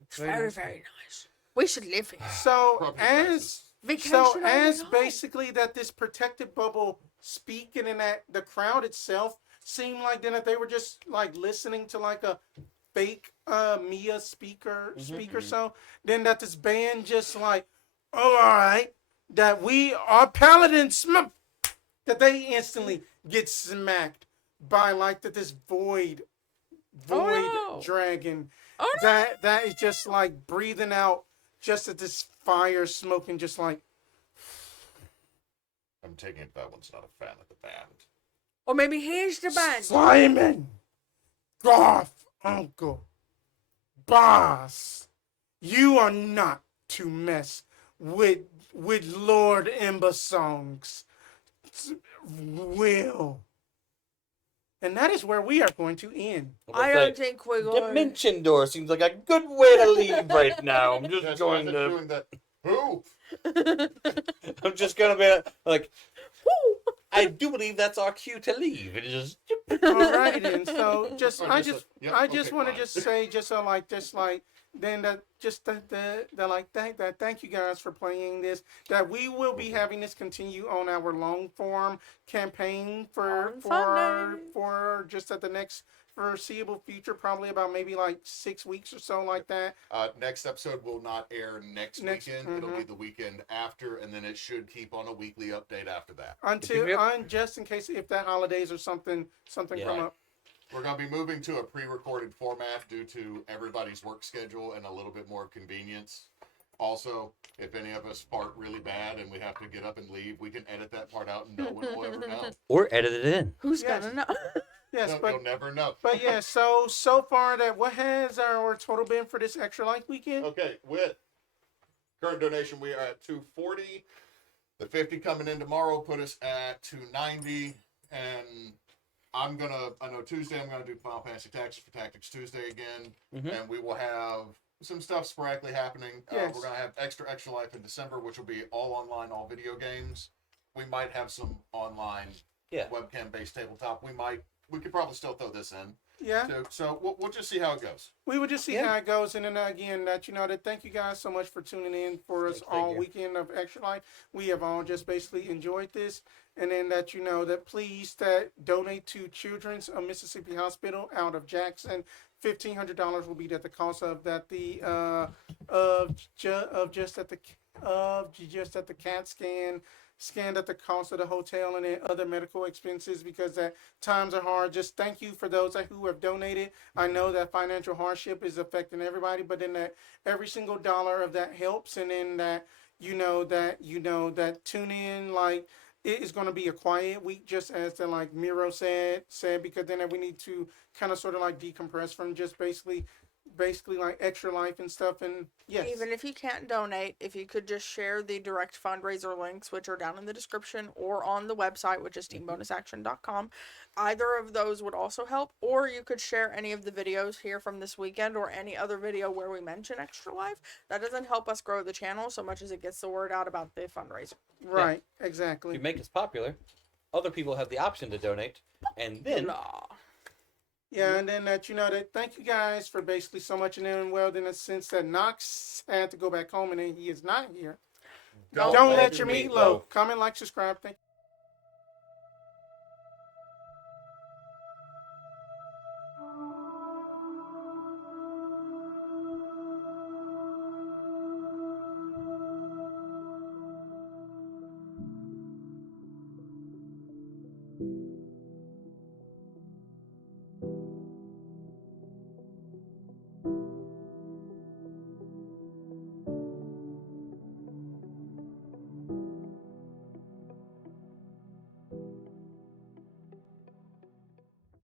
It's Very very, nice. very nice. We should live here. So Property as taxes. Vacation so on as your own. basically that this protected bubble speaking, and that the crowd itself seemed like then that they were just like listening to like a fake Mia speaker so then that this band just like, oh, all right, that we are paladins, that they instantly get smacked by like that this void no. dragon Oh no! that is just like breathing out just at this fire smoking, just like I'm taking it that one's not a fan of the band. Or maybe here's the band. Simon, Garf, Uncle, Boss, you are not to mess with Lord Embersong's will. And that is where we are going to end. I don't think we're going. Dimension door seems like a good way to leave right now. I'm just Just going rather to. doing that. Who? I'm just gonna be like, I do believe that's our cue to leave. It is just. All right, and so just Or I just just a- yep, I just okay, want to fine. just say just so like then that just the like thank you guys for playing this, that we will be having this continue on our long form campaign On Sunday. for just at the next foreseeable future, probably about maybe like 6 weeks or so like that. Next episode will not air next weekend. It'll be the weekend after, and then it should keep on a weekly update after that. Just in case if that holidays or something Yeah. come up. We're going to be moving to a pre-recorded format due to everybody's work schedule and a little bit more convenience. Also, if any of us fart really bad and we have to get up and leave, we can edit that part out and no one will ever know. Or edit it in. Who's Yes. gonna know? Yes, No, but you'll never know. But yeah, so far that what has our total been for this extra life weekend? Okay, with current donation, we are at 240. The 50 coming in tomorrow put us at 290. And I know Tuesday I'm gonna do Final Fantasy Tactics for Tactics Tuesday again, and we will have some stuff sporadically happening. Yes. We're gonna have extra life in December, which will be all online, all video games. We might have some online webcam based tabletop. We could probably still throw this in. Yeah, too. So we'll just see how it goes. we will just see how it goes, and then again, that that thank you guys so much for tuning in for us all weekend of Extra Life. We have all just basically enjoyed this, and then that that please that donate to Children's of Mississippi Hospital out of Jackson. $1,500 will be at the cost of that just at the CAT scan. Scanned at the cost of the hotel and then other medical expenses, because that times are hard. Just thank you for those who have donated. I know that financial hardship is affecting everybody, but then that every single dollar of that helps, and then that that tune in, like it is going to be a quiet week, just as the like Miro said, because then we need to kind of sort of like decompress from just basically basically like Extra Life and stuff. And yes, Even if you can't donate, if you could just share the direct fundraiser links, which are down in the description or on the website, which is teambonusaction.com, either of those would also help. Or you could share any of the videos here from this weekend or any other video where we mention Extra Life. That doesn't help us grow the channel so much as it gets the word out about the fundraiser. right, If exactly. you make us popular, other people have the option to donate, and then Blah. Yeah, and then that that thank you guys for basically so much, and then well, in a sense that Knox had to go back home and then he is not here. Don't let your meat low. Comment, like, subscribe. Thank you.